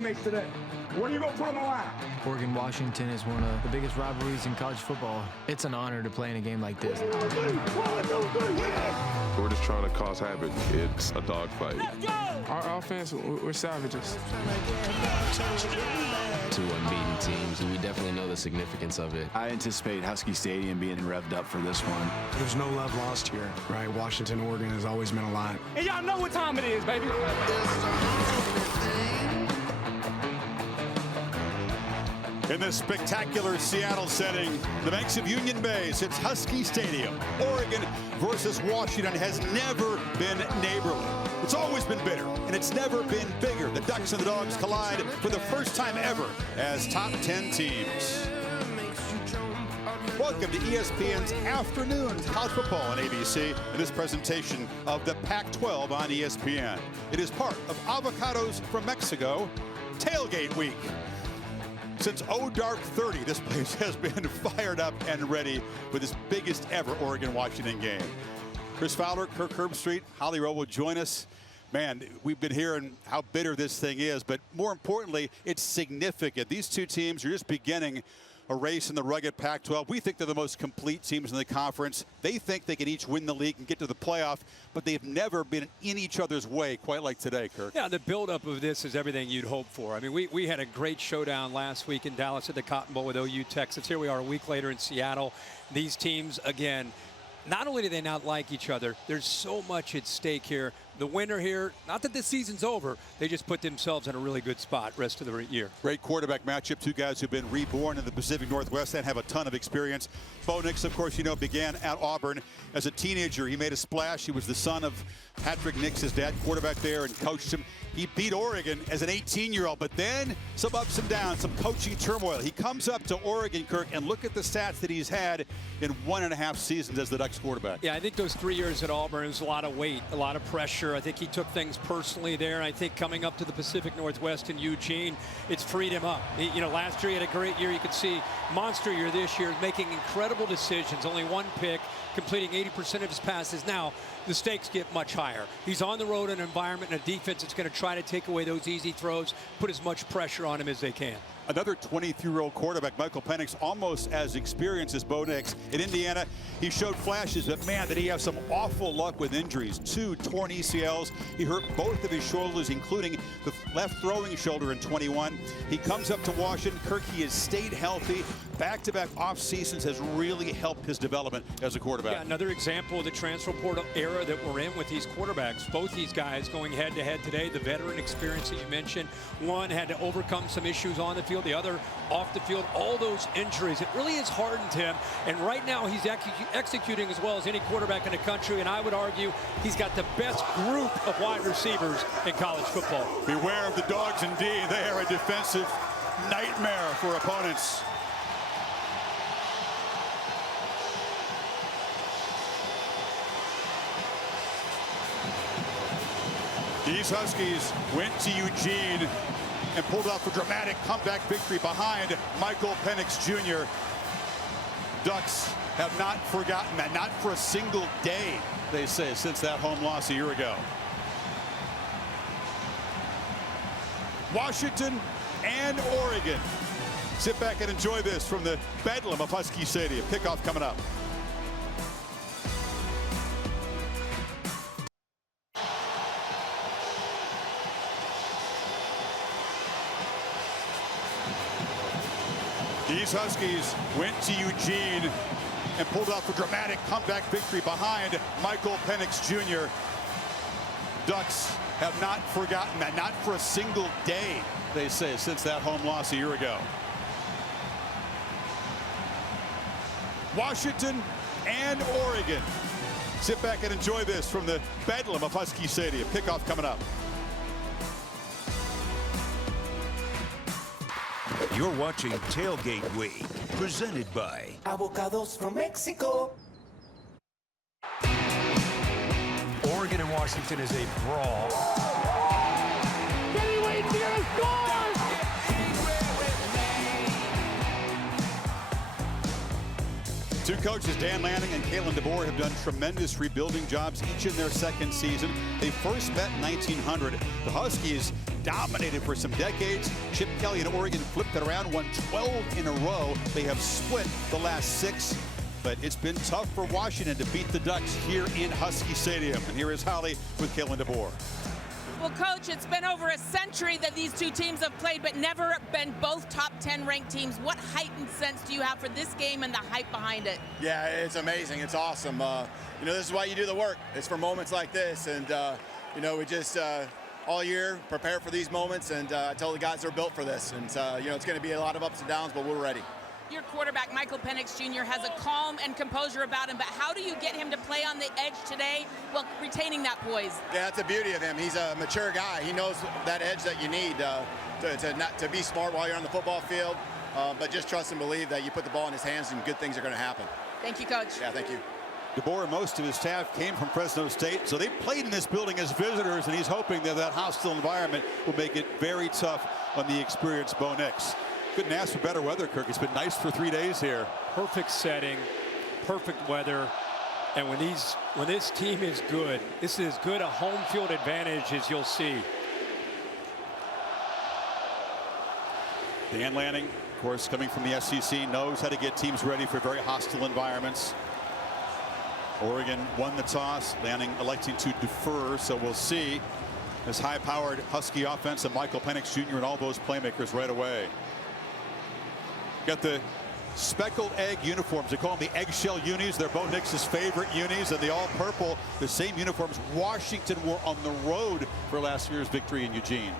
Makes today. What are you going to put on the line? Oregon-Washington is one of the biggest rivalries in college football. It's an honor to play in a game like this. We're just trying to cause havoc. It's a dogfight. Our offense, we're savages. Two unbeaten teams, and we definitely know the significance of it. I anticipate Husky Stadium being revved up for this one. There's no love lost here, right? Washington, Oregon has always meant a lot. And y'all know what time it is, baby. In this spectacular Seattle setting, the banks of Union Bay, it's Husky Stadium. Oregon versus Washington has never been neighborly. It's always been bitter, and it's never been bigger. The Ducks and the Dogs collide for the first time ever as top 10 teams. Welcome to ESPN's Afternoon College Football on ABC in this presentation of the Pac-12 on ESPN. It is part of Avocados from Mexico Tailgate Week. Since dark 30, this place has been fired up and ready for this biggest ever Oregon-Washington game. Chris Fowler, Kirk Herbstreit, Holly Rowe will join us. Man, we've been hearing how bitter this thing is, but more importantly, it's significant. These two teams are just beginning a race in the rugged Pac-12. We think they're the most complete teams in the conference. They think they can each win the league and get to the playoff, but they've never been in each other's way quite like today, Kirk. Yeah, the buildup of this is everything you'd hope for. I mean, we had a great showdown last week in Dallas at the Cotton Bowl with OU Texas. Here we are a week later in Seattle. These teams, again, not only do they not like each other, there's so much at stake here. The winner here, not that the season's over, they just put themselves in a really good spot rest of the year. Great quarterback matchup. Two guys who've been reborn in the Pacific Northwest and have a ton of experience. Bo Nix, of course, you know, began at Auburn as a teenager. He made a splash. He was the son of Patrick Nix, his dad, quarterback there, and coached him. He beat Oregon as an 18-year-old, but then some ups and downs, some coaching turmoil. He comes up to Oregon, Kirk, and look at the stats that he's had in 1.5 seasons as the Ducks quarterback. Yeah, I think those 3 years at Auburn was a lot of weight, a lot of pressure. I think he took things personally there. I think coming up to the Pacific Northwest in Eugene, it's freed him up. You know, last year he had a great year. You could see monster year this year, making incredible decisions. Only one pick, completing 80% of his passes. Now, the stakes get much higher. He's on the road in an environment and a defense that's going to try to take away those easy throws, put as much pressure on him as they can. Another 23-year-old quarterback, Michael Penix, almost as experienced as Bo Nix. In Indiana, he showed flashes, but man, did he have some awful luck with injuries. 2 torn ACLs. He hurt both of his shoulders, including the left throwing shoulder in 21. He comes up to Washington. Kirk, he has stayed healthy. Back-to-back off seasons has really helped his development as a quarterback. Yeah, another example of the transfer portal era that we're in with these quarterbacks. Both these guys going head-to-head today. The veteran experience that you mentioned. One had to overcome some issues on the field, the other off the field. All those injuries, it really has hardened him. And right now he's executing as well as any quarterback in the country. And I would argue he's got the best group of wide receivers in college football. Beware of the Dogs indeed. They are a defensive nightmare for opponents. These Huskies went to Eugene and pulled off a dramatic comeback victory behind Michael Penix Jr. Ducks have not forgotten that, not for a single day, they say, since that home loss a year ago. Washington and Oregon. Sit back and enjoy this from the bedlam of Husky Stadium. Kickoff coming up. These Huskies went to Eugene and pulled off a dramatic comeback victory behind Michael Penix Jr. Ducks have not forgotten that, not for a single day, they say, since that home loss a year ago. Washington and Oregon. Sit back and enjoy this from the bedlam of Husky Stadium. Kickoff coming up. You're watching Tailgate Week, presented by Avocados from Mexico. Oregon and Washington is a brawl. Two coaches, Dan Lanning and Kalen DeBoer, have done tremendous rebuilding jobs each in their second season. They first met in 1900. The Huskies dominated for some decades. Chip Kelly in Oregon flipped it around, won 12 in a row. They have split the last 6, but it's been tough for Washington to beat the Ducks here in Husky Stadium. And here is Holly with Kalen DeBoer. Well, Coach, it's been over a century that these two teams have played, but never been both top 10 ranked teams. What heightened sense do you have for this game and the hype behind it? Yeah, it's amazing. It's awesome. You know, this is why you do the work. It's for moments like this. And, you know, we just all year prepare for these moments. And I tell the guys they're built for this. And, you know, it's going to be a lot of ups and downs, but we're ready. Your quarterback, Michael Penix Jr., has a calm and composure about him, but how do you get him to play on the edge today while retaining that poise? Yeah, that's the beauty of him. He's a mature guy. He knows that edge that you need to be smart while you're on the football field, but just trust and believe that you put the ball in his hands and good things are going to happen. Thank you, Coach. Yeah, thank you. DeBoer and most of his staff came from Fresno State, so they played in this building as visitors, and he's hoping that that hostile environment will make it very tough on the experienced Bo Nix. Couldn't ask for better weather, Kirk. It's been nice for 3 days here. Perfect setting, perfect weather, and when this team is good, this is as good a home field advantage as you'll see. Dan Lanning, of course, coming from the SEC, knows how to get teams ready for very hostile environments. Oregon won the toss. Lanning electing to defer, so we'll see this high-powered Husky offense and Michael Penix Jr. and all those playmakers right away. Got the speckled egg uniforms. They call them the eggshell unis. They're Bo Nix's favorite unis, and the all-purple, the same uniforms Washington wore on the road for last year's victory in Eugene.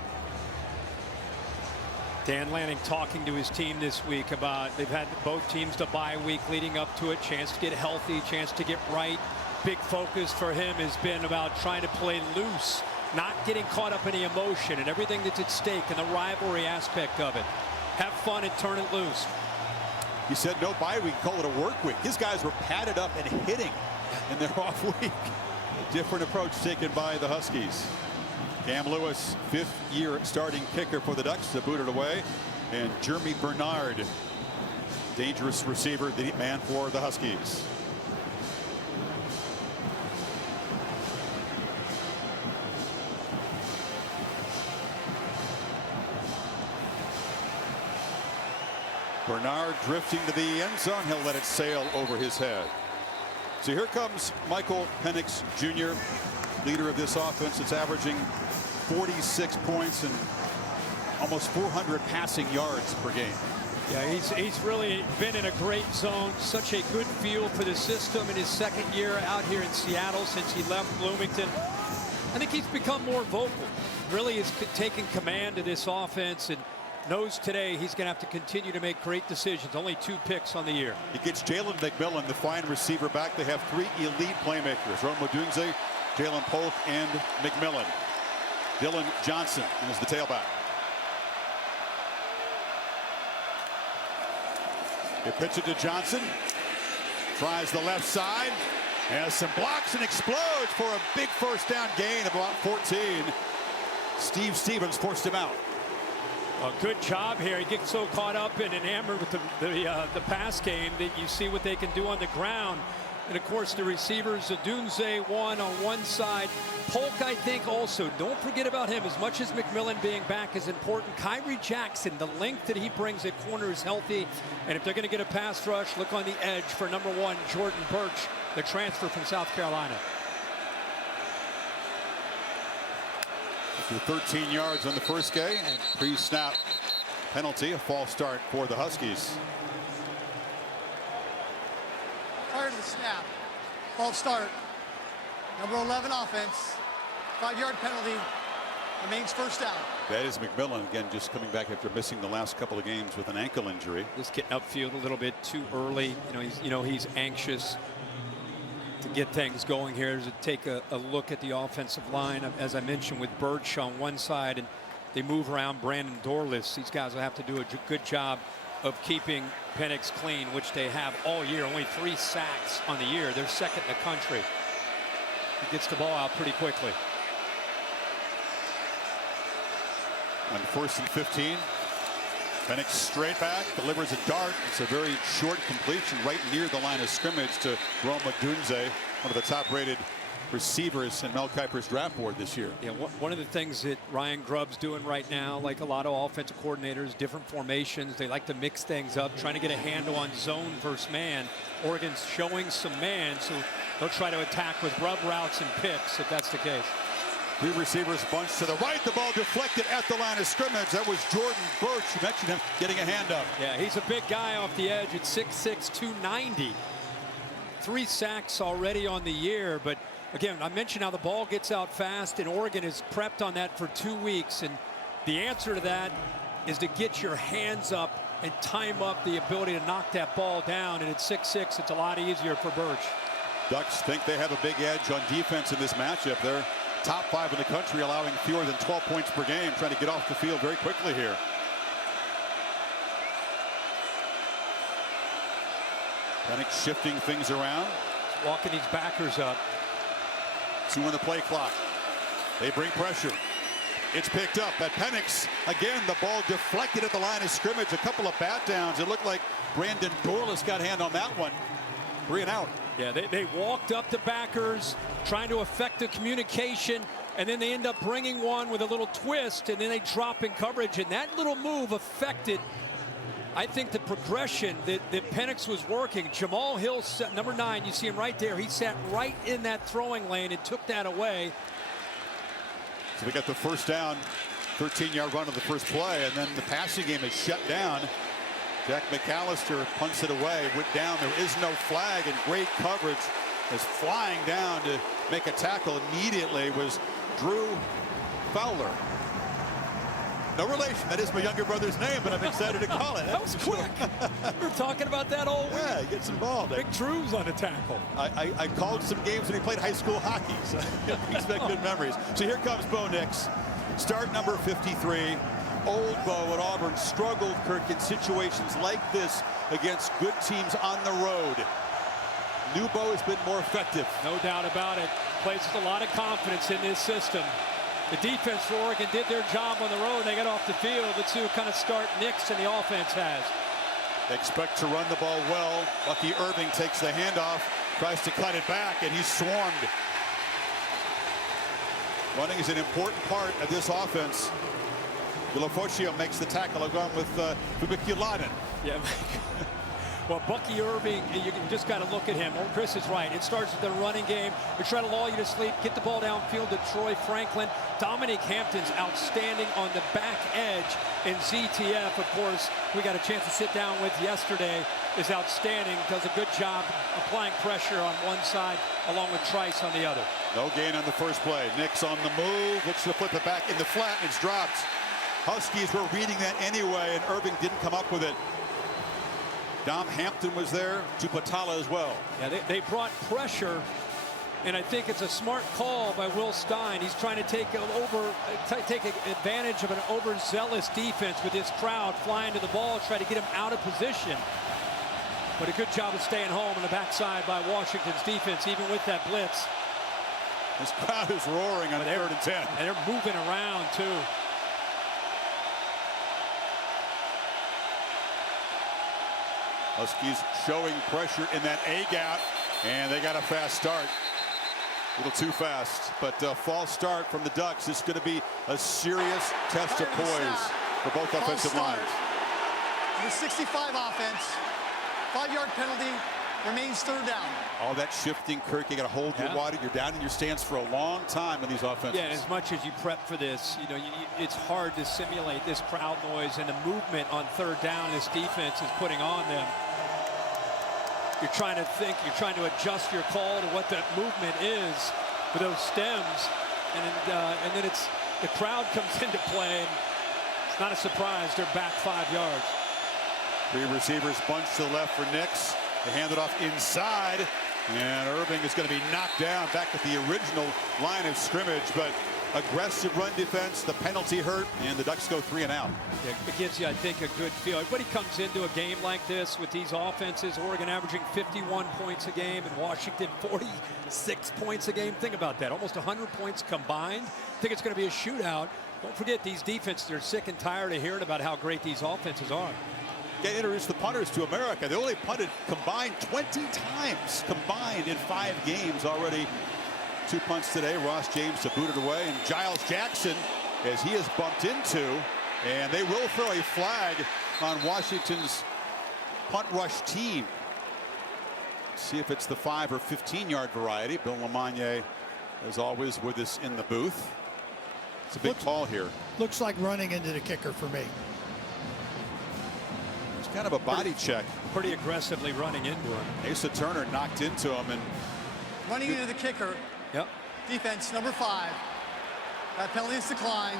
Dan Lanning talking to his team this week about they've had both teams to bye week leading up to it, chance to get healthy, chance to get right. Big focus for him has been about trying to play loose, not getting caught up in the emotion and everything that's at stake and the rivalry aspect of it. Have fun and turn it loose. He said no bye week, call it a work week. His guys were padded up and hitting in their off week. Different approach taken by the Huskies. Cam Lewis, 5th-year starting kicker for the Ducks, to boot it away. And Jeremy Bernard, dangerous receiver, the man for the Huskies. Bernard drifting to the end zone. He'll let it sail over his head. So here comes Michael Penix Jr., leader of this offense. It's averaging 46 points and almost 400 passing yards per game. Yeah, he's really been in a great zone. Such a good feel for the system in his 2nd year out here in Seattle since he left Bloomington. I think he's become more vocal. Really has taken command of this offense and knows today he's going to have to continue to make great decisions. Only 2 picks on the year. He gets Jalen McMillan, the fine receiver, back. They have 3 elite playmakers: Rome Odunze, Jalen Polk, and McMillan. Dylan Johnson is the tailback. They pitch it to Johnson. Tries the left side. Has some blocks and explodes for a big first down gain of about 14. Steve Stevens forced him out. A good job here. He gets so caught up and enamored with the pass game that you see what they can do on the ground. And of course the receivers, Odunze one on one side. Polk, I think, also. Don't forget about him. As much as McMillan being back is important, Kyrie Jackson, the length that he brings at corner is healthy. And if they're going to get a pass rush, look on the edge for number 1, Jordan Birch, the transfer from South Carolina. 13 yards on the first game, and pre-snap penalty, a false start for the Huskies. Prior to the snap, false start. Number 11 offense, 5-yard penalty, remains first down. That is McMillan again, just coming back after missing the last couple of games with an ankle injury. Just getting upfield a little bit too early. He's anxious to get things going here, to take a look at the offensive line, as I mentioned, with Birch on one side, and they move around Brandon Dorless. These guys will have to do a good job of keeping Penix clean, which they have all year. Only 3 sacks on the year. They're 2nd in the country. He gets the ball out pretty quickly. On 1st and 15, Penix straight back, delivers a dart. It's a very short completion right near the line of scrimmage to Rome Odunze, one of the top-rated receivers in Mel Kiper's draft board this year. Yeah, one of the things that Ryan Grubb's doing right now, like a lot of offensive coordinators, different formations, they like to mix things up, trying to get a handle on zone versus man. Oregon's showing some man, so they'll try to attack with rub routes and picks if that's the case. 3 receivers bunched to the right. The ball deflected at the line of scrimmage. That was Jordan Birch. You mentioned him getting a hand up. Yeah, he's a big guy off the edge at 6'6", 290. 3 sacks already on the year. But again, I mentioned how the ball gets out fast, and Oregon is prepped on that for 2 weeks. And the answer to that is to get your hands up and time up the ability to knock that ball down. And at 6'6", it's a lot easier for Birch. Ducks think they have a big edge on defense in this matchup. They're top 5 in the country, allowing fewer than 12 points per game, trying to get off the field very quickly here. Penix shifting things around. Walking these backers up. 2 on the play clock. They bring pressure. It's picked up at Penix. Again, the ball deflected at the line of scrimmage. A couple of bat downs. It looked like Brandon Dorlus got a hand on that one. 3 and out. Yeah, they walked up the backers, trying to affect the communication, and then they end up bringing one with a little twist, and then they drop in coverage. And that little move affected, I think, the progression that Penix was working. Jamal Hill, number 9, you see him right there. He sat right in that throwing lane and took that away. So we got the first down, 13-yard run of the first play, and then the passing game is shut down. Jack McAllister punts it away, went down. There is no flag, and great coverage is flying down to make a tackle immediately was Drew Fowler. No relation. That is my younger brother's name, but I'm excited to call it. That was quick. We were talking about that all week. Yeah, he gets involved. Big Drew's on the tackle. I called some games when he played high school hockey, so he's got good memories. So here comes Bo Nix, start number 53. Old Bo at Auburn struggled, Kirk, in situations like this against good teams on the road. New Bo has been more effective. No doubt about it. Plays with a lot of confidence in this system. The defense for Oregon did their job on the road. They got off the field. Let's see what kind of start Nix and the offense has. They expect to run the ball well. Bucky Irving takes the handoff, tries to cut it back, and he's swarmed. Running is an important part of this offense. Villafocio makes the tackle. I've gone with Fubikulainen. Yeah. Well, Bucky Irving, you just got to look at him. Oh, Chris is right. It starts with the running game. They try to lull you to sleep, get the ball downfield to Troy Franklin. Dominic Hampton's outstanding on the back edge. And ZTF, of course, we got a chance to sit down with yesterday, is outstanding. Does a good job applying pressure on one side along with Trice on the other. No gain on the first play. Nix on the move, looks to flip it back in the flat, and it's dropped. Huskies were reading that anyway, and Irving didn't come up with it. Dom Hampton was there, Tupatala as well. Yeah, they brought pressure, and I think it's a smart call by Will Stein. He's trying to take advantage of an overzealous defense with his crowd flying to the ball, try to get him out of position. But a good job of staying home on the backside by Washington's defense, even with that blitz. This crowd is roaring on 3rd and 10. And they're moving around, too. Huskies showing pressure in that A gap, and they got a fast start. A little too fast, but false start from the Ducks. This is going to be a serious test of poise for both offensive lines. The 65 offense, 5-yard penalty, remains 3rd down. All that shifting, Kirk, you got to hold your water. You're down in your stance for a long time in these offenses. Yeah, and as much as you prep for this, you know, it's hard to simulate this crowd noise and the movement on 3rd down this defense is putting on them. You're trying to think, you're trying to adjust your call to what that movement is with those stems, and then it's the crowd comes into play, and it's not a surprise they're back 5 yards. 3 receivers bunched to the left for Nix. They hand it off inside, and Irving is going to be knocked down back at the original line of scrimmage, but aggressive run defense, the penalty hurt, and the Ducks go 3 and out. Yeah, it gives you, I think, a good feel. Everybody comes into a game like this with these offenses. Oregon averaging 51 points a game, and Washington 46 points a game. Think about that, almost 100 points combined. I think it's going to be a shootout. Don't forget, these defenses are sick and tired of hearing about how great these offenses are. They introduced the punters to America. They only punted combined 20 times combined in 5 games already 2 punts today. Ross James to boot it away, and Giles Jackson, as he is bumped into, and they will throw a flag on Washington's punt rush team. See if it's the 5 or 15-yard variety. Bill LeMagne, as always, with us in the booth. It's a big call here. Looks like running into the kicker for me. It's kind of a body check. Pretty aggressively running into him. Asa Turner knocked into him, and running into the kicker. Yep. Defense number 5. That penalty is declined.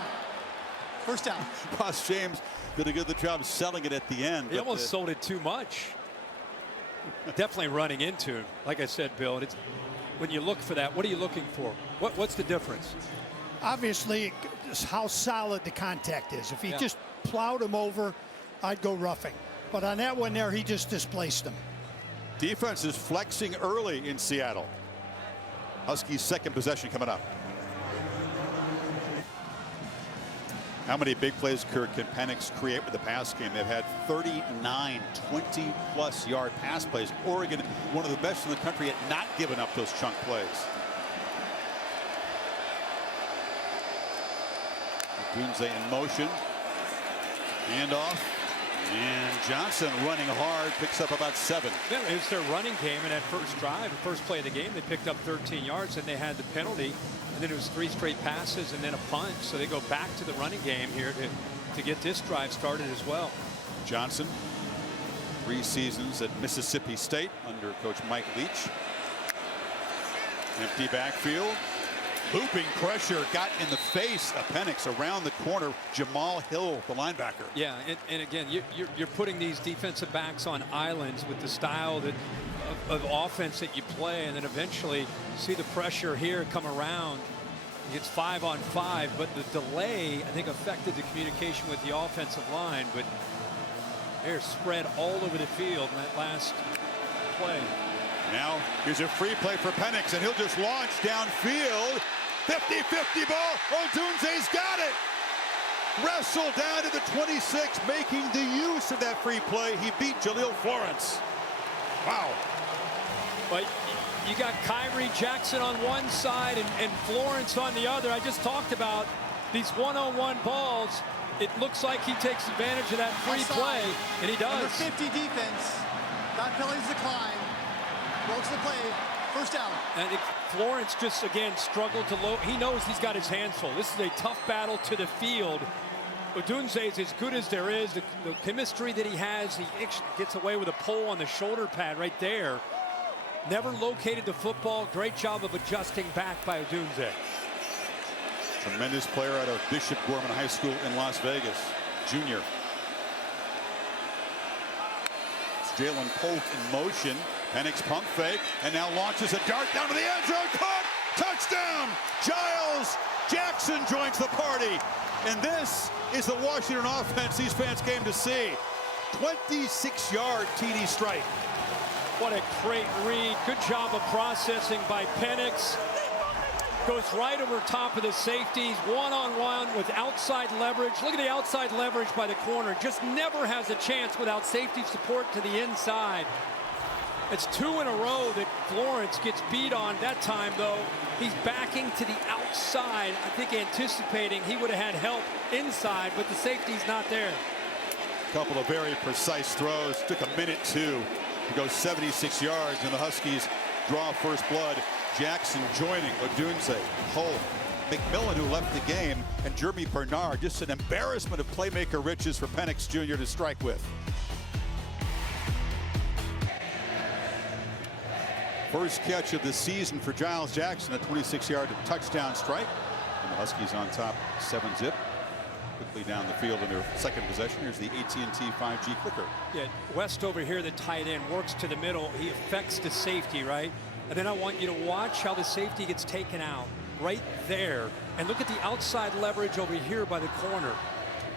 First down. Ross James did a good job selling it at the end. He almost sold it too much. Definitely running into him. Like I said, Bill, it's, when you look for that, what are you looking for? What's the difference? Obviously, it's how solid the contact is. If he just plowed him over, I'd go roughing. But on that one there, he just displaced him. Defense is flexing early in Seattle. Huskies' second possession coming up. How many big plays can Penix create with the pass game? They've had 39 20-plus yard pass plays. Oregon, one of the best in the country at not giving up those chunk plays. Dunze in motion. Handoff. And Johnson running hard, picks up about 7. It's their running game in that first drive. The first play of the game, they picked up 13 yards, and they had the penalty. And then it was 3 straight passes and then a punt. So they go back to the running game here to get this drive started as well. Johnson, 3 seasons at Mississippi State under Coach Mike Leach. Empty backfield. Looping pressure got in the face of Penix around the corner. Jamal Hill, the linebacker. Yeah, and again, you're putting these defensive backs on islands with the style of offense that you play, and then eventually see the pressure here come around. It's 5-on-5, but the delay, I think, affected the communication with the offensive line, but they're spread all over the field in that last play. Now here's a free play for Penix, and he'll just launch downfield. 50-50 ball. Odunze's got it. Wrestle down to the 26, making the use of that free play. He beat Jaleel Florence. Wow. But you got Kyrie Jackson on one side and Florence on the other. I just talked about these one-on-one balls. It looks like he takes advantage of that free play, and he does. Number 50 defense. That penalty's decline. Rolls the play. First down. And Florence just, again, struggled to load. He knows he's got his hands full. This is a tough battle to the field. Odunze is as good as there is. The chemistry that he has, he gets away with a pull on the shoulder pad right there. Never located the football. Great job of adjusting back by Odunze. Tremendous player out of Bishop Gorman High School in Las Vegas. Junior. It's Jalen Polk in motion. Penix pump fake, and now launches a dart down to the end zone. Caught! Touchdown! Giles Jackson joins the party. And this is the Washington offense these fans came to see. 26-yard TD strike. What a great read. Good job of processing by Penix. Goes right over top of the safeties. One-on-one with outside leverage. Look at the outside leverage by the corner. Just never has a chance without safety support to the inside. It's 2 in a row that Florence gets beat on. That time, though, he's backing to the outside. I think anticipating he would have had help inside, but the safety's not there. A couple of very precise throws. Took a minute, 2 to go 76 yards, and the Huskies draw first blood. Jackson joining Odunze, Hull, McMillan, who left the game, and Jeremy Bernard. Just an embarrassment of playmaker riches for Penix Jr. to strike with. First catch of the season for Giles Jackson, a 26-yard touchdown strike. And the Huskies on top, 7-zip. Quickly down the field in their second possession. Here's the AT&T 5G clicker. Yeah, West over here, the tight end, works to the middle. He affects the safety, right? And then I want you to watch how the safety gets taken out right there. And look at the outside leverage over here by the corner.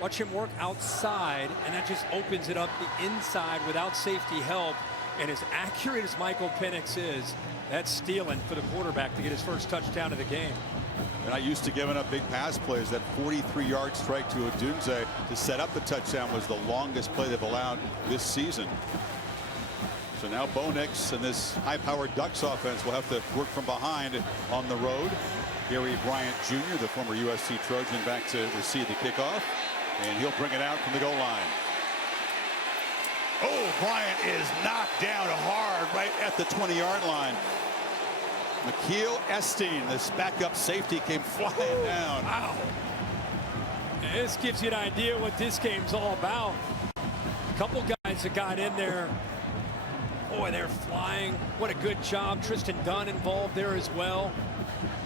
Watch him work outside, and that just opens it up the inside without safety help. And as accurate as Michael Penix is, that's stealing for the quarterback to get his first touchdown of the game. They're not used to giving up big pass plays. That 43-yard strike to Odunze to set up the touchdown was the longest play they've allowed this season. So now Bo Nix and this high-powered Ducks offense will have to work from behind on the road. Gary Bryant Jr., the former USC Trojan, back to receive the kickoff, and he'll bring it out from the goal line. Oh, Bryant is knocked down hard right at the 20-yard line. Michael Esteen, this backup safety, came flying down. Wow. This gives you an idea what this game's all about. A couple guys that got in there. Boy, they're flying. What a good job. Tristan Dunn involved there as well.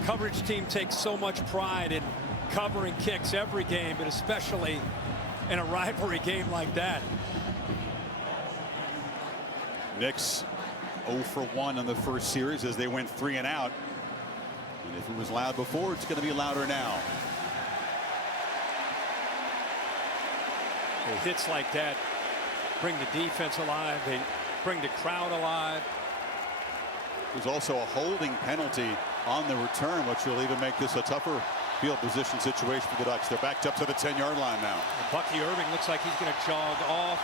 Coverage team takes so much pride in covering kicks every game, but especially in a rivalry game like that. Knicks 0 for 1 in the first series as they went 3 and out. And if it was loud before, it's going to be louder now. Hits like that bring the defense alive. They bring the crowd alive. There's also a holding penalty on the return, which will even make this a tougher field position situation for the Ducks. They're backed up to the 10-yard line now. Bucky Irving looks like he's going to jog off.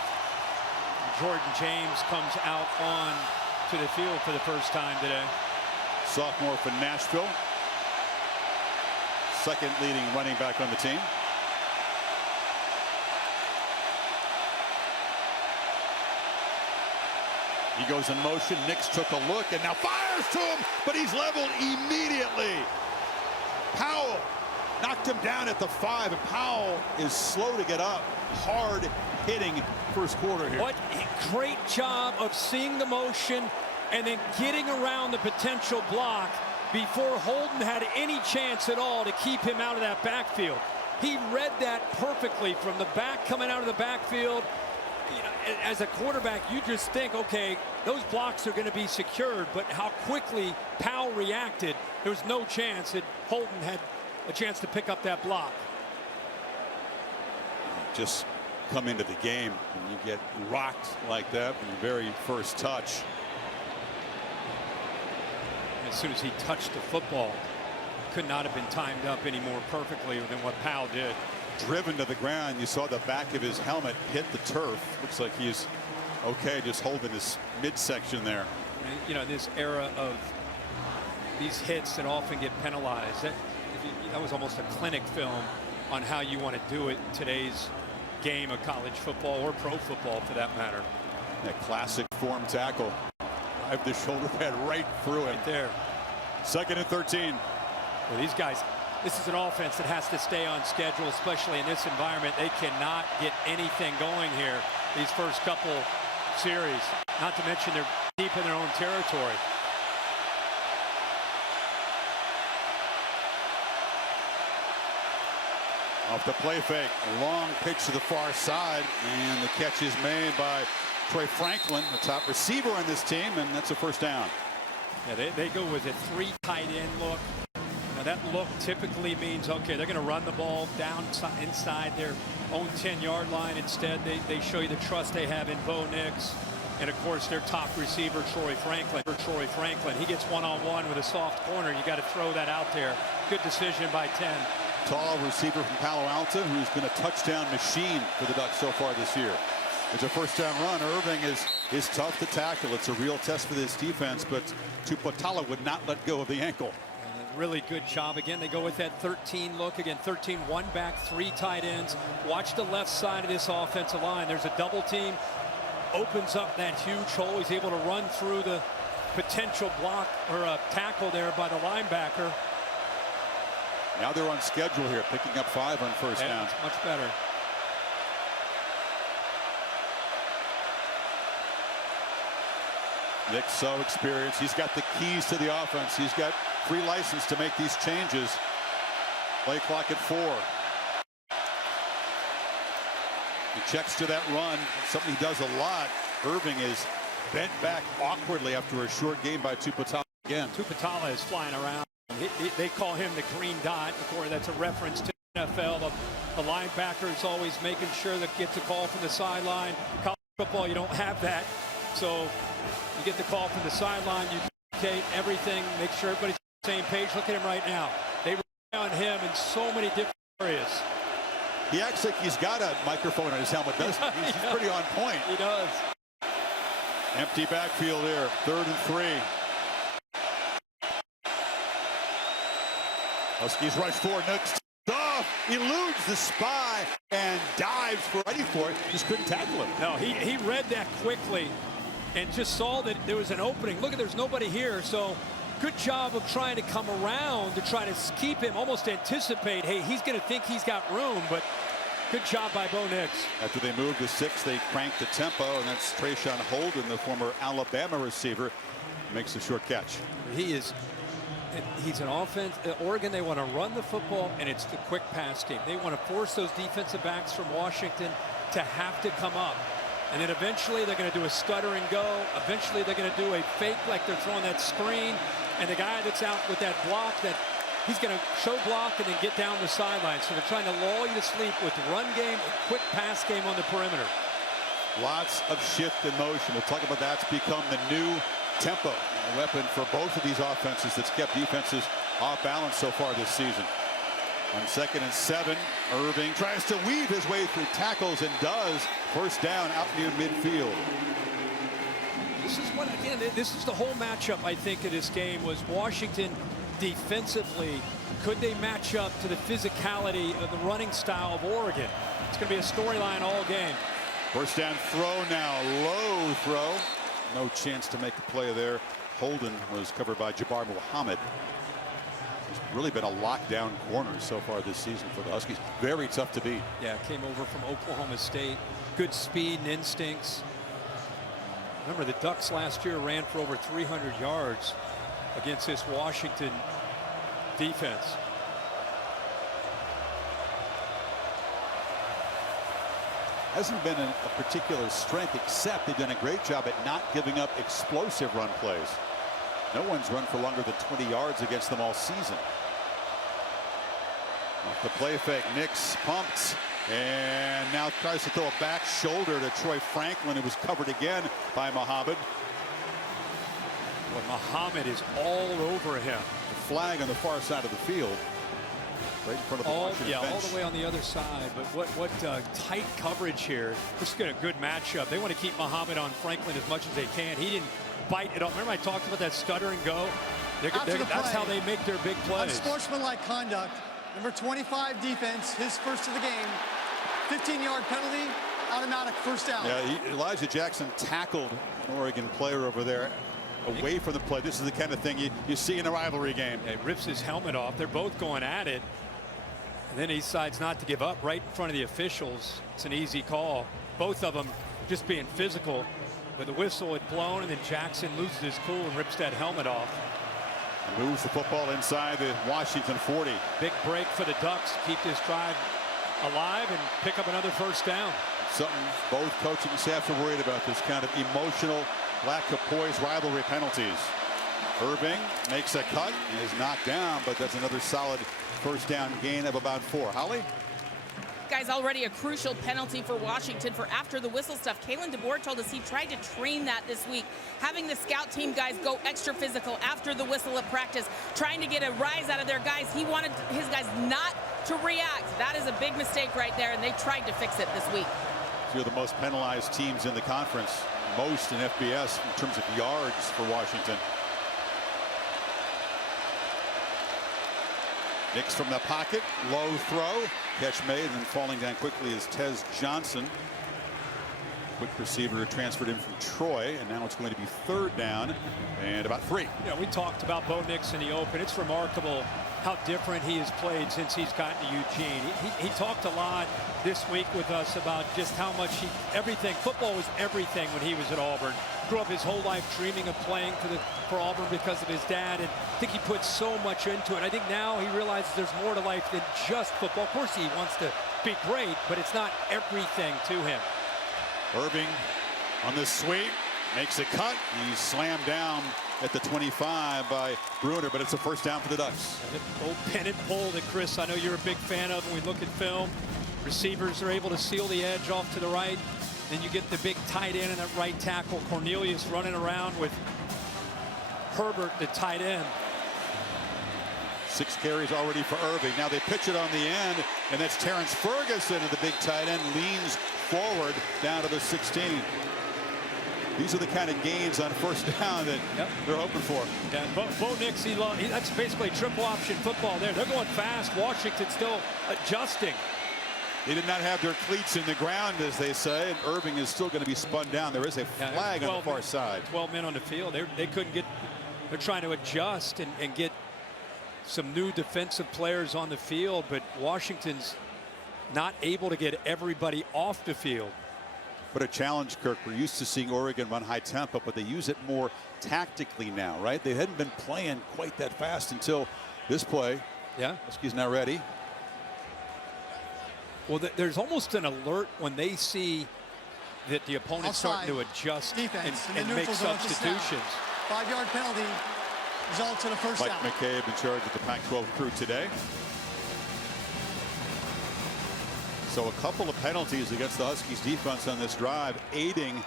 Jordan James comes out on to the field for the first time today. Sophomore from Nashville. Second leading running back on the team. He goes in motion. Nix took a look and now fires to him, but he's leveled immediately. Powell knocked him down at the 5, and Powell is slow to get up. Hard hitting first quarter here. What a great job of seeing the motion and then getting around the potential block before Holden had any chance at all to keep him out of that backfield. He read that perfectly from the back, coming out of the backfield. You know, as a quarterback, you just think, okay, those blocks are going to be secured, but how quickly Powell reacted, there was no chance that Holden had a chance to pick up that block. Just come into the game and you get rocked like that from the very first touch. As soon as he touched the football, could not have been timed up any more perfectly than what Powell did. Driven to the ground, you saw the back of his helmet hit the turf. Looks like he's okay, just holding his midsection there. You know, this era of these hits that often get penalized, that was almost a clinic film on how you want to do it in today's game of college football or pro football for that matter. That classic form tackle. Drive the shoulder pad right through it. Right there. 2nd and 13. Well, these guys, this is an offense that has to stay on schedule, especially in this environment. They cannot get anything going here these first couple series. Not to mention they're deep in their own territory. Off the play fake, a long pitch to the far side, and the catch is made by Troy Franklin, the top receiver on this team, and that's a first down. Yeah, they go with a 3 tight end look. Now that look typically means, okay, they're going to run the ball down inside their own 10-yard line. Instead, they show you the trust they have in Bo Nix. And, of course, their top receiver, Troy Franklin. He gets one-on-one with a soft corner. You got to throw that out there. Good decision by 10. Tall receiver from Palo Alto who's been a touchdown machine for the Ducks so far this year. It's a first down run. Irving is tough to tackle. It's a real test for this defense, but Tupatala would not let go of the ankle. Really good job. Again, they go with that 13 look. Again, 13, 1 back, 3 tight ends. Watch the left side of this offensive line. There's a double team. Opens up that huge hole. He's able to run through the potential block or a tackle there by the linebacker. Now they're on schedule here, picking up 5 on first down. It's much better. Nick's so experienced. He's got the keys to the offense. He's got free license to make these changes. Play clock at 4. He checks to that run, something he does a lot. Irving is bent back awkwardly after a short game by Tupatala again. Tupatala is flying around. They call him the green dot. Of course, that's a reference to NFL. The linebacker is always making sure that gets a call from the sideline. College football, you don't have that. So you get the call from the sideline, you communicate everything, make sure everybody's on the same page. Look at him right now. They rely on him in so many different areas. He acts like he's got a microphone on his helmet, doesn't he? He's pretty on point. He does. Empty backfield here, 3rd and 3. Huskies rush forward, next off, eludes the spy and dives for ready for it. Just couldn't tackle him. No, he read that quickly and just saw that there was an opening. Look, there's nobody here, so good job of trying to come around to try to keep him, almost anticipate, hey, he's going to think he's got room, but good job by Bo Nix. After they moved to 6, they cranked the tempo, and that's Trayshawn Holden, the former Alabama receiver, makes a short catch. He's an offense. Oregon, they want to run the football, and it's the quick pass game. They want to force those defensive backs from Washington to have to come up. And then eventually they're going to do a stutter and go. Eventually they're going to do a fake like they're throwing that screen. And the guy that's out with that block, that he's going to show block and then get down the sideline. So they're trying to lull you to sleep with run game and quick pass game on the perimeter. Lots of shift in motion. We'll talk about that's become the new tempo. A weapon for both of these offenses that's kept defenses off balance so far this season. On 2nd and 7, Irving tries to weave his way through tackles and does. First down out near midfield. This is what, again, this is the whole matchup, I think, of this game was Washington defensively. Could they match up to the physicality of the running style of Oregon? It's going to be a storyline all game. First down throw now, low throw. No chance to make a play there. Holden was covered by Jabbar Muhammad. It's really been a lockdown corner so far this season for the Huskies. Very tough to beat. Yeah, came over from Oklahoma State. Good speed and instincts. Remember, the Ducks last year ran for over 300 yards against this Washington defense. Hasn't been a particular strength, except they've done a great job at not giving up explosive run plays. No one's run for longer than 20 yards against them all season. Off the play fake, Nix pumped and now tries to throw a back shoulder to Troy Franklin, who was covered again by Muhammad. Well, Muhammad is all over him. The flag on the far side of the field. Right in front of the Washington bench. All the way on the other side. But what tight coverage here. This is a good matchup. They want to keep Muhammad on Franklin as much as they can. He didn't bite it up. Remember I talked about that stutter and go? That's how they make their big plays. Unsportsmanlike conduct. Number 25 defense, his first of the game. 15-yard penalty, automatic first down. Yeah, Elijah Jackson tackled an Oregon player over there away from the play. This is the kind of thing you see in a rivalry game. Yeah, he rips his helmet off. They're both going at it. And then he decides not to give up right in front of the officials. It's an easy call. Both of them just being physical. But the whistle had blown, and then Jackson loses his cool and rips that helmet off. Moves the football inside the Washington 40. Big break for the Ducks to keep this drive alive and pick up another first down. Something both coaching staffs are worried about, this kind of emotional lack of poise rivalry penalties. Irving makes a cut and is knocked down, but that's another solid first down gain of about 4. Holly? Guys, already a crucial penalty for Washington for after the whistle stuff. Kalen DeBoer told us he tried to train that this week, having the scout team guys go extra physical after the whistle at practice, trying to get a rise out of their guys. He wanted his guys not to react. That is a big mistake right there, and they tried to fix it this week. Two of the most penalized teams in the conference, most in FBS in terms of yards for Washington. Nix from the pocket, low throw, catch made, and then falling down quickly is Tez Johnson. Quick receiver transferred in from Troy, and now it's going to be 3rd down and about 3. Yeah, we talked about Bo Nix in the open. It's remarkable how different he has played since he's gotten to Eugene. He talked a lot this week with us about just how much football was everything when he was at Auburn. Grew up his whole life dreaming of playing for Auburn because of his dad, and I think he put so much into it. I think now he realizes there's more to life than just football. Of course he wants to be great, but it's not everything to him. Irving on the sweep makes a cut. He's slammed down at the 25 by Bruner, but it's a first down for the Ducks. Old pin and pull that, Chris, I know you're a big fan of when we look at film. Receivers are able to seal the edge off to the right. Then you get the big tight end and that right tackle. Cornelius running around with Herbert, the tight end. 6 carries already for Irving. Now they pitch it on the end, and that's Terrence Ferguson, and the big tight end leans forward down to the 16. These are the kind of gains on first down that they're hoping for. Yeah, Bo Nix, that's basically triple option football there. They're going fast. Washington still adjusting. They did not have their cleats in the ground, as they say, and Irving is still going to be spun down. There is a flag on the far side. 12 men on the field. They couldn't get. They're trying to adjust and get some new defensive players on the field, but Washington's not able to get everybody off the field. But a challenge, Kirk. We're used to seeing Oregon run high tempo, but they use it more tactically now, right? They hadn't been playing quite that fast until this play. Yeah. Huskies now ready. Well, there's almost an alert when they see that the opponent's starting to adjust and make substitutions. 5-yard penalty results in a first down. Mike McCabe in charge of the Pac-12 crew today. So a couple of penalties against the Huskies defense on this drive, aiding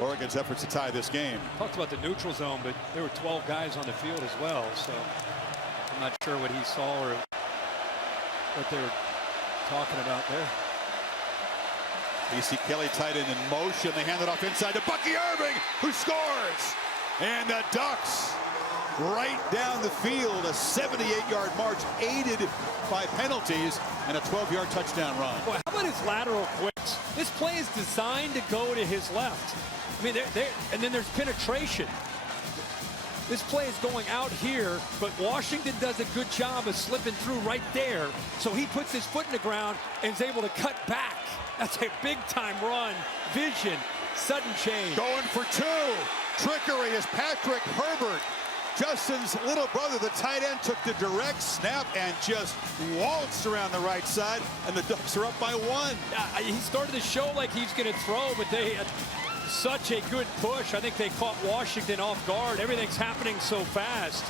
Oregon's efforts to tie this game. Talked about the neutral zone, but there were 12 guys on the field as well, so I'm not sure what he saw or what they were talking about there. AC Kelly tight end in motion. They hand it off inside to Bucky Irving, who scores. And the Ducks right down the field, a 78-yard march aided by penalties and a 12-yard touchdown run. Boy, how about his lateral quicks? This play is designed to go to his left. I mean, and then there's penetration. This play is going out here, but Washington does a good job of slipping through right there. So he puts his foot in the ground and is able to cut back. That's a big-time run. Vision, sudden change. Going for two. Trickery is Patrick Herbert. Justin's little brother, the tight end, took the direct snap and just waltzed around the right side, and the Ducks are up by one. He started the show like he's going to throw, but they had such a good push. I think they caught Washington off guard. Everything's happening so fast.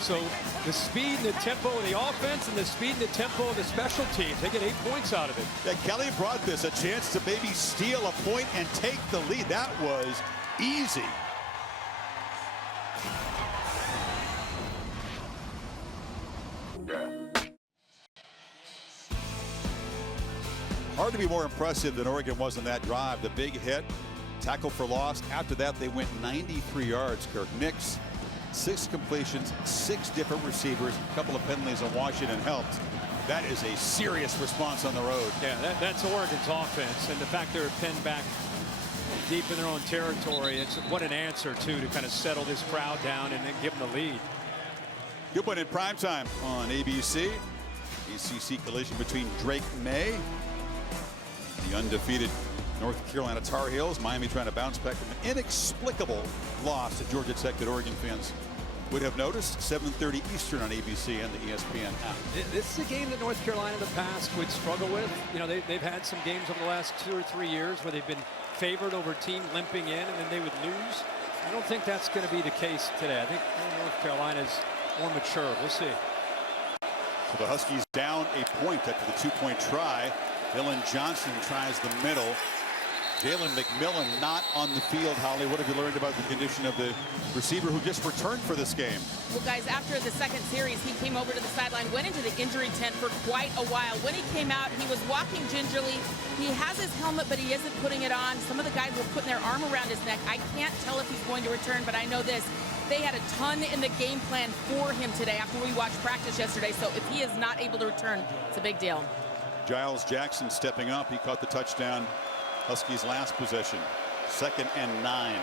So the speed and the tempo of the offense and the speed and the tempo of the special teams, they get 8 points out of it. Yeah, Kelly brought this a chance to maybe steal a point and take the lead. That was easy. Hard to be more impressive than Oregon was in that drive. The big hit, tackle for loss. After that, they went 93 yards, Kirk. Nix, 6 completions, 6 different receivers, a couple of penalties on Washington helped. That is a serious response on the road. Yeah, that's Oregon's offense, and the fact they're pinned back deep in their own territory, it's what an answer, too, to kind of settle this crowd down and then give them the lead. Good one in primetime on ABC. ACC collision between Drake May, the undefeated North Carolina Tar Heels. Miami trying to bounce back from an inexplicable loss at Georgia Tech that Oregon fans would have noticed. 7:30 Eastern on ABC and the ESPN app. This is a game that North Carolina in the past would struggle with. You know, they've had some games over the last 2 or 3 years where they've been favored over a team limping in and then they would lose. I don't think that's going to be the case today. I think North Carolina's more mature. We'll see. So the Huskies down a point after the 2-point try. Dylan Johnson tries the middle. Jalen McMillan not on the field. Holly, what have you learned about the condition of the receiver who just returned for this game? Well, guys, after the second series, he came over to the sideline, went into the injury tent for quite a while. When he came out, he was walking gingerly. He has his helmet, but he isn't putting it on. Some of the guys were putting their arm around his neck. I can't tell if he's going to return, but I know this. They had a ton in the game plan for him today after we watched practice yesterday. So if he is not able to return, it's a big deal. Giles Jackson stepping up. He caught the touchdown. Huskies last possession. 2nd and 9.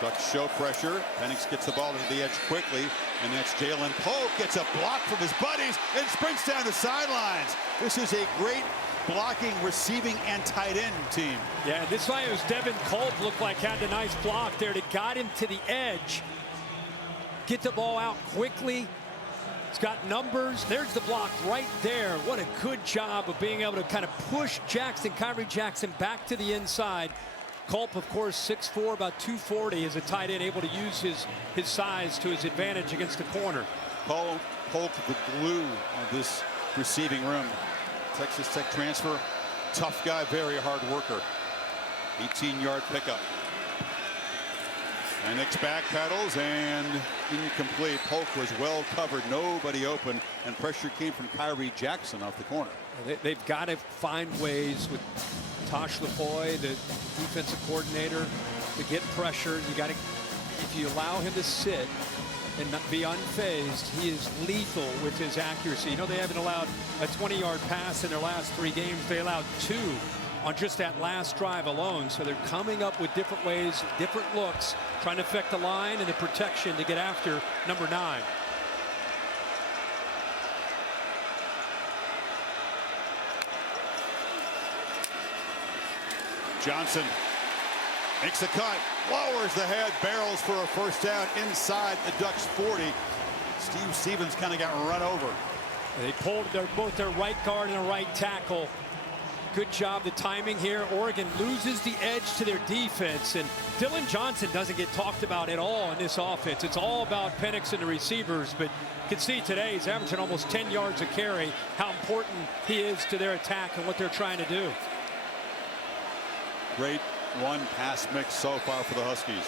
Ducks show pressure. Penix gets the ball to the edge quickly, and that's Jalen Polk. Gets a block from his buddies and sprints down the sidelines. This is a great blocking, receiving, and tight end team. Yeah, this time it was Devin Culp looked like had a nice block there that got him to the edge. Get the ball out quickly. It's got numbers. There's the block right there. What a good job of being able to kind of push Kyrie Jackson back to the inside. Culp, of course, 6'4", about 240 as a tight end, able to use his size to his advantage against the corner. Polk, the glue of this receiving room. Texas Tech transfer. Tough guy, very hard worker. 18-yard pickup. And Nix back pedals and incomplete. Polk was well covered, nobody open, and pressure came from Kyrie Jackson off the corner. They've got to find ways Tosh Lapoy, the defensive coordinator, to get pressure. You got to, if you allow him to sit and not be unfazed, he is lethal with his accuracy. You know, they haven't allowed a 20-yard pass in their last 3 games. They allowed 2 on just that last drive alone. So they're coming up with different ways, different looks, trying to affect the line and the protection to get after number 9. Johnson makes a cut, lowers the head, barrels for a first down inside the Ducks 40. Steve Stevens kind of got run over. They pulled both their right guard and their right tackle. Good job, the timing here. Oregon loses the edge to their defense, and Dylan Johnson doesn't get talked about at all in this offense. It's all about Penix and the receivers, but you can see today he's averaging almost 10 yards a carry, how important he is to their attack and what they're trying to do. Great one pass mix so far for the Huskies.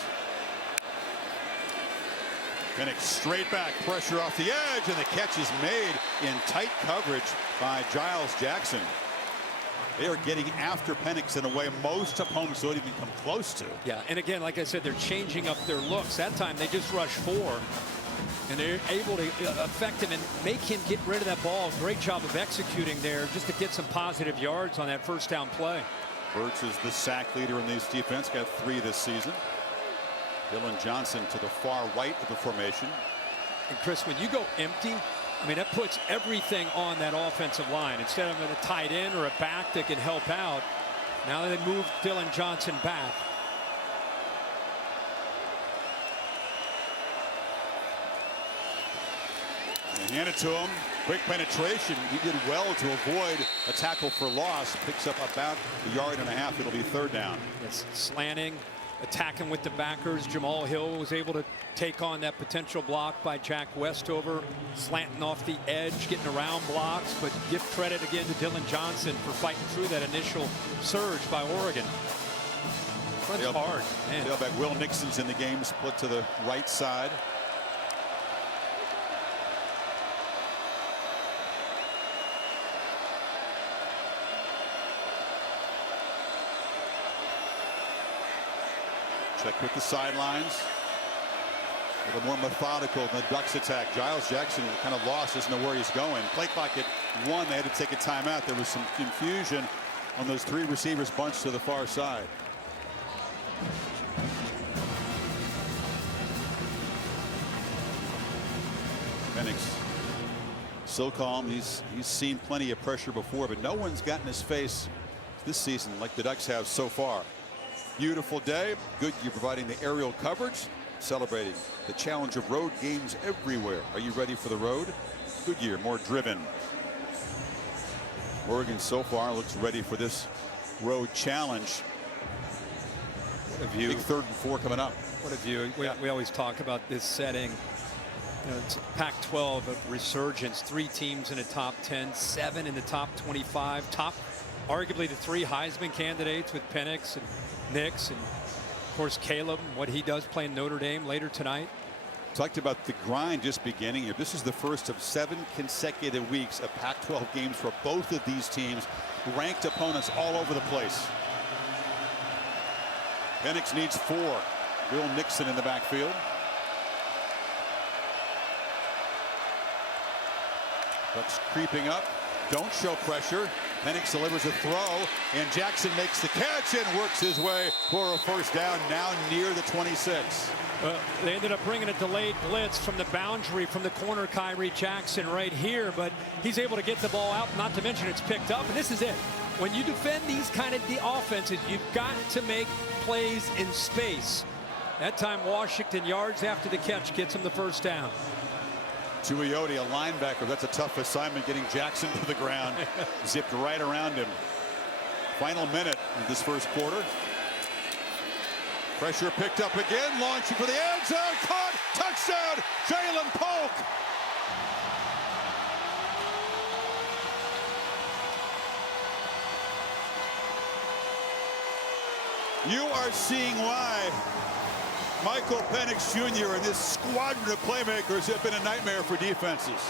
Penix straight back, pressure off the edge, and the catch is made in tight coverage by Giles Jackson. They are getting after Penix in a way most opponents don't even come close to. Yeah, and again, like I said, they're changing up their looks. That time they just rushed 4, and they're able to affect him and make him get rid of that ball. Great job of executing there just to get some positive yards on that first down play. Burks is the sack leader in this defense, got 3 this season. Dylan Johnson to the far right of the formation. And Chris, when you go empty, I mean, that puts everything on that offensive line. Instead of a tight end or a back that can help out, now they move Dylan Johnson back. And hand it to him. Quick penetration. He did well to avoid a tackle for loss. Picks up about 1.5 yards. It'll be 3rd down. It's slanting, attacking with the backers. Jamal Hill was able to take on that potential block by Jack Westover, slanting off the edge, getting around blocks. But give credit again to Dylan Johnson for fighting through that initial surge by Oregon. Runs hard. Tailback Will Nixon's in the game, split to the right side. Check with the sidelines. A little more methodical than the Ducks attack. Giles Jackson kind of lost, doesn't know where he's going. Play clock at 1. They had to take a timeout. There was some confusion on those 3 receivers bunched to the far side. Penix so calm. He's seen plenty of pressure before, but no one's gotten his face this season like the Ducks have so far. Beautiful day. Goodyear providing the aerial coverage, celebrating the challenge of road games everywhere. Are you ready for the road? Goodyear, more driven. Oregon so far looks ready for this road challenge. What a view. Big 3rd and 4 coming up. What a view. We always talk about this setting. You know, it's Pac-12 of resurgence. 3 teams in the top 10, 7 in the top 25. Arguably the 3 Heisman candidates with Penix and Nix, and of course Caleb, what he does playing Notre Dame later tonight. Talked about the grind just beginning here. This is the first of 7 consecutive weeks of Pac-12 games for both of these teams. Ranked opponents all over the place. Penix needs 4. Will Nixon in the backfield. Bucks creeping up. Don't show pressure. Penix delivers a throw, and Jackson makes the catch and works his way for a first down, now near the 26. They ended up bringing a delayed blitz from the boundary from the corner, Kyrie Jackson right here, but he's able to get the ball out, not to mention it's picked up, and this is it. When you defend these kind of offenses, you've got to make plays in space. That time Washington, yards after the catch, gets him the first down. Tuioti, a linebacker. That's a tough assignment, getting Jackson to the ground. Zipped right around him. Final minute of this first quarter. Pressure picked up again. Launching for the end zone. Caught. Touchdown. Jalen Polk. You are seeing why Michael Penix Jr. and this squadron of playmakers have been a nightmare for defenses.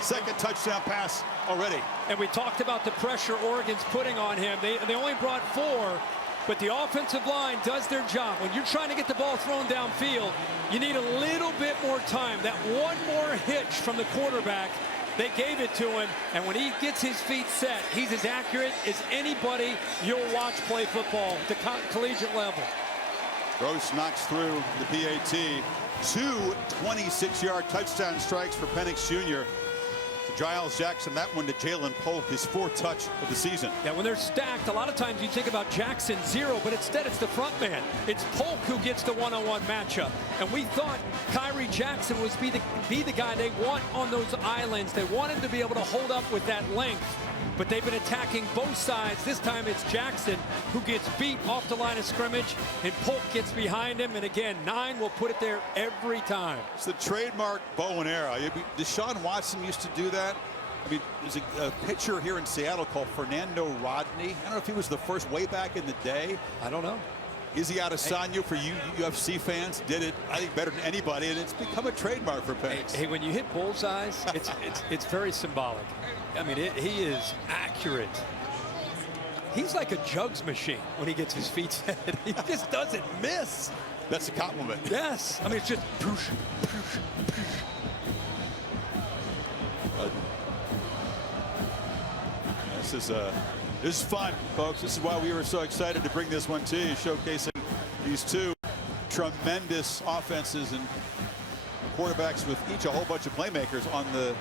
Second touchdown pass already. And we talked about the pressure Oregon's putting on him. They only brought 4, but the offensive line does their job. When you're trying to get the ball thrown downfield, you need a little bit more time. That one more hitch from the quarterback, they gave it to him, and when he gets his feet set, he's as accurate as anybody you'll watch play football at the collegiate level. Gross knocks through the PAT. 2 26-yard touchdown strikes for Penix Jr. to Giles Jackson. That one to Jalen Polk, his 4th touch of the season. Yeah, when they're stacked, a lot of times you think about Jackson 0, but instead it's the front man. It's Polk who gets the one-on-one matchup. And we thought Kyrie Jackson was be the guy they want on those islands. They want him to be able to hold up with that length. But they've been attacking both sides. This time it's Jackson who gets beat off the line of scrimmage, and Polk gets behind him. And again, 9 will put it there every time. It's the trademark bow and arrow. Deshaun Watson used to do that. I mean, there's a pitcher here in Seattle called Fernando Rodney. I don't know if he was the first way back in the day. I don't know. Izzy Adesanya, for you UFC fans, did it, I think, better than anybody, and it's become a trademark for Penix. Hey, when you hit bullseyes, it's very symbolic. I mean, he is accurate. He's like a jugs machine when he gets his feet set. He just doesn't miss. That's a compliment. Yes. I mean, it's just poosh, poosh, poosh. This is fun, folks. This is why we were so excited to bring this one to you, showcasing these 2 tremendous offenses and quarterbacks with each a whole bunch of playmakers. On the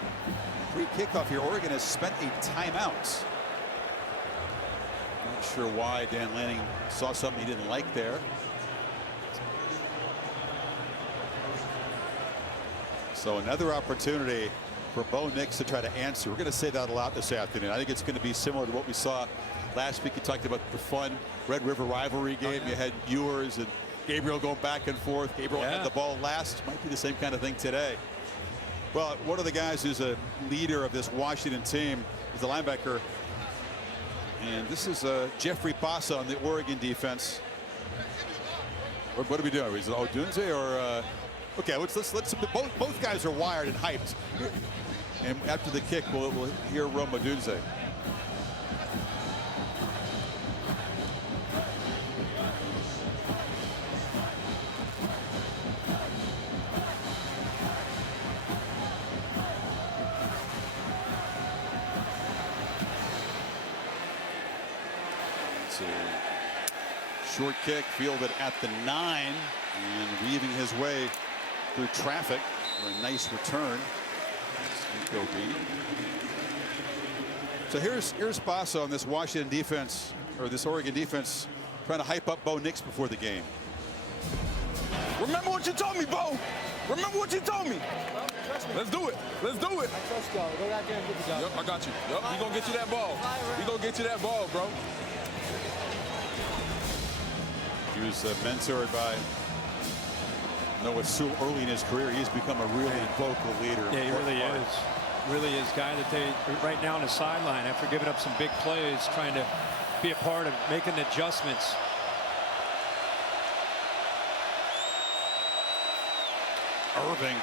pre-kickoff here, Oregon has spent a timeout. Not sure why. Dan Lanning saw something he didn't like there. So another opportunity for Bo Nix to try to answer. We're going to say that a lot this afternoon. I think it's going to be similar to what we saw last week. You talked about the fun Red River rivalry game. You had Ewers and Gabriel going back and forth. Gabriel had the ball last. Might be the same kind of thing today. Well, one of the guys who's a leader of this Washington team is the linebacker. And this is Jeffrey Bassa on the Oregon defense. What are we doing? Is it Odunze or... Okay, let's both guys are wired and hyped. And after the kick, we'll hear Rome Odunze. It's a short kick fielded at the 9 and weaving his way through traffic for a nice return. So here's Bassa on this Washington defense, or this Oregon defense, trying to hype up Bo Nix before the game. Remember what you told me, Bo. Remember what you told me. Let's do it. Let's do it. I trust y'all. Go out there and get the job. Yep, I got you. Yep, we gonna get you that ball. We gonna get you that ball, bro. He was mentored by Noah Sewell early in his career. He's become a really vocal leader. Yeah, he really is. Really is. Guy that they, right now on the sideline, after giving up some big plays, trying to be a part of making adjustments. Irving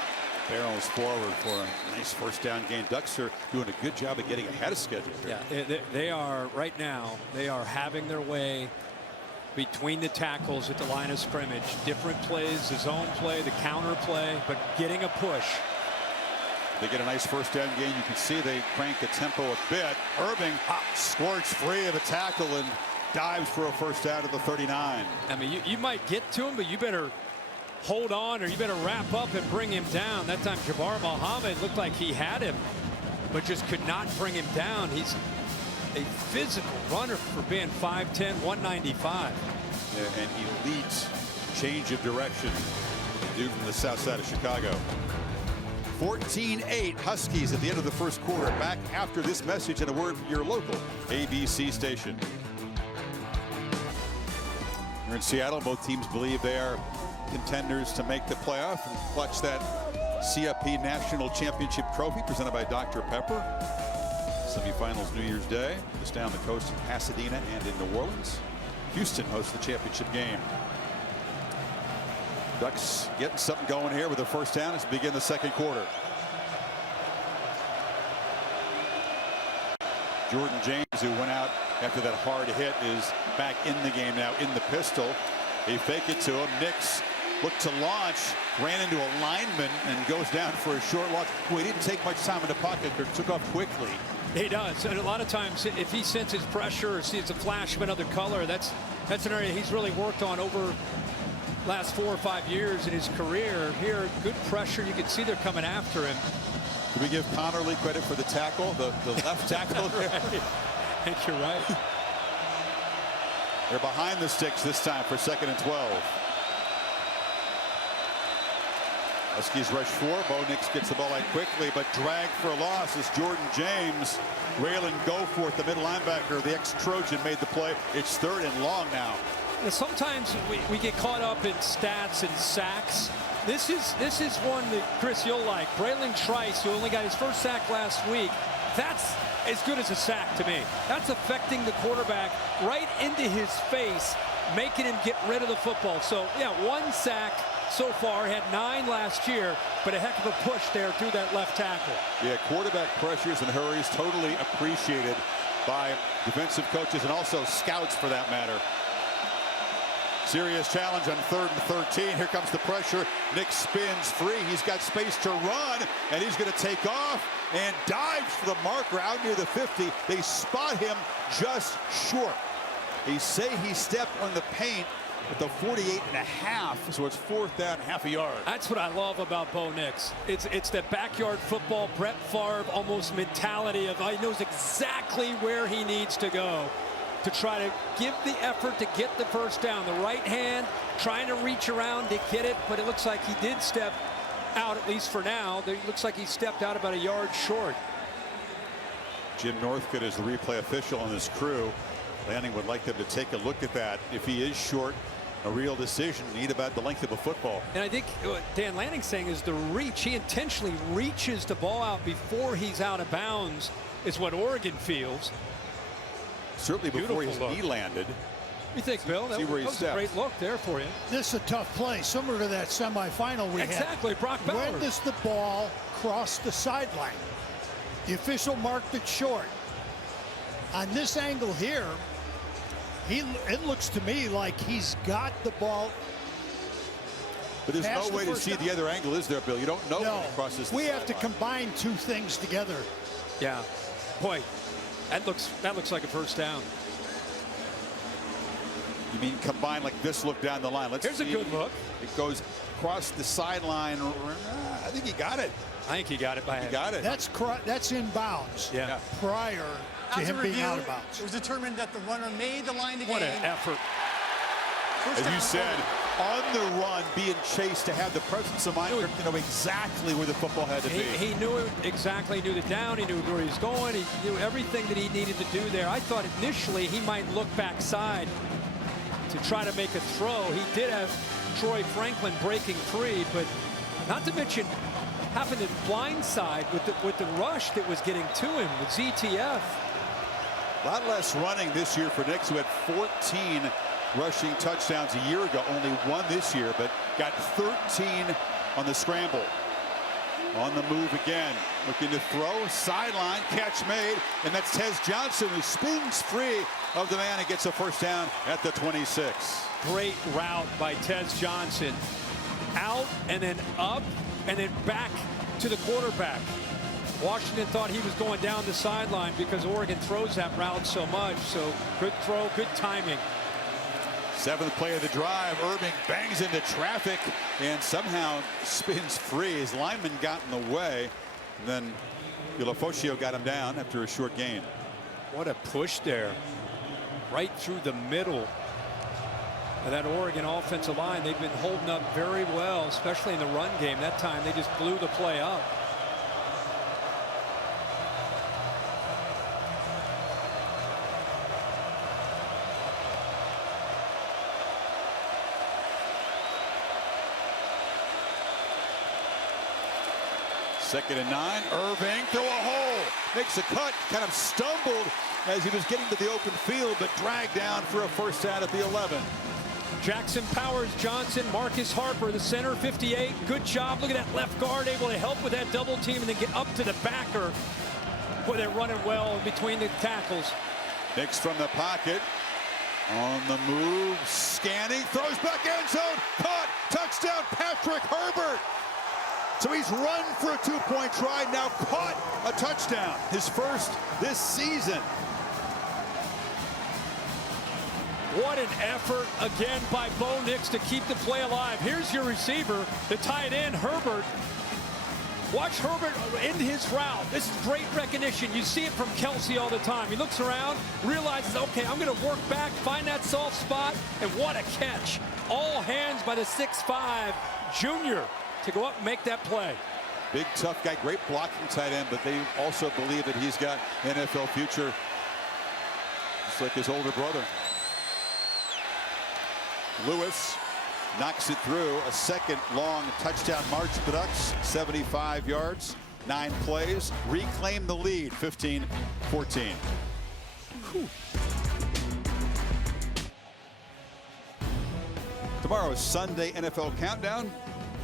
barrels forward for a nice first down gain. Ducks are doing a good job of getting ahead of schedule here. Yeah, they are right now. They are having their way between the tackles at the line of scrimmage. Different plays, the zone play, the counter play, but getting a push. They get a nice first down gain. You can see they crank the tempo a bit. Irving scorched free of a tackle and dives for a first down at the 39. I mean, you might get to him, but you better hold on, or you better wrap up and bring him down. That time Jabbar Muhammad looked like he had him, but just could not bring him down. He's a physical runner for being 5'10", 195. Yeah, and he leads change of direction. Dude from the south side of Chicago. 14-8 Huskies at the end of the first quarter. Back after this message and a word from your local ABC station. We're in Seattle. Both teams believe they are contenders to make the playoff and clutch that CFP National Championship Trophy presented by Dr. Pepper. Semifinals New Year's Day, just down the coast in Pasadena and in New Orleans. Houston hosts the championship game. Ducks getting something going here with a first down as we begin the second quarter. Jordan James, who went out after that hard hit, is back in the game now in the pistol. They fake it to him. Nix looked to launch, ran into a lineman, and goes down for a short loss. Well, he didn't take much time in the pocket, but took off quickly. He does, and a lot of times if he senses pressure or sees a flash of another color, that's an area he's really worked on over last 4 or 5 years in his career. Here, good pressure. You can see they're coming after him. Do we give Connerly credit for the tackle, the left tackle? Right. I think you're right. They're behind the sticks this time for 2nd and 12. Huskies rush 4. Bo Nix gets the ball out quickly, but dragged for a loss as Jordan James, Raylan Goforth, the middle linebacker, the ex-Trojan, made the play. It's 3rd and long now. Sometimes we get caught up in stats and sacks. This is one that, Chris, you'll like. Braylon Trice, who only got his first sack last week, that's as good as a sack to me. That's affecting the quarterback right into his face, making him get rid of the football. So, yeah, 1 sack so far, had 9 last year, but a heck of a push there through that left tackle. Yeah, quarterback pressures and hurries totally appreciated by defensive coaches and also scouts for that matter. Serious challenge on 3rd and 13. Here comes the pressure. Nix spins free. He's got space to run, and he's going to take off and dives for the marker out near the 50. They spot him just short. They say he stepped on the paint at the 48.5, so it's 4th down, half a yard. That's what I love about Bo Nix. It's that backyard football, Brett Favre almost mentality of he knows exactly where he needs to go to try to give the effort to get the first down. The right hand trying to reach around to get it, but it looks like he did step out, at least for now. It looks like he stepped out about a yard short. Jim Northcutt is the replay official on this crew. Lanning would like them to take a look at that. If he is short, a real decision. Need about the length of a football. And I think what Dan Lanning's saying is the reach. He intentionally reaches the ball out before he's out of bounds is what Oregon feels. Certainly before his knee landed. What do you think, Bill? That was a great look there for you. This is a tough play, similar to that semifinal we had. Exactly, Brock Bowers. When does the ball cross the sideline? The official marked it short. On this angle here, it looks to me like he's got the ball. But there's no way to see the other angle, is there, Bill? You don't know when it crosses the sideline. We have to combine 2 things together. Yeah. Boy, that looks like a first down. You mean combine like this look down the line? Here's a good look. It goes across the sideline. I think he got it. I think he got it by He got it. That's in bounds. Yeah. Prior to him being out of bounds. It was determined that the runner made the line to gain. What an effort. As you said, on the run, being chased, to have the presence of mind to know exactly where the football had to be. He knew it exactly, knew the down, he knew where he was going, he knew everything that he needed to do there. I thought initially he might look backside to try to make a throw. He did have Troy Franklin breaking free, but not to mention happened to blindside with the rush that was getting to him with ZTF. A lot less running this year for Nix, who had 14 rushing touchdowns a year ago. Only 1 this year, but got 13 on the scramble. On the move again. Looking to throw. Sideline. Catch made. And that's Tez Johnson, who spins free of the man and gets a first down at the 26. Great route by Tez Johnson. Out and then up and then back to the quarterback. Washington thought he was going down the sideline because Oregon throws that route so much. So good throw, good timing. 7th play of the drive. Irving bangs into traffic and somehow spins free. His lineman got in the way. And then Ulofoshio got him down after a short gain. What a push there. Right through the middle of that Oregon offensive line. They've been holding up very well, especially in the run game. That time they just blew the play up. Second and 9. Irving through a hole. Makes a cut. Kind of stumbled as he was getting to the open field, but dragged down for a first down at the 11. Jackson Powers Johnson, Marcus Harper, the center, 58. Good job. Look at that left guard, able to help with that double team and then get up to the backer. Boy, they're running well in between the tackles. Nix from the pocket. On the move, scanning, throws back end zone, caught, touchdown, Patrick Herbert. So he's run for a 2-point try, now caught a touchdown, his first this season. What an effort again by Bo Nix to keep the play alive. Here's your receiver, the tight end, Herbert. Watch Herbert in his route. This is great recognition. You see it from Kelsey all the time. He looks around, realizes, okay, I'm going to work back, find that soft spot, and what a catch. All hands by the 6'5" junior to go up and make that play. Big, tough guy, great blocking tight end, but they also believe that he's got NFL future, just like his older brother. Lewis knocks it through. A second long touchdown march for the Ducks. 75 yards, 9 plays. Reclaim the lead, 15-14. Tomorrow is Sunday NFL Countdown.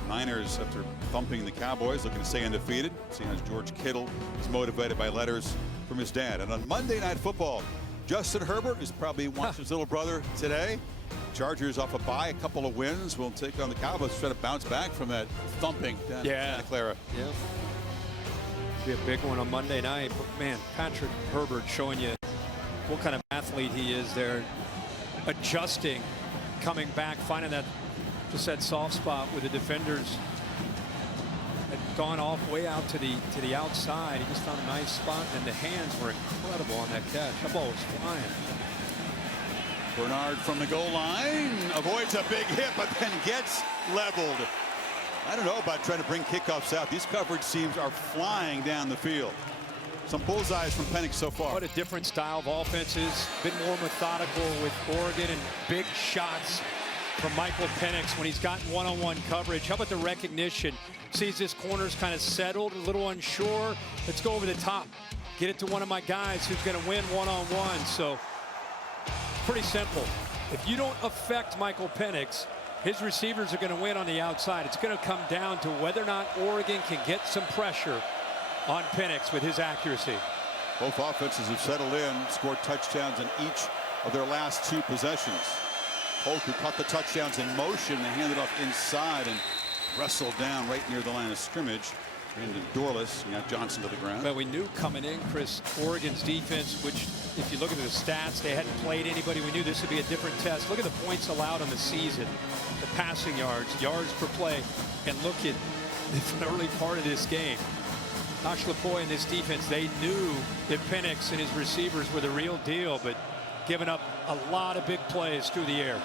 Niners, after thumping the Cowboys, looking to stay undefeated. Seeing as George Kittle is motivated by letters from his dad. And on Monday Night Football, Justin Herbert is probably watching his little brother today. Chargers off a bye, a couple of wins. Will take on the Cowboys, try to bounce back from that thumping down in Santa Clara. Yeah. Be a big one on Monday night. But man, Patrick Herbert showing you what kind of athlete he is there. Adjusting, coming back, finding that that soft spot with the defenders. Had gone off way out to the outside. He just found a nice spot, and the hands were incredible on that catch. That ball was flying. Bernard from the goal line avoids a big hit, but then gets leveled. I don't know about trying to bring kickoffs out. These coverage teams are flying down the field. Some bullseyes from Penix so far. What a different style of offenses. Been more methodical with Oregon, and big shots from Michael Penix when he's gotten one-on-one coverage. How about the recognition? Sees his corners kind of settled, a little unsure. Let's go over the top. Get it to one of my guys who's going to win one-on-one. So pretty simple. If you don't affect Michael Penix, his receivers are going to win on the outside. It's going to come down to whether or not Oregon can get some pressure on Penix with his accuracy. Both offenses have settled in, scored touchdowns in each of their last 2 possessions. Polk, who caught the touchdowns in motion, they handed off inside and wrestled down right near the line of scrimmage. Into Dorless, you got Johnson to the ground. But we knew coming in, Chris, Oregon's defense, which if you look at the stats, they hadn't played anybody. We knew this would be a different test. Look at the points allowed on the season, the passing yards, yards per play, and look at the early part of this game. Josh Lapoy and this defense, they knew that Penix and his receivers were the real deal, but giving up a lot of big plays through the air.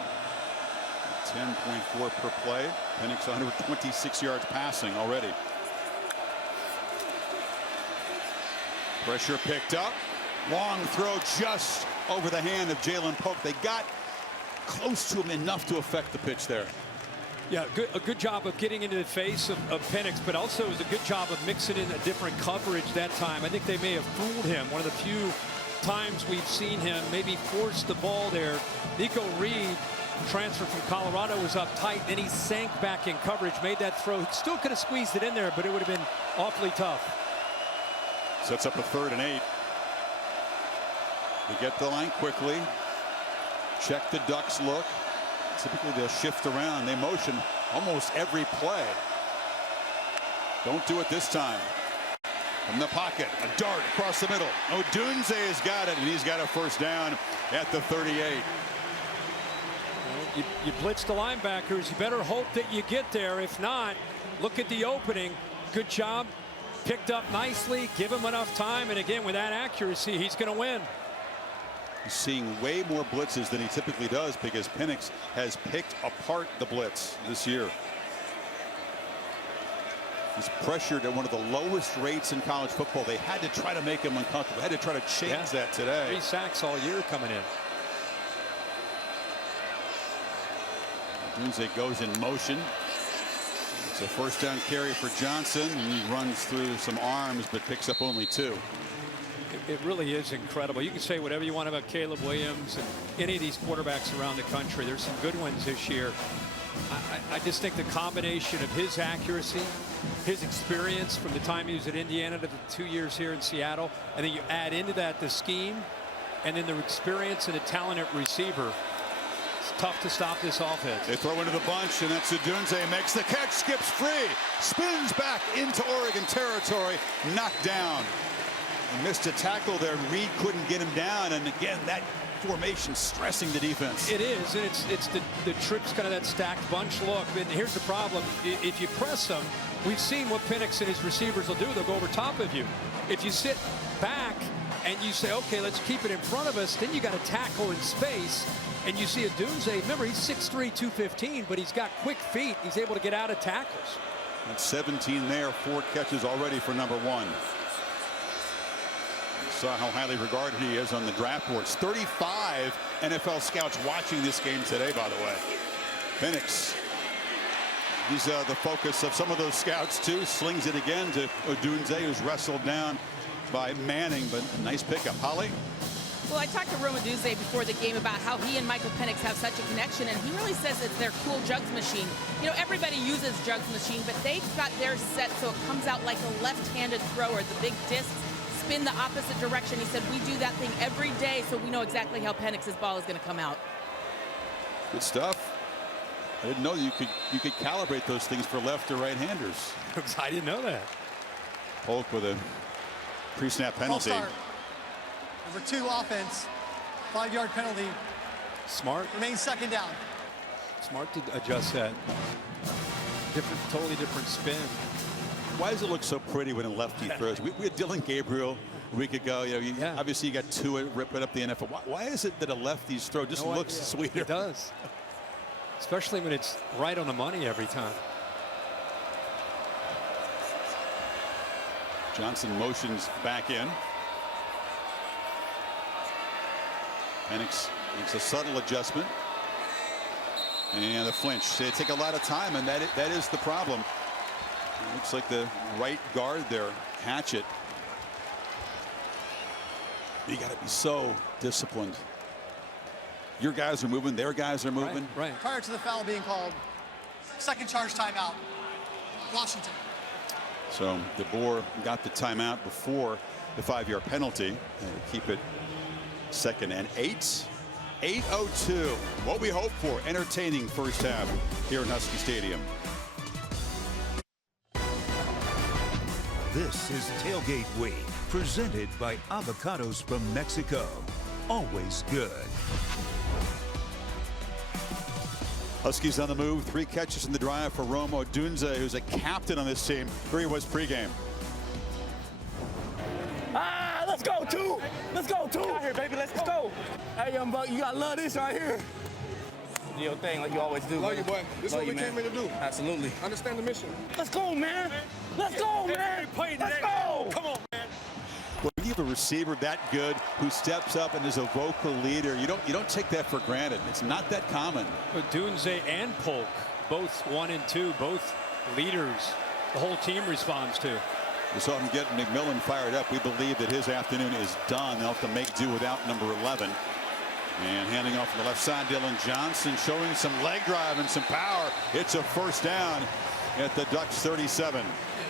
10.4 per play. Penix 126 yards passing already. Pressure picked up. Long throw just over the hand of Jalen Polk. They got close to him enough to affect the pitch there. Yeah, a good job of getting into the face of Penix, but also it was a good job of mixing in a different coverage that time. I think they may have fooled him. One of the few times we've seen him maybe force the ball there. Nico Reed, transfer from Colorado, was up tight, then he sank back in coverage, made that throw. He still could have squeezed it in there, but it would have been awfully tough. Sets up a 3rd and 8. They get the line quickly. Check the Ducks look. Typically they'll shift around. They motion almost every play. Don't do it this time. From the pocket, a dart across the middle. Odunze has got it, and he's got a 1st down at the 38. Well, you blitz the linebackers. You better hope that you get there. If not, look at the opening. Good job. Picked up nicely. Give him enough time. And again, with that accuracy, he's going to win. He's seeing way more blitzes than he typically does because Penix has picked apart the blitz this year. He's pressured at one of the lowest rates in college football. They had to try to make him uncomfortable. Had to try to change that today. 3 sacks all year coming in. Dunze goes in motion. It's a 1st down carry for Johnson, and he runs through some arms but picks up only 2. It really is incredible. You can say whatever you want about Caleb Williams and any of these quarterbacks around the country. There's some good ones this year. I just think the combination of his accuracy, his experience from the time he was at Indiana to the 2 years here in Seattle, and then you add into that the scheme, and then the experience and the talent at receiver. It's tough to stop this offense. They throw into the bunch, and that's Odunze makes the catch, skips free, spins back into Oregon territory, knocked down. He missed a tackle there. Reed couldn't get him down, and again, that formation stressing the defense. It is, and it's the trick's kind of that stacked bunch look. And here's the problem: if you press them, we've seen what Penix and his receivers will do. They'll go over top of you. If you sit back and you say, okay, let's keep it in front of us, then you got to tackle in space. And you see Odunze, remember, he's 6'3", 215, but he's got quick feet. He's able to get out of tackles. That's 17 there, 4 catches already for number 1. Saw how highly regarded he is on the draft boards. 35 NFL scouts watching this game today, by the way. Penix, he's the focus of some of those scouts too. Slings it again to Odunze, who's wrestled down by Manning, but a nice pickup. Holly? Well, I talked to Rome Odunze before the game about how he and Michael Penix have such a connection, and he really says it's their cool jugs machine. You know, everybody uses jugs machine, but they've got theirs set so it comes out like a left-handed thrower. The big discs spin the opposite direction. He said, we do that thing every day, so we know exactly how Penix's ball is going to come out. Good stuff. I didn't know you could calibrate those things for left or right-handers. I didn't know that. Polk with a pre-snap penalty. Number 2 offense, 5-yard penalty. Smart. Remains second down. Smart to adjust that. Totally different spin. Why does it look so pretty when a lefty throws? We had Dylan Gabriel a week ago. You know, obviously you got Tua ripping up the NFL. Why is it that a lefty's throw just looks sweeter? It does, especially when it's right on the money every time. Johnson motions back in. Penix makes a subtle adjustment, and the flinch. They take a lot of time, and that is the problem. It looks like the right guard there, Hatchett. You got to be so disciplined. Your guys are moving, their guys are moving. Right. Prior to the foul being called, second charge timeout, Washington. So DeBoer got the timeout before the 5-yard penalty, and keep it 2nd and 8. 8:02. What we hope for. Entertaining first half here in Husky Stadium. This is Tailgate Week, presented by Avocados from Mexico. Always good. Huskies on the move. 3 catches in the drive for Rome Odunze, who's a captain on this team. Here he was pregame. Let's go, 2. Let's go, 2. Out here, baby. Let's go. Hey, young buck, you gotta love this right here. Do your thing like you always do. Love you, boy. This is what we came here to do. Absolutely. Understand the mission. Let's go, man. Let's go, man. Let's go. Come on, man. When you have a receiver that good who steps up and is a vocal leader, you don't take that for granted. It's not that common. Odunze and Polk, both 1 and 2, both leaders. The whole team responds to. We saw him get McMillan fired up. We believe that his afternoon is done. They'll have to make do without number 11. And handing off on the left side, Dylan Johnson showing some leg drive and some power. It's a first down at the Ducks 37.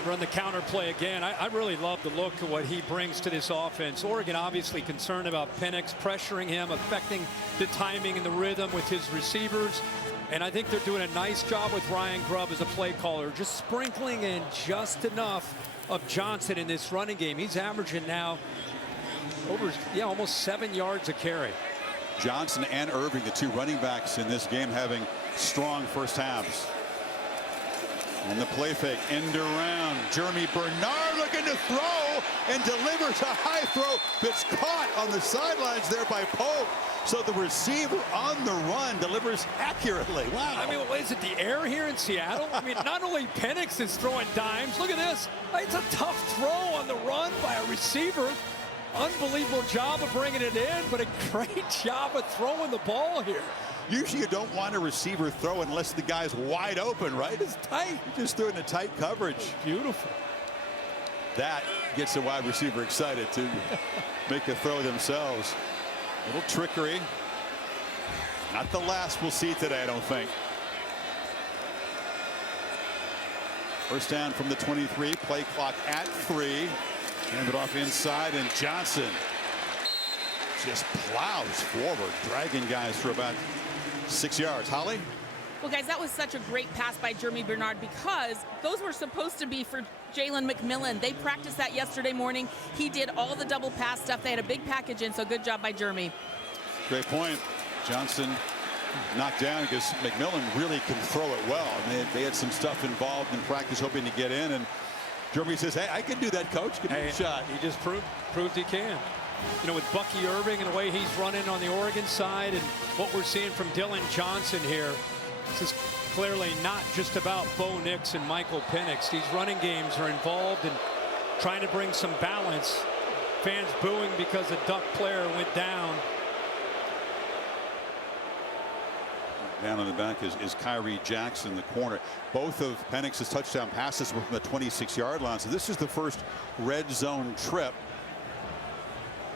Run the counter play again. I really love the look of what he brings to this offense. Oregon obviously concerned about Penix pressuring him, affecting the timing and the rhythm with his receivers. And I think they're doing a nice job with Ryan Grubb as a play caller, just sprinkling in just enough of Johnson in this running game. He's averaging now over, almost 7 yards a carry. Johnson and Irving, the 2 running backs in this game, having strong first halves. And the play fake, end around. Jeremy Bernard looking to throw and delivers a high throw that's caught on the sidelines there by Pope. So the receiver on the run delivers accurately. Wow. I mean, what is it, the air here in Seattle? I mean, not only Penix is throwing dimes. Look at this. It's a tough throw on the run by a receiver. Unbelievable job of bringing it in, but a great job of throwing the ball here. Usually you don't want a receiver throw unless the guy's wide open, right? It's tight. You're just doing a tight coverage. Beautiful. That gets the wide receiver excited to make a throw themselves. A little trickery. Not the last we'll see today, I don't think. First down from the 23. Play clock at 3. Hand it off inside, and Johnson just plows forward, dragging guys for about 6 yards. Holly? Well, guys, that was such a great pass by Jeremy Bernard because those were supposed to be for Jalen McMillan. They practiced that yesterday morning. He did all the double pass stuff. They had a big package in, so good job by Jeremy. Great point. Johnson knocked down because McMillan really can throw it well. And they had some stuff involved in practice hoping to get in. And Jeremy says, hey, I can do that, coach. Give me a shot. He just proved he can. You know, with Bucky Irving and the way he's running on the Oregon side and what we're seeing from Dylan Johnson here, this is clearly not just about Bo Nix and Michael Penix. These running games are involved in trying to bring some balance. Fans booing because a Duck player went down. Down on the back is Kyrie Jackson, the corner. Both of Penix's touchdown passes were from the 26-yard line. So this is the first red zone trip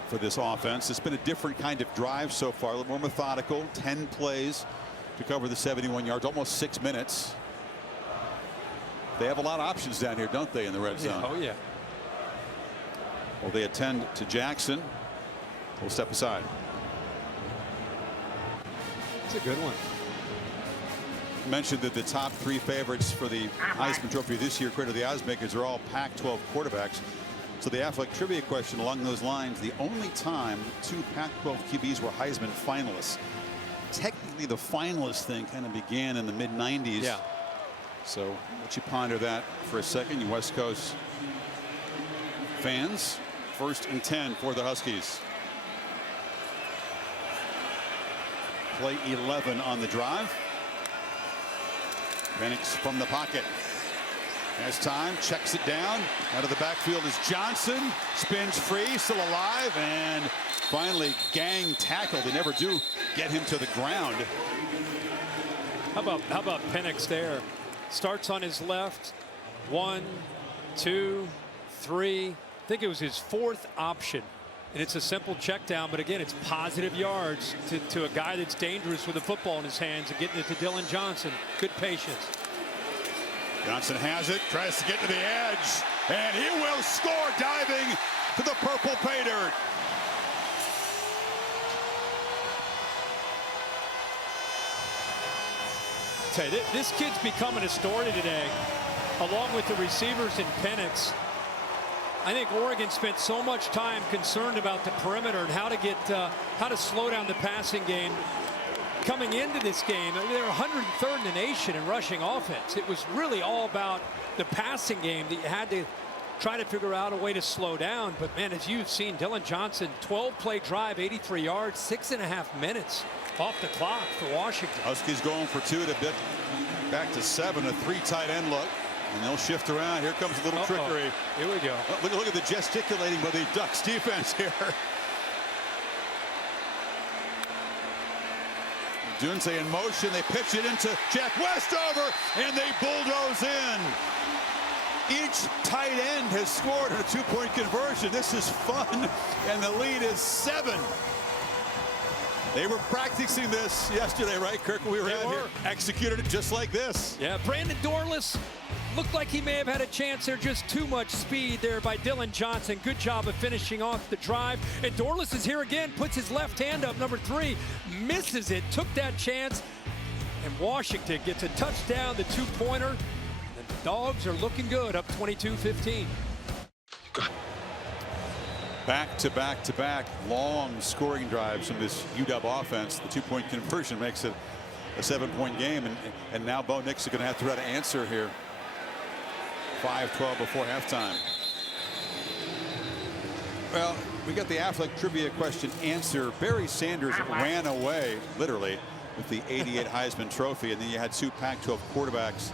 for this offense. It's been a different kind of drive so far, a little more methodical. 10 plays to cover the 71 yards, almost 6 minutes. They have a lot of options down here, don't they, in the red zone? Oh, yeah. Well, they attend to Jackson. We'll step aside. It's a good one. Mentioned that the top 3 favorites for the Heisman Trophy this year, according to the oddsmakers, are all Pac-12 quarterbacks. So the athletic trivia question along those lines: the only time 2 Pac-12 QBs were Heisman finalists. Technically, the finalist thing kind of began in the mid-90s. Yeah. So let you ponder that for a second, you West Coast fans. 1st and 10 for the Huskies. Play 11 on the drive. Penix from the pocket. Has time, checks it down. Out of the backfield is Johnson. Spins free, still alive, and finally gang tackled. They never do get him to the ground. How about Penix there? Starts on his left. 1, 2, 3. I think it was his 4th option. And it's a simple check down, but again, it's positive yards to a guy that's dangerous with a football in his hands and getting it to Dylan Johnson. Good patience. Johnson has it, tries to get to the edge, and he will score diving to the purple pay dirt. Tell you, this kid's becoming a story today, along with the receivers in Penix. I think Oregon spent so much time concerned about the perimeter and how to slow down the passing game. Coming into this game, they were 103rd in the nation in rushing offense. It was really all about the passing game that you had to try to figure out a way to slow down. But man, as you've seen, Dylan Johnson, 12-play drive, 83 yards, 6.5 minutes off the clock for Washington. Huskies going for 2 to bit back to 7, a 3 tight end look. And they'll shift around. Here comes a little trickery. Here we go. Look at the gesticulating by the Ducks defense here. Dunze in motion. They pitch it into Jack Westover, and they bulldoze in. Each tight end has scored a 2-point conversion. This is fun, and the lead is 7. They were practicing this yesterday, right, Kirk? We were out here. Executed it just like this. Yeah, Brandon Dorless looked like he may have had a chance there. Just too much speed there by Dylan Johnson. Good job of finishing off the drive. And Dorless is here again, puts his left hand up, number 3, misses it, took that chance. And Washington gets a touchdown, the 2-pointer. And the Dogs are looking good, up 22-15. Back-to-back-to-back long scoring drives from this UW offense. The 2-point conversion makes it a 7-point game. And now Bo Nix is going to have to try to answer here. 5:12 before halftime. Well, we got the athletic trivia question answer. Barry Sanders ran away, literally, with the '88 Heisman Trophy. And then you had 2 Pac-12 quarterbacks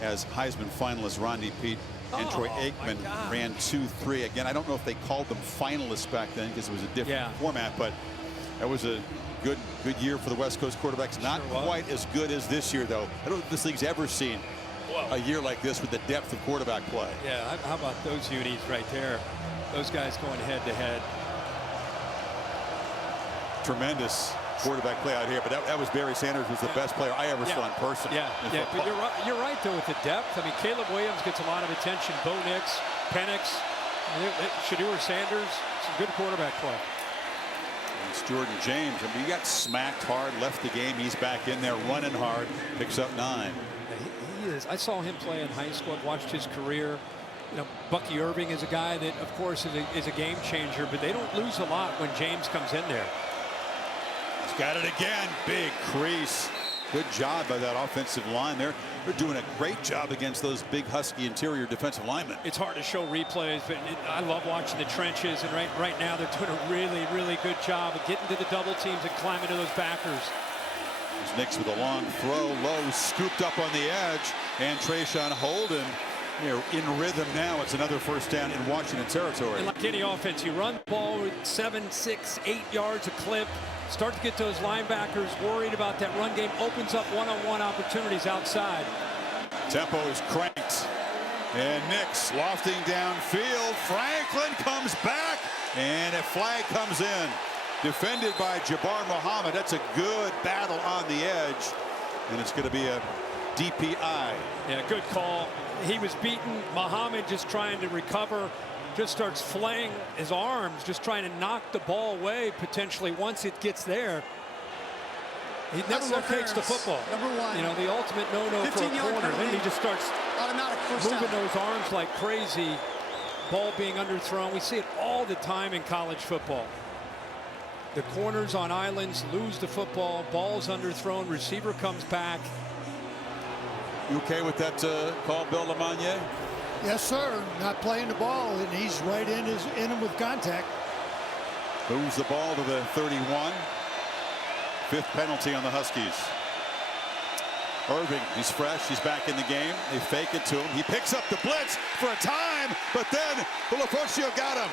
as Heisman finalists. Rodney Peete and Troy Aikman ran 2-3. Again, I don't know if they called them finalists back then because it was a different format, but that was a good year for the West Coast quarterbacks. Not quite as good as this year, though. I don't think this league's ever seen a year like this with the depth of quarterback play. Yeah, how about those unis right there? Those guys going head to head. Tremendous quarterback play out here, but that was Barry Sanders, was the best player I ever saw in person. But you're right though with the depth. I mean, Caleb Williams gets a lot of attention. Bo Nix, Penix, Shedeur Sanders, some good quarterback play. It's Jordan James. I mean, he got smacked hard, left the game. He's back in there running hard, picks up 9. Yeah, he is. I saw him play in high school. I've watched his career. You know, Bucky Irving is a guy that, of course, is a game changer, but they don't lose a lot when James comes in there. He's got it again. Big crease. Good job by that offensive line. They're doing a great job against those big Husky interior defensive linemen. It's hard to show replays, but I love watching the trenches, and right now they're doing a really, really good job of getting to the double teams and climbing to those backers. There's Nix with a long throw, low, scooped up on the edge, and Trayshawn Holden in rhythm now. It's another first down in Washington territory. And like any offense, you run the ball with 7, 6, 8 yards a clip. Start to get those linebackers worried about that run game. Opens up one-on-one opportunities outside. Tempo is cranked. And Nix lofting downfield. Franklin comes back. And a flag comes in. Defended by Jabbar Muhammad. That's a good battle on the edge. And it's going to be a DPI. Yeah, good call. He was beaten. Muhammad just trying to recover. Just starts flaying his arms, just trying to knock the ball away potentially once it gets there. He never locates the football. Number 1. You know, the ultimate no-no for a corner. Then he just starts moving those arms like crazy. Ball being underthrown. We see it all the time in college football. The corners on islands lose the football. Ball's underthrown. Receiver comes back. You okay with that call, Bill Lamagnier? Yes, sir. Not playing the ball, and he's right in him with contact. Moves the ball to the 31. 5th penalty on the Huskies. Irving, he's fresh. He's back in the game. They fake it to him. He picks up the blitz for a time, but then Ulofoshio got him.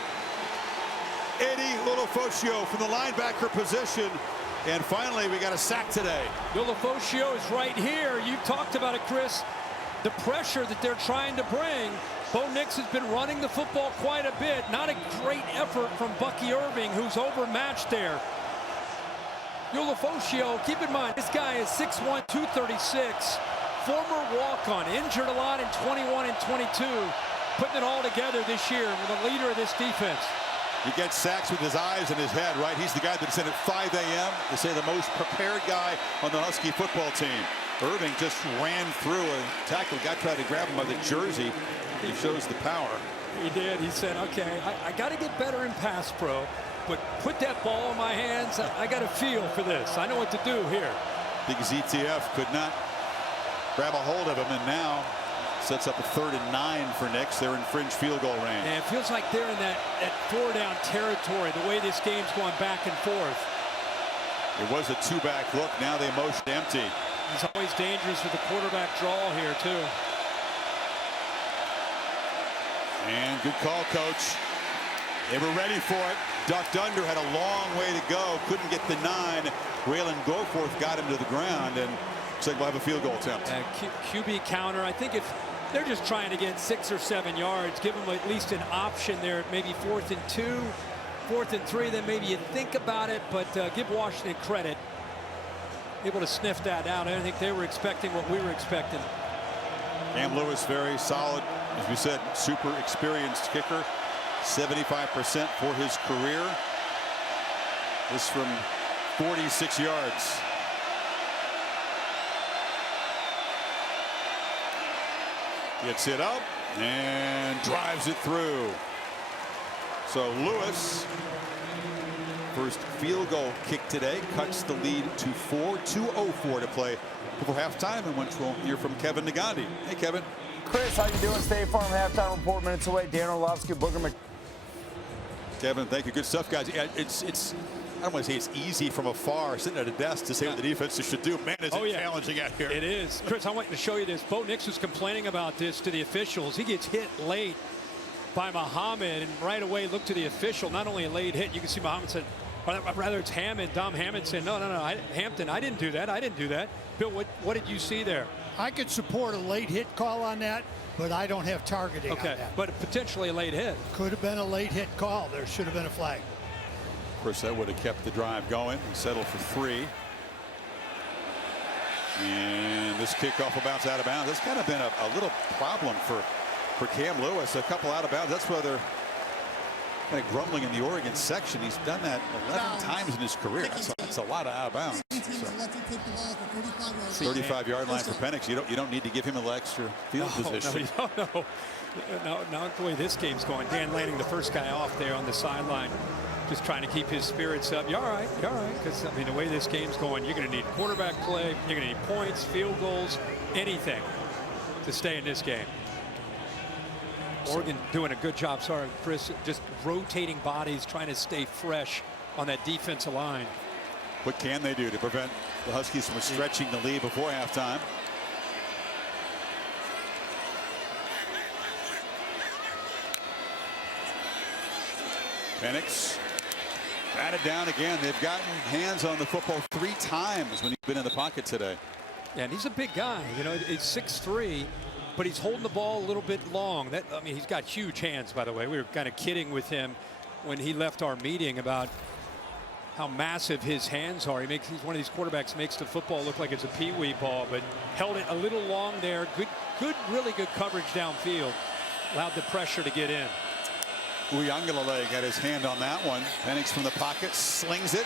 Eddie Ulofoshio from the linebacker position. And finally, we got a sack today. Ulofoshio is right here. You talked about it, Chris. The pressure that they're trying to bring. Bo Nix has been running the football quite a bit. Not a great effort from Bucky Irving, who's overmatched there. Ulofoshio, keep in mind, this guy is 6'1", 236. Former walk-on, injured a lot in 21 and 22. Putting it all together this year with the leader of this defense. He gets sacks with his eyes and his head, right? He's the guy that's in at 5 a.m. They say the most prepared guy on the Husky football team. Irving just ran through a tackle. Guy tried to grab him by the jersey. He shows the power. He did. He said, okay, I got to get better in pass pro, but put that ball in my hands. I got a feel for this. I know what to do here. Big ZTF could not grab a hold of him, and now sets up a 3rd and 9 for Nix. They're in fringe field goal range. And it feels like they're in that 4-down territory, the way this game's going back and forth. It was a 2-back look. Now they motion empty. It's always dangerous with the quarterback draw here, too. And good call, Coach. They were ready for it. Ducked under, had a long way to go. Couldn't get the 9. Waylon Goforth got him to the ground, and looks like we'll have a field goal attempt. QB counter. I think if they're just trying to get 6 or 7 yards, give them at least an option there. Maybe 4th and 2, 4th and 3, then maybe you think about it, but give Washington credit. Able to sniff that out. I don't think they were expecting what we were expecting. Cam Lewis, very solid. As we said, super experienced kicker. 75% for his career. This from 46 yards. Gets it up and drives it through. So Lewis, first field goal kick today, cuts the lead to 4. 2:04 to play before halftime, and we'll hear from Kevin Nagandi. Hey, Kevin. Chris, how you doing? State Farm halftime report minutes away. Dan Orlovsky, Booger Mc. Kevin, thank you. Good stuff, guys. Yeah, it's I don't want to say it's easy from afar, sitting at a desk, to say what the defense should do. Man, is it challenging out here. It is. Chris, I want to show you this. Bo Nix was complaining about this to the officials. He gets hit late by Muhammad, and right away look to the official. Not only a late hit, you can see Muhammad said, or rather it's Hammond, Dom Hammond said, no, Hampton, I didn't do that. I didn't do that. Bill, what did you see there? I could support a late hit call on that, but I don't have targeting on that. But potentially a late hit. Could have been a late hit call. There should have been a flag. Of course, that would have kept the drive going and settled for 3. And this kickoff will bounce out of bounds. That's kind of been a little problem for Cam Lewis. A couple out of bounds. That's why they're kind of grumbling in the Oregon section. He's done that 11 times in his career. That's a lot of out of bounds. So, 35-yard line for Penix. You don't need to give him a little extra field position. No, not the way this game's going. Dan Lanning, the first guy off there on the sideline, just trying to keep his spirits up. You're all right. You're all right. Because, I mean, the way this game's going, you're going to need quarterback play. You're going to need points, field goals, anything to stay in this game. Oregon doing a good job, sorry, Chris, just rotating bodies, trying to stay fresh on that defensive line. What can they do to prevent the Huskies from stretching the lead before halftime? Penix batted down again. They've gotten hands on the football 3 times when he's been in the pocket today. Yeah, and he's a big guy. You know, he's 6'3", but he's holding the ball a little bit long. I mean, he's got huge hands, by the way. We were kind of kidding with him when he left our meeting about how massive his hands are. He's one of these quarterbacks makes the football look like it's a pee-wee ball, but held it a little long there. Really good coverage downfield. Allowed the pressure to get in. Uyangalele got his hand on that one. Penix from the pocket slings it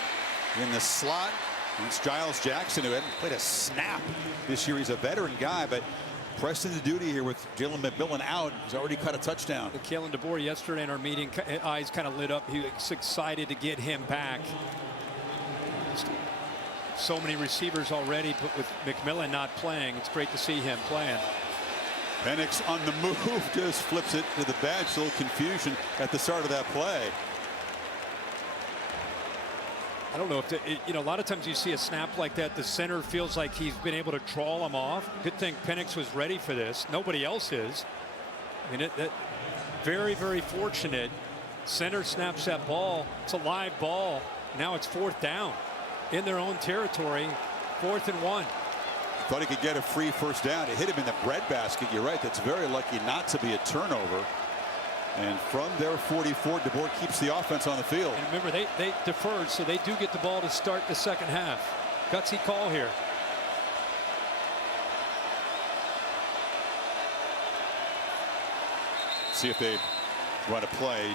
in the slot. And it's Giles Jackson, who hadn't played a snap this year. He's a veteran guy, but pressed into duty here with Jalen McMillan out. He's already cut a touchdown. Kalen DeBoer yesterday in our meeting, eyes kind of lit up. He was excited to get him back. So many receivers already, but with McMillan not playing, it's great to see him playing. Penix on the move, just flips it to the bench. A little confusion at the start of that play. I don't know if a lot of times you see a snap like that, the center feels like he's been able to draw him off. Good thing Penix was ready for this. Nobody else is. I mean, very, very fortunate. Center snaps that ball. It's a live ball. Now it's 4th down in their own territory. 4th and 1. Thought he could get a free first down. It hit him in the breadbasket. You're right. That's very lucky not to be a turnover. And from their 44, DeBoer keeps the offense on the field. And remember, they deferred, so they do get the ball to start the second half. Gutsy call here. See if they run a play.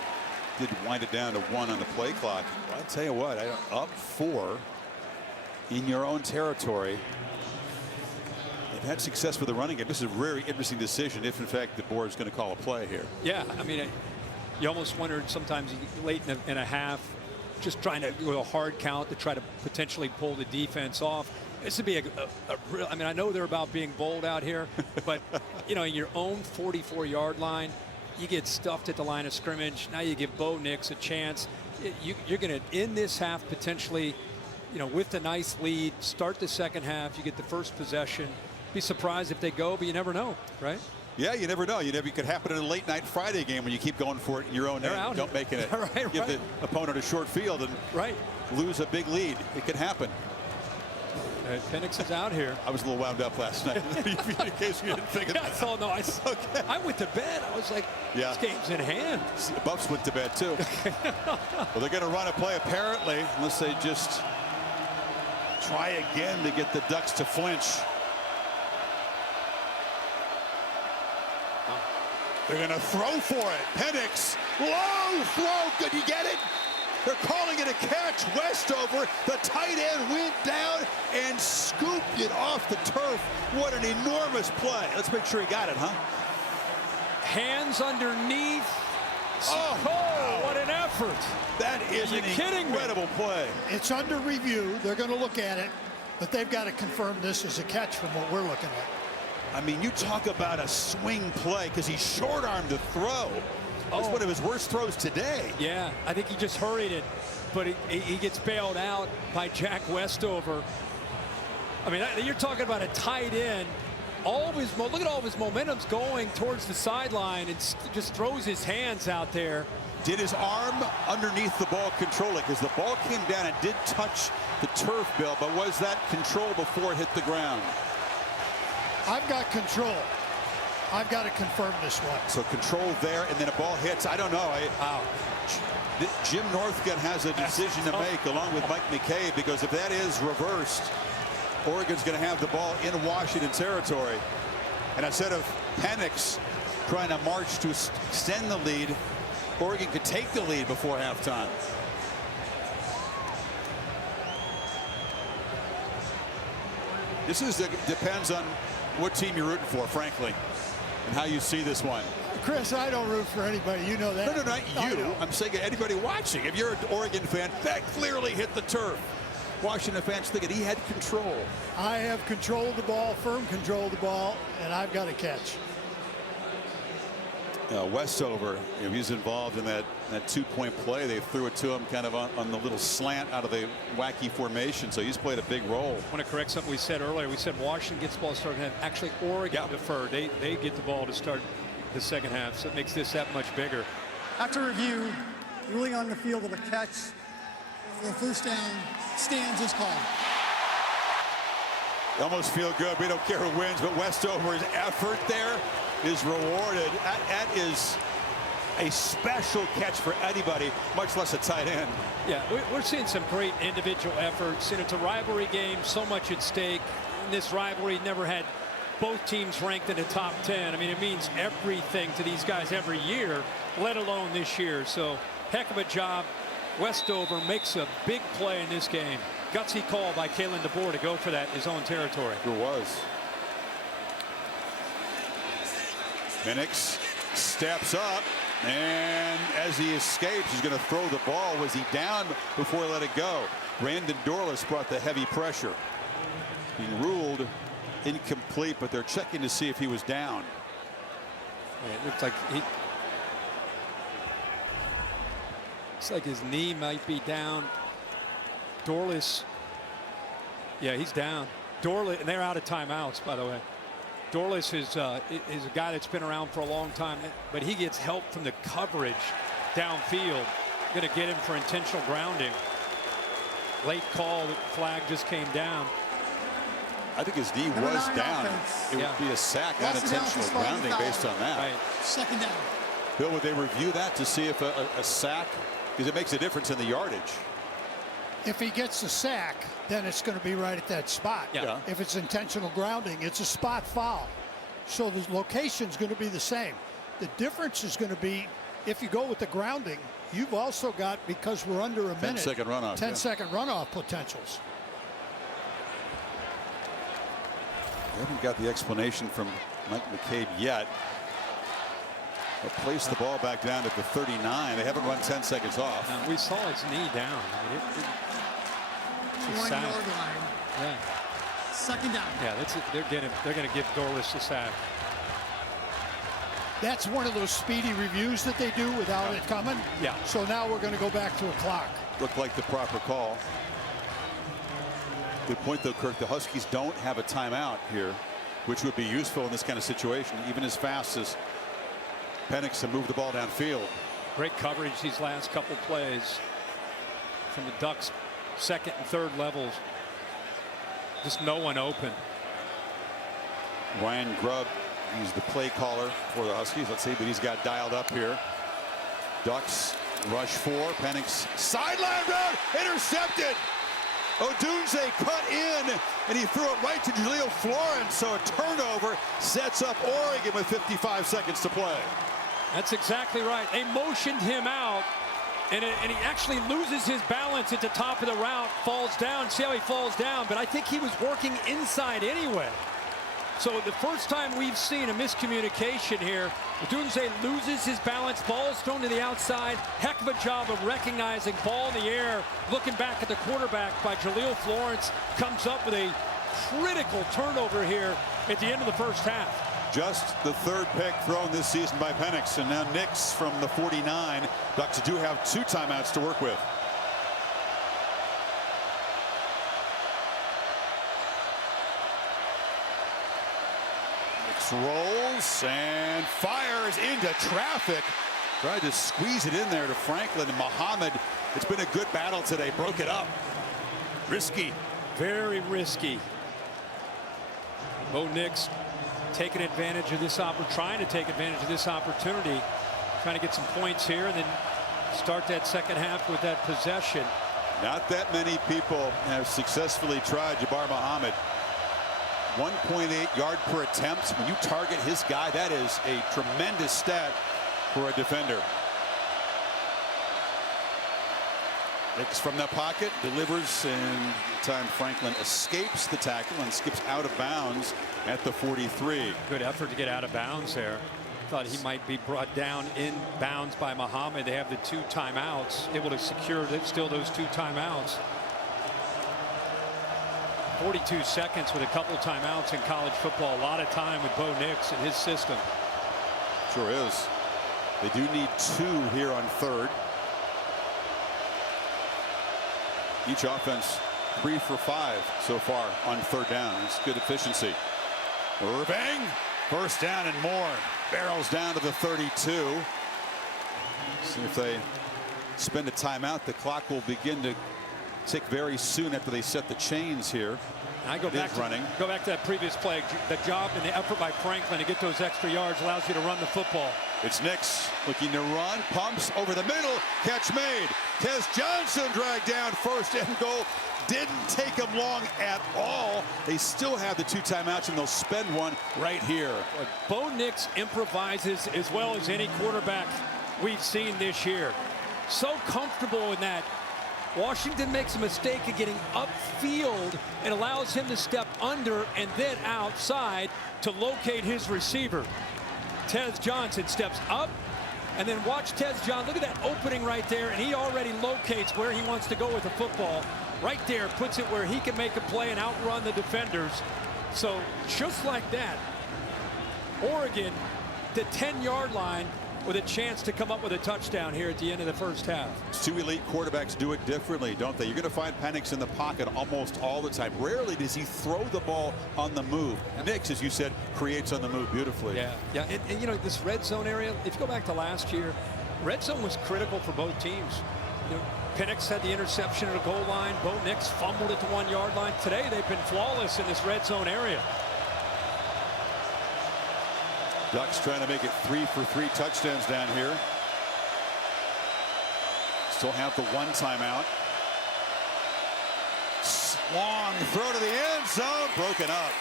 Did wind it down to 1 on the play clock. Well, I'll tell you what, up 4 in your own territory. They've had success with the running game. This is a very interesting decision if, in fact, the board is going to call a play here. Yeah, I mean, you almost wondered sometimes late in a half, just trying to do a hard count to try to potentially pull the defense off. This would be a real, I mean, I know they're about being bold out here, but, you know, in your own 44-yard line, you get stuffed at the line of scrimmage. Now you give Bo Nix a chance. You're going to end this half potentially, you know, with a nice lead, start the second half. You get the first possession. Be surprised if they go, but you never know, right? Yeah, you never know. It could happen in a late night Friday game when you keep going for it in your own end. Don't make it. Give the opponent a short field and lose a big lead. It can happen. Penix is out here. I was a little wound up last night. In case you didn't think of that. I went to bed. I was like, this game's in hand. The Buffs went to bed too. Well, they're going to run a play apparently, unless they just try again to get the Ducks to flinch. They're going to throw for it. Penix, low throw. Did you get it? They're calling it a catch. Westover, the tight end, went down and scooped it off the turf. What an enormous play. Let's make sure he got it, huh? Hands underneath. Oh, what an effort. That is an incredible play. It's under review. They're going to look at it, but they've got to confirm this as a catch from what we're looking at. I mean, you talk about a swing play because he short-armed the throw. It was one of his worst throws today. Yeah, I think he just hurried it, but he gets bailed out by Jack Westover. I mean, you're talking about a tight end. Look at all of his momentum's going towards the sideline and just throws his hands out there. Did his arm underneath the ball control it? Because the ball came down and did touch the turf, Bill, but was that control before it hit the ground? I've got control. I've got to confirm this one. So control there, and then a ball hits. I don't know. Jim Northcutt has a decision to make along with Mike McCabe, because if that is reversed, Oregon's going to have the ball in Washington territory. And instead of Penix trying to march to extend the lead, Oregon could take the lead before halftime. This depends on what team you're rooting for, frankly, and how you see this one. Chris, I don't root for anybody. You know that. No, not you. I'm saying anybody watching. If you're an Oregon fan, that clearly hit the turf. Washington fans thinking he had control. I have control of the ball, firm control of the ball, and I've got to catch. Westover, he's involved in that 2-point play. They threw it to him kind of on the little slant out of the wacky formation, so he's played a big role. I want to correct something we said earlier. We said Washington gets the ball started, and actually Oregon deferred. They get the ball to start the second half, so it makes this that much bigger. After review, ruling on the field of a catch for first down stands is called. You almost feel good. We don't care who wins, but Westover's effort there is rewarded. That is a special catch for anybody, much less a tight end. Yeah, we're seeing some great individual efforts, and it's a rivalry game, so much at stake. In this rivalry never had both teams ranked in the top 10. I mean, it means everything to these guys every year, let alone this year. So, heck of a job. Westover makes a big play in this game. Gutsy call by Kalen DeBoer to go for that in his own territory. It was. Penix steps up, and as he escapes, he's going to throw the ball. Was he down before he let it go? Brandon Dorlus brought the heavy pressure. He ruled incomplete, but they're checking to see if he was down. Yeah, it looks like looks like his knee might be down. Dorlus, yeah, he's down. Dorlus, and they're out of timeouts, by the way. Dorlus is a guy that's been around for a long time, but he gets help from the coverage downfield. Going to get him for intentional grounding. Late call, the flag just came down. I think his knee was down. It would be a sack, not intentional grounding based on that. Right. Second down. Bill, would they review that to see if a sack, because it makes a difference in the yardage? If he gets a sack, then it's going to be right at that spot. Yeah. If it's intentional grounding, it's a spot foul. So the location's going to be the same. The difference is going to be if you go with the grounding, you've also got, because we're under a minute, 10-second runoff. 10-second runoff potentials. I haven't got the explanation from Mike McCabe yet. But place the ball back down at the 39. They haven't run 10 seconds off. We saw his knee down. It's 1 yard line. Yeah. Second down. Yeah, they're going to give Dorlus a sack. That's one of those speedy reviews that they do without it coming. Yeah. So now we're going to go back to a clock. Looked like the proper call. Good point, though, Kirk. The Huskies don't have a timeout here, which would be useful in this kind of situation, even as fast as Penix to move the ball downfield. Great coverage these last couple plays from the Ducks' second and third levels. Just no one open. Ryan Grubb, he's the play caller for the Huskies. Let's see, but he's got dialed up here. Ducks rush 4. Penix sideline route, intercepted. Odunze cut in, and he threw it right to Jaleel Florence. So a turnover sets up Oregon with 55 seconds to play. That's exactly right. They motioned him out, and he actually loses his balance at the top of the route, falls down. See how he falls down, but I think he was working inside anyway. So the first time we've seen a miscommunication here, Odunze loses his balance, ball is thrown to the outside. Heck of a job of recognizing ball in the air, looking back at the quarterback by Jaleel Florence, comes up with a critical turnover here at the end of the first half. Just the third pick thrown this season by Penix, and now Nix from the 49. Ducks do have 2 timeouts to work with. Nix rolls and fires into traffic. Tried to squeeze it in there to Franklin and Muhammad. It's been a good battle today. Broke it up. Risky. Very risky. Bo Nix taking advantage of this trying to take advantage of this opportunity, trying to get some points here, and then start that second half with that possession. Not that many people have successfully tried Jabbar Muhammad. 1.8 yard per attempt. When you target his guy, that is a tremendous stat for a defender. Nicks from the pocket, delivers, and time Franklin escapes the tackle and skips out of bounds at the 43. Good effort to get out of bounds there. Thought he might be brought down in bounds by Muhammad. They have the 2 timeouts, able to secure still those 2 timeouts. 42 seconds with a couple timeouts in college football. A lot of time with Bo Nix and his system. Sure is. They do need 2 here on 3rd. Each offense 3 for 5 so far on 3rd down. It's good efficiency. Bang! First down and more. Barrels down to the 32. See if they spend a timeout. The clock will begin to tick very soon after they set the chains here. I go back to that previous play. The job and the effort by Franklin to get those extra yards allows you to run the football. It's Nix looking to run, pumps over the middle, catch made. Tez Johnson dragged down, first and goal. Didn't take him long at all. They still have the 2 timeouts, and they'll spend one right here. Bo Nix improvises as well as any quarterback we've seen this year. So comfortable in that. Washington makes a mistake of getting upfield and allows him to step under and then outside to locate his receiver. Tez Johnson steps up, and then watch Tez Johnson. Look at that opening right there, and he already locates where he wants to go with the football. Right there, puts it where he can make a play and outrun the defenders. So just like that, Oregon, the 10-yard line, with a chance to come up with a touchdown here at the end of the first half. 2 elite quarterbacks do it differently, don't they? You're going to find Penix in the pocket almost all the time. Rarely does he throw the ball on the move. Nix, as you said, creates on the move beautifully. Yeah. And you know, this red zone area, if you go back to last year, red zone was critical for both teams. You know, Penix had the interception at the goal line. Bo Nix fumbled at the 1-yard line. Today, they've been flawless in this red zone area. Ducks trying to make it 3 for 3 touchdowns down here. Still have the 1 timeout. Long throw to the end zone, broken up.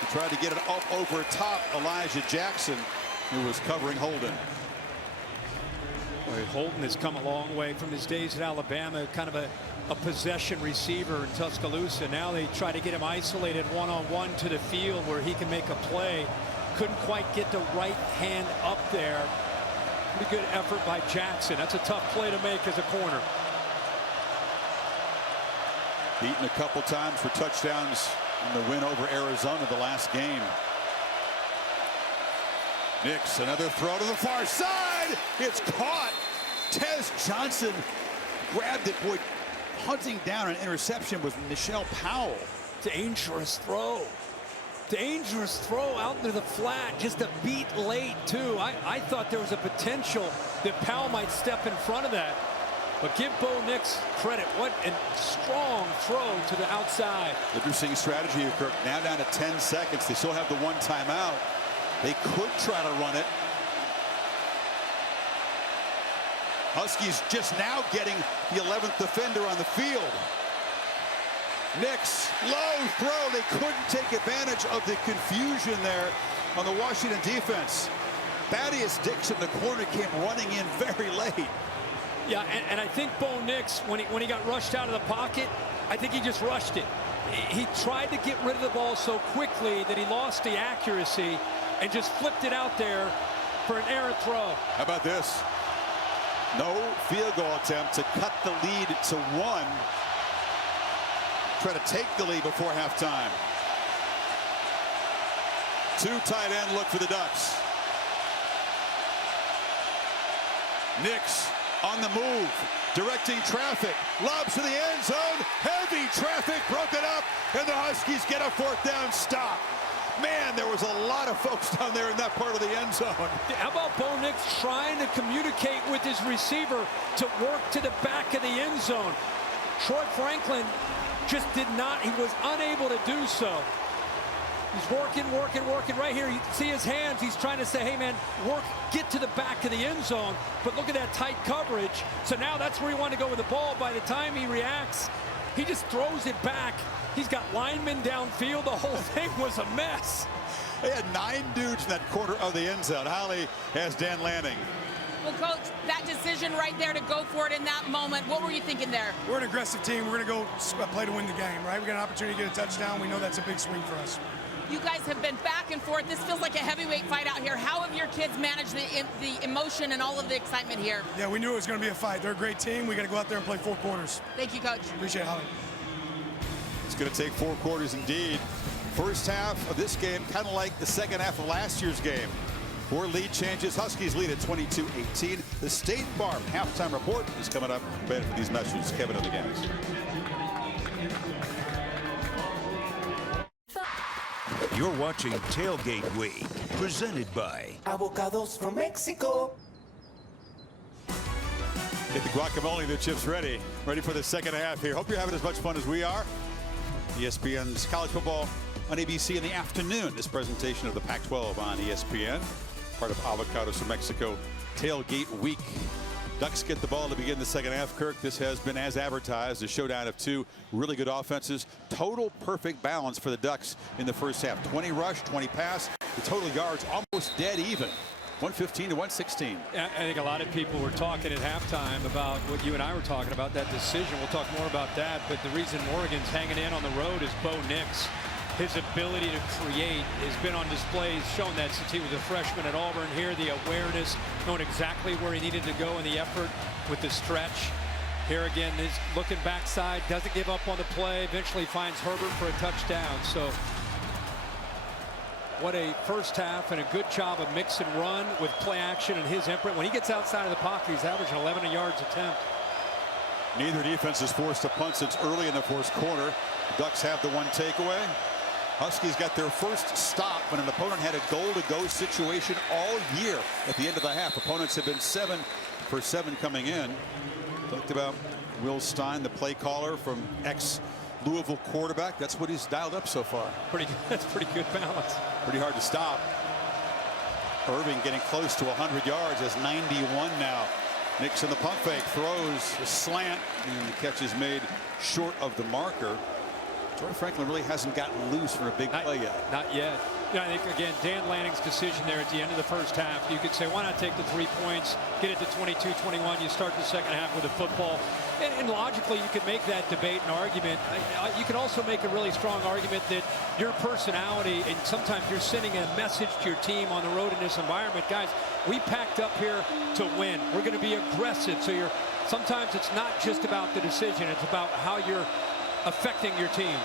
He tried to get it up over top Elijah Jackson, who was covering Holden. Well, Holden has come a long way from his days at Alabama, kind of a possession receiver in Tuscaloosa. Now they try to get him isolated one-on-one to the field where he can make a play. Couldn't quite get the right hand up there. Pretty good effort by Jackson. That's a tough play to make as a corner. Beaten a couple times for touchdowns in the win over Arizona the last game. Nix, another throw to the far side. It's caught. Tez Johnson grabbed it. Boy, hunting down an interception was Michelle Powell. Dangerous throw. Dangerous throw out into the flat, just a beat late too. I thought there was a potential that Powell might step in front of that, but give Bo Nix credit. What a strong throw to the outside. Interesting strategy here, Kirk. Now down to 10 seconds. They still have the 1 timeout. They could try to run it. Huskies just now getting the 11th defender on the field. Nix, low throw. They couldn't take advantage of the confusion there on the Washington defense. Thaddeus Dixon, the corner, came running in very late. Yeah, and I think Bo Nix, when he got rushed out of the pocket, I think he just rushed it. He tried to get rid of the ball so quickly that he lost the accuracy and just flipped it out there for an errant throw. How about this? No field goal attempt to cut the lead to 1. Try to take the lead before halftime. 2 tight end look for the Ducks. Nix on the move, directing traffic, lobs to the end zone, heavy traffic broken up, and the Huskies get a 4th down stop. Man, there was a lot of folks down there in that part of the end zone. How about Bo Nix trying to communicate with his receiver to work to the back of the end zone? Troy Franklin just did not, he was unable to do so. He's working right here. You can see his hands. He's trying to say, hey, man, get to the back of the end zone. But look at that tight coverage. So now that's where he wanted to go with the ball. By the time he reacts, he just throws it back. He's got linemen downfield. The whole thing was a mess. They had 9 dudes in that quarter of the end zone. Holly has Dan Lanning. Well, Coach, that decision right there to go for it in that moment, what were you thinking there? We're an aggressive team. We're going to go play to win the game, right? We got an opportunity to get a touchdown. We know that's a big swing for us. You guys have been back and forth. This feels like a heavyweight fight out here. How have your kids managed the emotion and all of the excitement here? Yeah, we knew it was going to be a fight. They're a great team. We got to go out there and play 4 quarters. Thank you, Coach. Appreciate it, Holly. It's going to take 4 quarters indeed. First half of this game, kind of like the second half of last year's game. 4 lead changes. Huskies lead at 22-18. The State Farm halftime report is coming up. Better for these messages. Kevin on the gas. You're watching Tailgate Week, presented by Avocados from Mexico. Get the guacamole, the chips ready for the second half here. Hope you're having as much fun as we are. ESPN's college football on ABC in the afternoon. This presentation of the Pac-12 on ESPN, part of Avocados from Mexico Tailgate Week. Ducks get the ball to begin the second half. Kirk, this has been as advertised, a showdown of 2 really good offenses. Total perfect balance for the Ducks in the first half. 20 rush, 20 pass. The total yards almost dead even. 115 to 116. I think a lot of people were talking at halftime about what you and I were talking about, that decision. We'll talk more about that. But the reason Oregon's hanging in on the road is Bo Nix. His ability to create has been on display. He's shown that since he was a freshman at Auburn here. The awareness, knowing exactly where he needed to go in the effort with the stretch. Here again, he's looking backside, doesn't give up on the play, eventually finds Herbert for a touchdown. So what a first half, and a good job of mix and run with play action and his imprint. When he gets outside of the pocket, he's averaging 11 yards attempt. Neither defense is forced to punt since early in the first quarter. The Ducks have the 1 takeaway. Huskies got their first stop when an opponent had a goal-to-go situation all year at the end of the half. Opponents have been 7 for 7 coming in. Talked about Will Stein, the play caller from ex-Louisville quarterback. That's what he's dialed up so far. That's pretty good balance. Pretty hard to stop. Irving getting close to 100 yards. Has 91 now. Nix in the pump fake, throws a slant, and the catch is made short of the marker. Troy Franklin really hasn't gotten loose for a big play yet. Not yet. I think, again, Dan Lanning's decision there at the end of the first half, you could say, why not take the 3 points, get it to 22-21, you start the second half with a football. And logically, you could make that debate and argument. You could also make a really strong argument that your personality, and sometimes you're sending a message to your team on the road in this environment. Guys, we packed up here to win. We're going to be aggressive. So sometimes it's not just about the decision. It's about how you're affecting your team.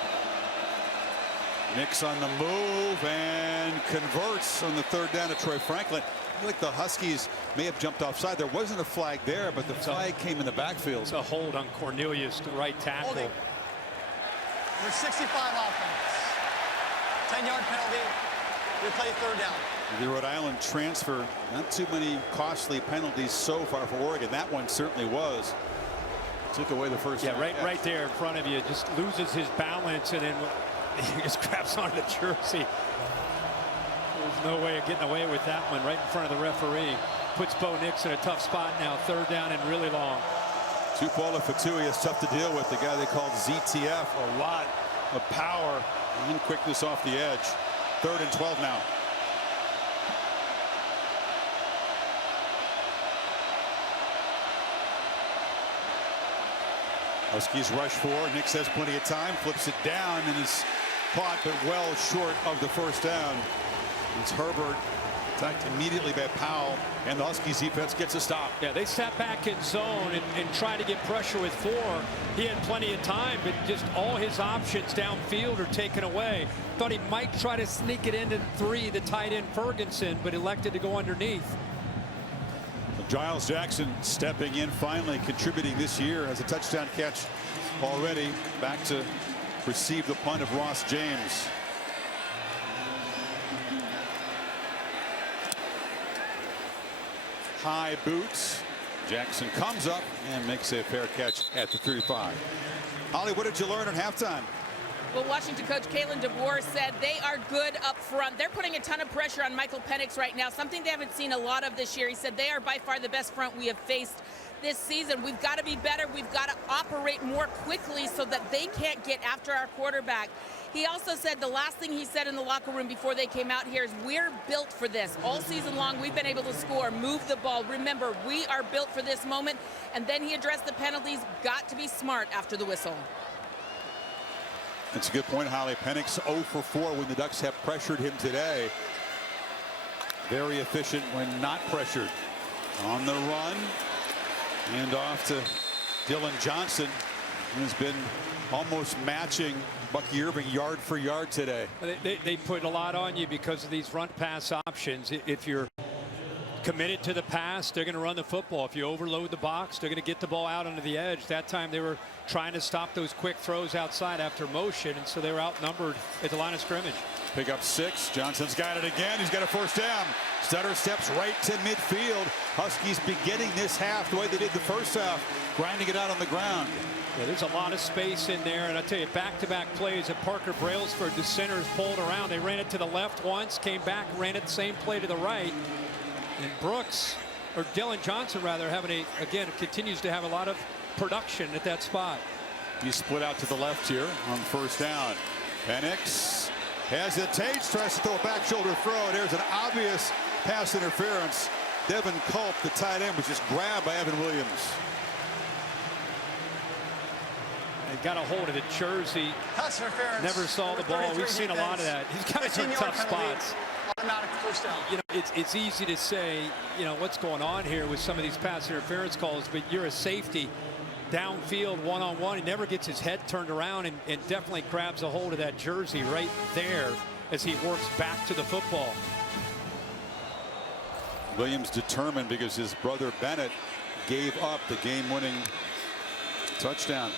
Nix on the move and converts on the 3rd down to Troy Franklin. I feel like the Huskies may have jumped offside. There wasn't a flag there, but the flag came in the backfield. It's a hold on Cornelius, the right tackle. We're 65 offense. 10-yard penalty. We play 3rd down. The Rhode Island transfer, not too many costly penalties so far for Oregon. That one certainly was. Took away the first. Yeah, right there in front of you. Just loses his balance, and then he just grabs onto the jersey. There's no way of getting away with that one right in front of the referee. Puts Bo Nix in a tough spot now. 3rd down and really long. Tupola Fatui is tough to deal with. The guy they called ZTF. A lot of power and quickness off the edge. 3rd and 12 now. Huskies rush 4. Nix has plenty of time. Flips it down and is caught, but well short of the first down. It's Herbert attacked immediately by Powell, and the Huskies defense gets a stop. Yeah, they sat back in zone and tried to get pressure with 4. He had plenty of time, but just all his options downfield are taken away. Thought he might try to sneak it into 3, the tight end Ferguson, but elected to go underneath. Giles Jackson stepping in, finally contributing this year, has a touchdown catch already. Back to receive the punt of Ross James. High boots. Jackson comes up and makes a fair catch at the 35. Holly, what did you learn at halftime? Well, Washington coach Kalen DeBoer said they are good up front. They're putting a ton of pressure on Michael Penix right now, something they haven't seen a lot of this year. He said they are by far the best front we have faced this season. We've got to be better. We've got to operate more quickly so that they can't get after our quarterback. He also said the last thing he said in the locker room before they came out here is we're built for this. All season long, we've been able to score, move the ball. Remember, we are built for this moment. And then he addressed the penalties. Got to be smart after the whistle. That's a good point, Holly. Penix 0 for 4 when the Ducks have pressured him today. Very efficient when not pressured. On the run. And off to Dylan Johnson, who's been almost matching Bucky Irving yard for yard today. They put a lot on you because of these run pass options. If you're committed to the pass, they're going to run the football. If you overload the box, they're going to get the ball out onto the edge. That time they were trying to stop those quick throws outside after motion, and so they were outnumbered at the line of scrimmage. Pick up 6. Johnson's got it again. He's got a first down. Stutter steps right to midfield. Huskies beginning this half the way they did the first half, grinding it out on the ground. Yeah, there's a lot of space in there, and I tell you, back-to-back plays at Parker Brailsford. The centers pulled around. They ran it to the left once, came back, ran it the same play to the right. And Brooks, or Dylan Johnson rather, again, continues to have a lot of production at that spot. He split out to the left here on first down. Penix hesitates, tries to throw a back shoulder throw. There's an obvious pass interference. Devin Culp, the tight end, was just grabbed by Evan Williams. And got a hold of the jersey. Pass interference. Never saw the ball. We've seen a lot of that. These guys are in tough spots. Automatic first down. You know, it's easy to say, you know, what's going on here with some of these pass interference calls, but you're a safety downfield one-on-one. He never gets his head turned around and definitely grabs a hold of that jersey right there as he works back to the football. Williams determined because his brother Bennett gave up the game-winning touchdown.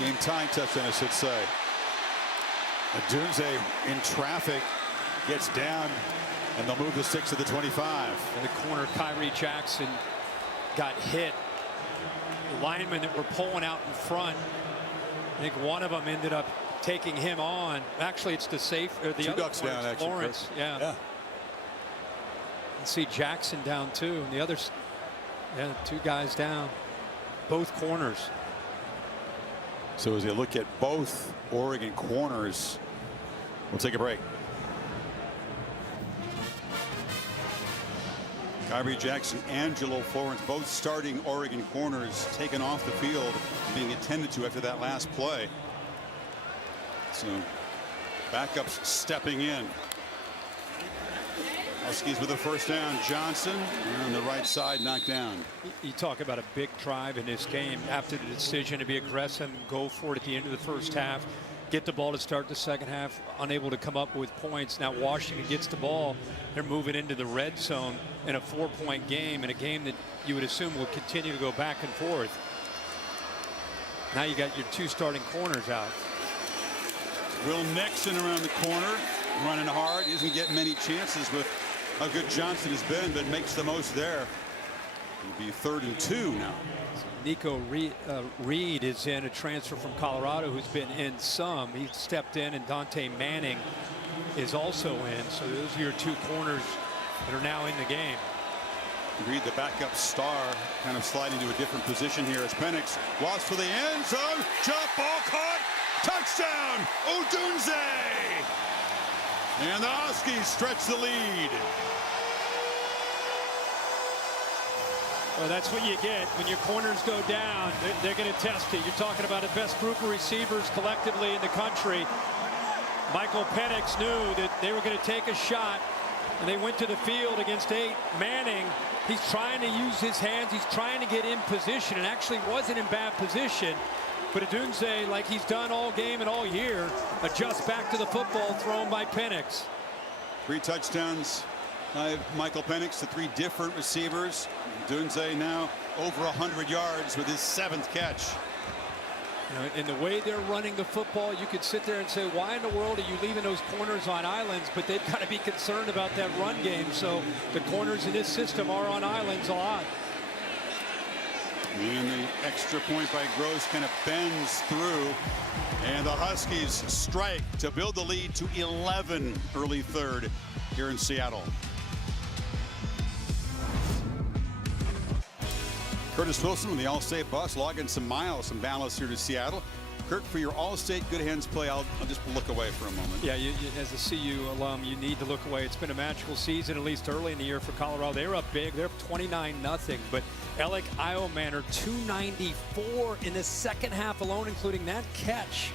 Game-tying touchdown, I should say. Dunze in traffic gets down, and they'll move the 6 to the 25. And the corner, Kyrie Jackson, got hit. The linemen that were pulling out in front, I think one of them ended up taking him on. Actually, it's the safe, or the Two other Ducks down, actually, Lawrence. Chris. Yeah. And see Jackson down too, and the others, yeah, 2 guys down, both corners. So as they look at both Oregon corners, we'll take a break. Kyrie Jackson, Angelo Florence, both starting Oregon corners taken off the field, being attended to after that last play. So backups stepping in. Huskies with a first down. Johnson on the right side, knocked down. You talk about a big drive in this game after the decision to be aggressive and go for it at the end of the first half. Get the ball to start the second half, unable to come up with points. Now Washington gets the ball. They're moving into the red zone in a 4-point game, in a game that you would assume will continue to go back and forth. Now you got your 2 starting corners out. Will Nixon around the corner, running hard. He doesn't get many chances with how good Johnson has been, but makes the most there. It'll be 3rd and 2 now. Nico Reed is in, a transfer from Colorado, who's been in some. He stepped in, and Dante Manning is also in. So those are your 2 corners that are now in the game. Reed, the backup star, kind of sliding to a different position here as Penix lost for the end zone. Jump ball caught. Touchdown, Odunze. And the Huskies stretch the lead. Well, that's what you get when your corners go down. They're going to test it. You're talking about the best group of receivers collectively in the country. Michael Penix knew that they were going to take a shot, and they went to the field against 8. Manning, he's trying to use his hands. He's trying to get in position, and actually wasn't in bad position. But Odunze, like he's done all game and all year, adjusts back to the football thrown by Penix. 3 touchdowns by Michael Penix to 3 different receivers. Odunze now over 100 yards with his 7th catch. You know, in the way they're running the football, you could sit there and say, why in the world are you leaving those corners on islands? But they've got to be concerned about that run game. So the corners in this system are on islands a lot. And the extra point by Gross kind of bends through. And the Huskies strike to build the lead to 11 early third here in Seattle. Curtis Wilson with the Allstate bus logging some miles, some ballast here to Seattle. Kirk, for your Allstate Good Hands play, I'll just look away for a moment. Yeah, as a CU alum, you need to look away. It's been a magical season, at least early in the year for Colorado. They were up big. They're up 29-0. But Alec Iomanner, 294 in the second half alone, including that catch.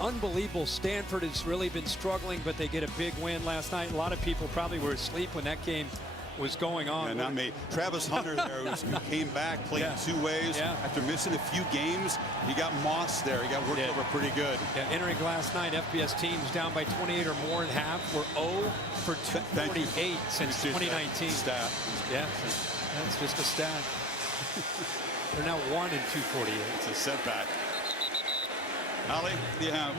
Unbelievable. Stanford has really been struggling, but they get a big win last night. A lot of people probably were asleep when that game was going on. Yeah, not me. Travis Hunter there, who came back, played two ways. After missing a few games, he got mossed there. He got worked over pretty good. Yeah, entering last night, FBS teams down by 28 or more in half. We're 0 for 248 since 2019. Stat. Yeah, that's just a stat. They're now 1 in 248. It's a setback. Holly, what do you have?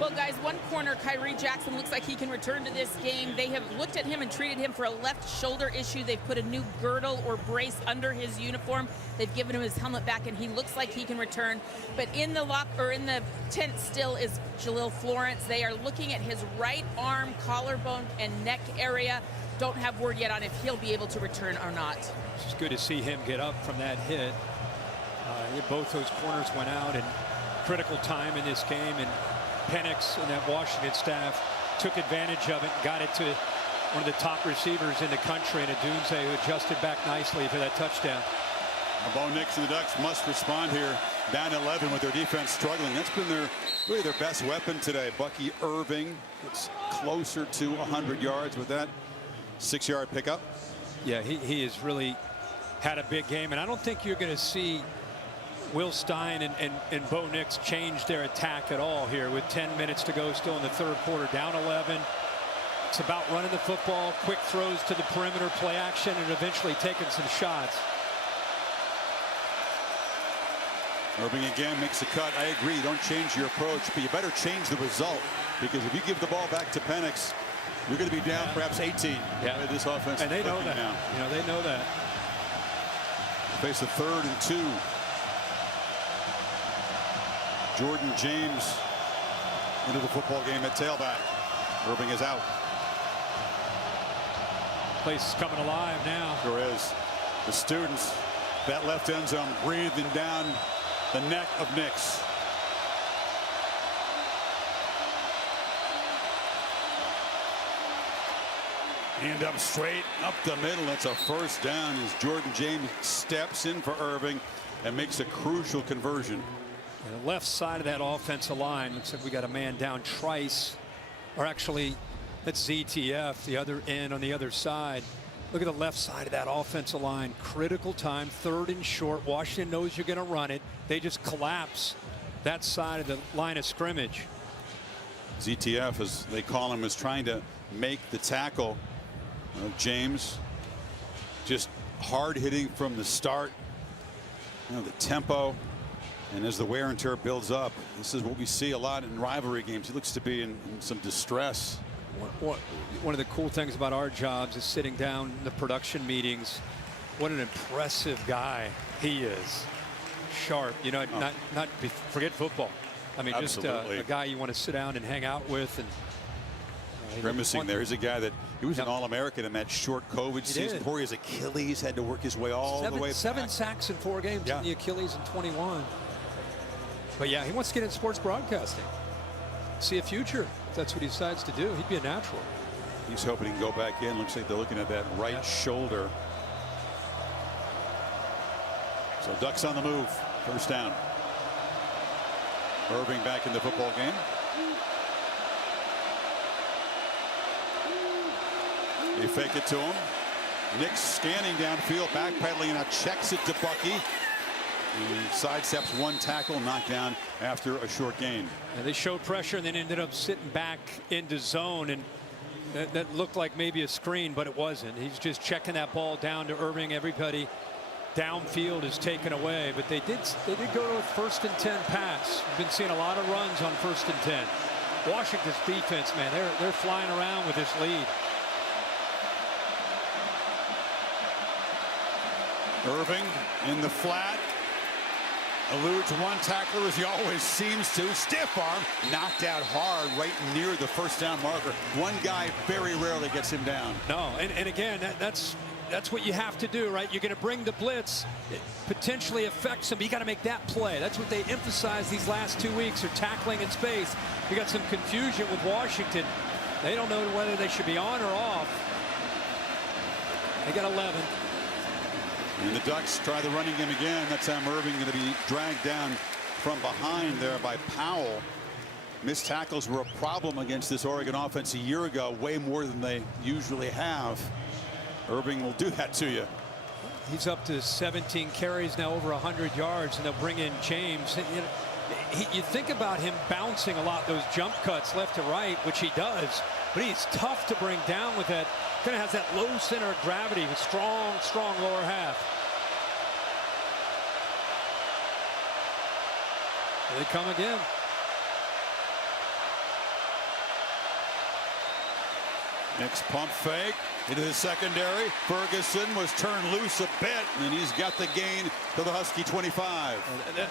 Well, guys, one corner, Kyrie Jackson, looks like he can return to this game. They have looked at him and treated him for a left shoulder issue. They've put a new girdle or brace under his uniform. They've given him his helmet back, and he looks like he can return. But in the tent still is Jalil Florence. They are looking at his right arm, collarbone, and neck area. Don't have word yet on if he'll be able to return or not. It's good to see him get up from that hit. Both those corners went out in critical time in this game, and Penix and that Washington staff took advantage of it and got it to one of the top receivers in the country, and Adunze, who adjusted back nicely for that touchdown. Bo Nix and the Ducks must respond here. Down 11 with their defense struggling. That's been really their best weapon today. Bucky Irving gets closer to 100 yards with that 6-yard pickup. Yeah, he has really had a big game, and I don't think you're going to see Will Stein and Bo Nix change their attack at all here with 10 minutes to go still in the third quarter, down 11. It's about running the football, quick throws to the perimeter, play action, and eventually taking some shots. Irving again makes a cut. I agree, you don't change your approach, but you better change the result, because if you give the ball back to Penix, you're going to be down perhaps 18. Yeah, this offense. And they know that. Now. You know, they know that. Face a 3rd and 2. Jordan James into the football game at tailback. Irving is out. Place is coming alive now. Sure is. The students, that left end zone breathing down the neck of Nix. And up straight up the middle. That's a first down as Jordan James steps in for Irving and makes a crucial conversion. And the left side of that offensive line, looks like we got a man down. Trice, or actually that's ZTF, the other end on the other side. Look at the left side of that offensive line. Critical time, 3rd and short. Washington knows you're going to run it. They just collapse that side of the line of scrimmage. ZTF, as they call him, is trying to make the tackle. James just hard hitting from the start. The tempo, and as the wear and tear builds up, this is what we see a lot in rivalry games. He looks to be in some distress. One of the cool things about our jobs is sitting down in the production meetings. What an impressive guy he is. Sharp, you know, not forget football. I mean, Absolutely. just a guy you want to sit down and hang out with. And grimacing there. He's a guy that he was an All-American in that short COVID season before his Achilles had to work his way all the way back. 7 sacks in 4 games in the Achilles in 21. But yeah, he wants to get in sports broadcasting. See a future. If that's what he decides to do, he'd be a natural. He's hoping he can go back in. Looks like they're looking at that right shoulder. So Ducks on the move. First down. Irving back in the football game. They fake it to him. Nix scanning downfield, backpedaling, and checks it to Bucky. He sidesteps one tackle, knocked down after a short gain. And they showed pressure and then ended up sitting back into zone, and that looked like maybe a screen, but it wasn't. He's just checking that ball down to Irving. Everybody downfield is taken away, but they did go to a 1st and 10 pass. We've been seeing a lot of runs on 1st and 10. Washington's defense, man, they're flying around with this lead. Irving in the flat. Eludes one tackler as he always seems to. Stiff arm, knocked out hard right near the first down marker. One guy very rarely gets him down. No, and again, that's what you have to do, right? You're going to bring the blitz. It potentially affects him. You got to make that play. That's what they emphasized these last 2 weeks, are tackling in space. We got some confusion with Washington. They don't know whether they should be on or off. They got 11. And the Ducks try the running game again. That time Irving going to be dragged down from behind there by Powell. Missed tackles were a problem against this Oregon offense a year ago, way more than they usually have. Irving will do that to you. He's up to 17 carries now, over 100 yards, and they'll bring in James. You know, you think about him bouncing a lot, those jump cuts left to right, which he does, but he's tough to bring down with that. Kind of has that low center of gravity with strong lower half. Here they come again. Next pump fake into the secondary. Ferguson was turned loose a bit, and he's got the gain to the Husky 25.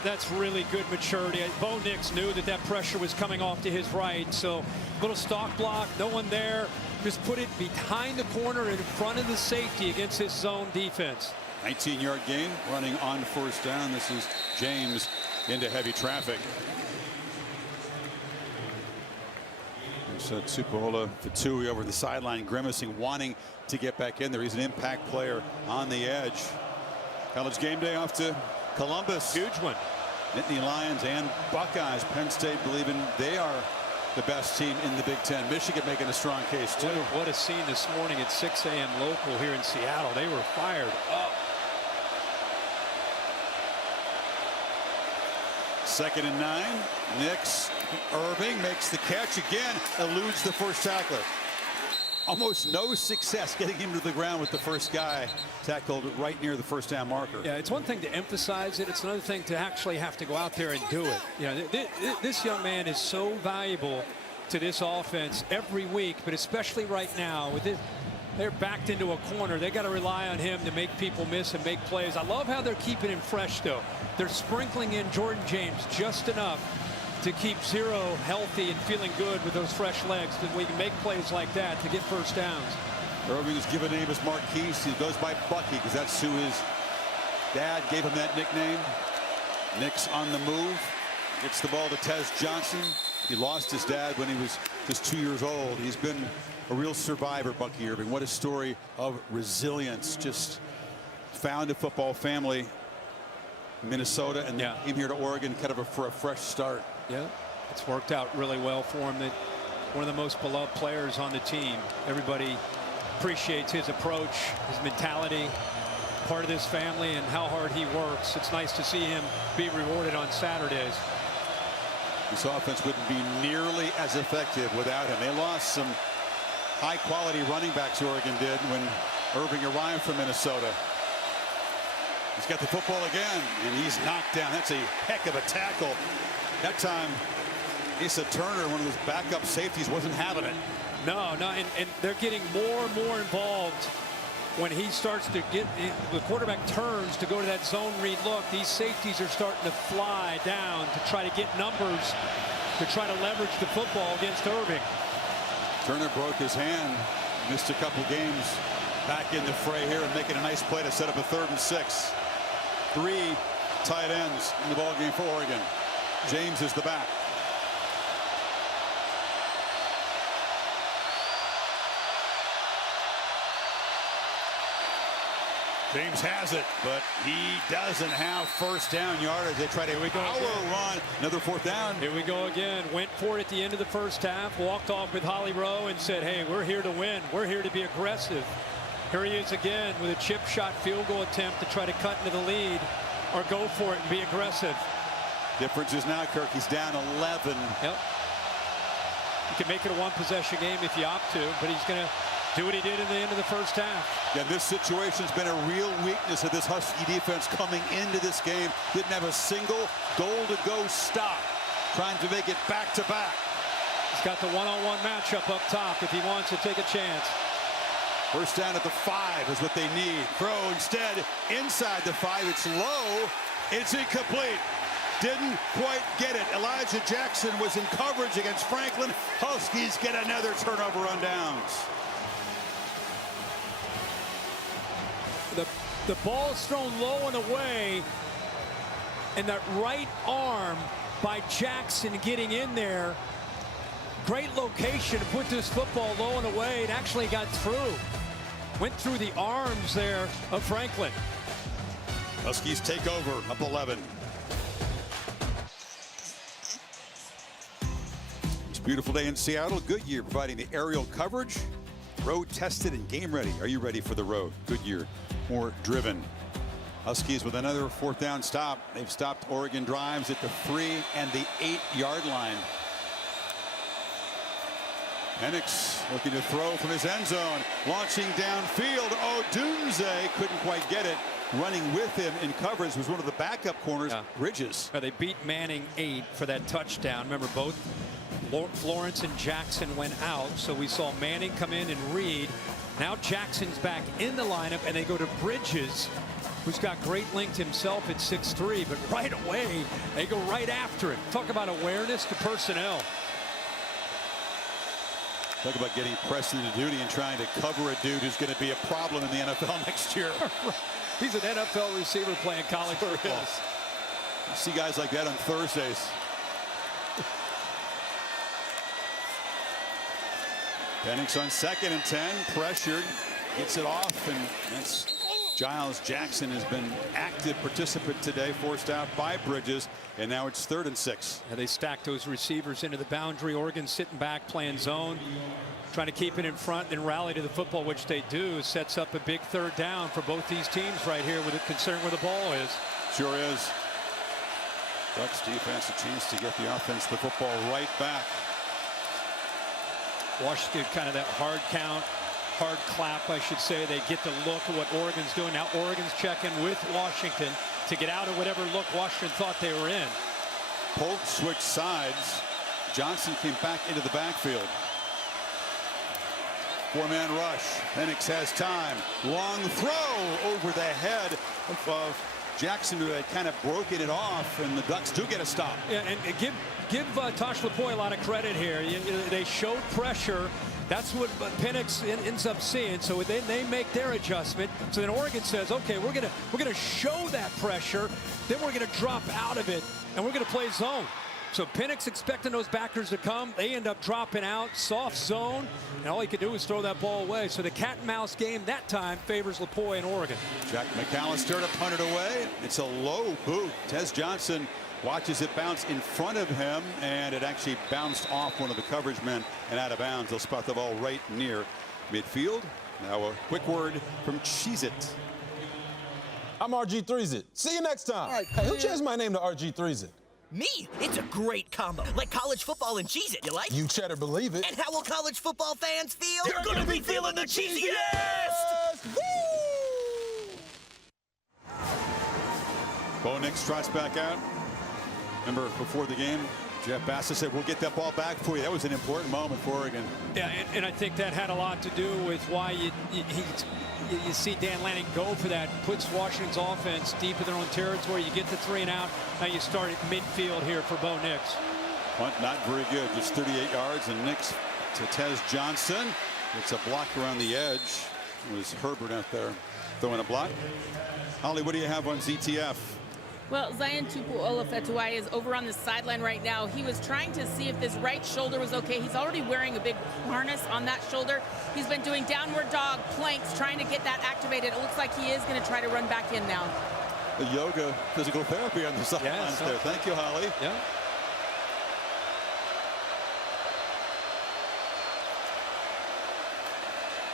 That's really good maturity. Bo Nix knew that pressure was coming off to his right, so little stock block, no one there. Just put it behind the corner in front of the safety against this zone defense. 19-yard gain running on first down. This is James into heavy traffic. Tupuola Fatui over the sideline, grimacing, wanting to get back in there. He's an impact player on the edge. College game day off to Columbus. Huge one. Nittany Lions and Buckeyes. Penn State believing they are the best team in the Big Ten. Michigan making a strong case too. What a scene this morning at 6 a.m. local here in Seattle. They were fired up. 2nd and 9. Nix. Irving makes the catch again, eludes the first tackler. Almost no success getting him to the ground with the first guy tackled right near the first down marker. Yeah, it's one thing to emphasize it. It's another thing to actually have to go out there and do it. You know, this young man is so valuable to this offense every week, but especially right now with this. They're backed into a corner. They got to rely on him to make people miss and make plays. I love how they're keeping him fresh, though. They're sprinkling in Jordan James just enough to keep Zero healthy and feeling good with those fresh legs, that we can make plays like that to get first downs. Irving's given name is Marquise. He goes by Bucky because that's who his dad gave him that nickname. Nix on the move. Gets the ball to Tez Johnson. He lost his dad when he was just 2 years old. He's been a real survivor, Bucky Irving. What a story of resilience. Just found a football family in Minnesota and came here to Oregon kind of for a fresh start. Yeah, it's worked out really well for him. That one of the most beloved players on the team. Everybody appreciates his approach, his mentality, part of this family, and how hard he works. It's nice to see him be rewarded on Saturdays. This offense wouldn't be nearly as effective without him. They lost some high-quality running backs, Oregon did, when Irving arrived from Minnesota. He's got the football again, and he's knocked down. That's a heck of a tackle. That time, Asa Turner, one of those backup safeties, wasn't having it. No, and they're getting more and more involved when he starts to get, the quarterback turns to go to that zone read look. These safeties are starting to fly down to try to get numbers, to try to leverage the football against Irving. Turner broke his hand, missed a couple games. Back in the fray here and making a nice play to set up a 3rd and 6. 3 tight ends in the ballgame for Oregon. James is the back. James has it, but he doesn't have first down yardage. They try to run. Another 4th down. Here we go again. Went for it at the end of the first half. Walked off with Holly Rowe and said, hey, we're here to win. We're here to be aggressive. Here he is again with a chip shot field goal attempt to try to cut into the lead or go for it and be aggressive. Difference is now, Kirk, he's down 11. Yep. You can make it a 1-possession game if you opt to, but he's going to do what he did in the end of the first half. Yeah, this situation's been a real weakness of this Husky defense coming into this game. Didn't have a single goal-to-go stop, trying to make it back-to-back. He's got the one-on-one matchup up top if he wants to take a chance. First down at the 5 is what they need. Throw instead inside the 5. It's low. It's incomplete. Didn't quite get it. Elijah Jackson was in coverage against Franklin. Huskies get another turnover on downs. The ball's thrown low and away, and that right arm by Jackson getting in there. Great location to put this football low and away. It actually got through. Went through the arms there of Franklin. Huskies take over, up 11. It's a beautiful day in Seattle. Goodyear providing the aerial coverage. Road tested and game ready. Are you ready for the road? Goodyear, more driven. Huskies with another 4th down stop. They've stopped Oregon drives at the 3 and the 8-yard line. Penix looking to throw from his end zone. Launching downfield. Odunze couldn't quite get it. Running with him in coverage was one of the backup corners, Bridges. They beat Manning 8 for that touchdown. Remember, both Florence and Jackson went out, so we saw Manning come in and Reed. Now Jackson's back in the lineup, and they go to Bridges, who's got great length himself at 6'3", but right away, they go right after it. Talk about awareness to personnel. Talk about getting pressed into duty and trying to cover a dude who's going to be a problem in the NFL next year. He's an NFL receiver playing college football. You see guys like that on Thursdays. Penix on 2nd and 10, pressured, gets it off, and that's Giles Jackson has been active participant today, forced out by Bridges, and now it's 3rd and 6. And they stack those receivers into the boundary. Oregon sitting back, playing zone, trying to keep it in front and rally to the football, which they do. Sets up a big 3rd down for both these teams right here, with it considering where the ball is. Sure is. Ducks defense a chance to get the offense, the football right back. Washington kind of that hard count, hard clap, I should say. They get the look at what Oregon's doing. Now Oregon's checking with Washington to get out of whatever look Washington thought they were in. Polk switched sides. Johnson came back into the backfield. 4-man rush. Penix has time. Long throw over the head of Jackson, who had kind of broken it off, and the Ducks do get a stop. Yeah, and give Tosh Lupoi a lot of credit here. They showed pressure. That's what Penix ends up seeing. So they make their adjustment. So then Oregon says, okay, we're gonna show that pressure. Then we're gonna drop out of it, and we're gonna play zone. So Penix expecting those backers to come. They end up dropping out, soft zone, and all he could do was throw that ball away. So the cat and mouse game that time favors Lupoi and Oregon. Jack McAllister to punt it away. It's a low boot. Tez Johnson watches it bounce in front of him, and it actually bounced off one of the coverage men and out of bounds. They'll spot the ball right near midfield. Now a quick word from Cheez-It. I'm RG3Z. See you next time. Right, hey, who changed my name to RG3Z? Me? It's a great combo. Like college football and Cheez-It, you like? You cheddar believe it. And how will college football fans feel? They're gonna be feeling the cheesiest! Woo! Bo Nix trots back out. Remember before the game, Jeff Bassett said, we'll get that ball back for you. That was an important moment for Oregon. Yeah, and I think that had a lot to do with why you see Dan Lanning go for that. Puts Washington's offense deep in their own territory. You get the 3 and out. Now you start at midfield here for Bo Nix. Punt not very good, just 38 yards. And Nix to Tez Johnson. It's a block around the edge. It was Herbert out there throwing a block. Holly, what do you have on ZTF? Well, Zion Tupu-Olafetuai is over on the sideline right now. He was trying to see if this right shoulder was okay. He's already wearing a big harness on that shoulder. He's been doing downward dog planks, trying to get that activated. It looks like he is going to try to run back in now. The yoga physical therapy on the sidelines there. Thank you, Holly. Yeah.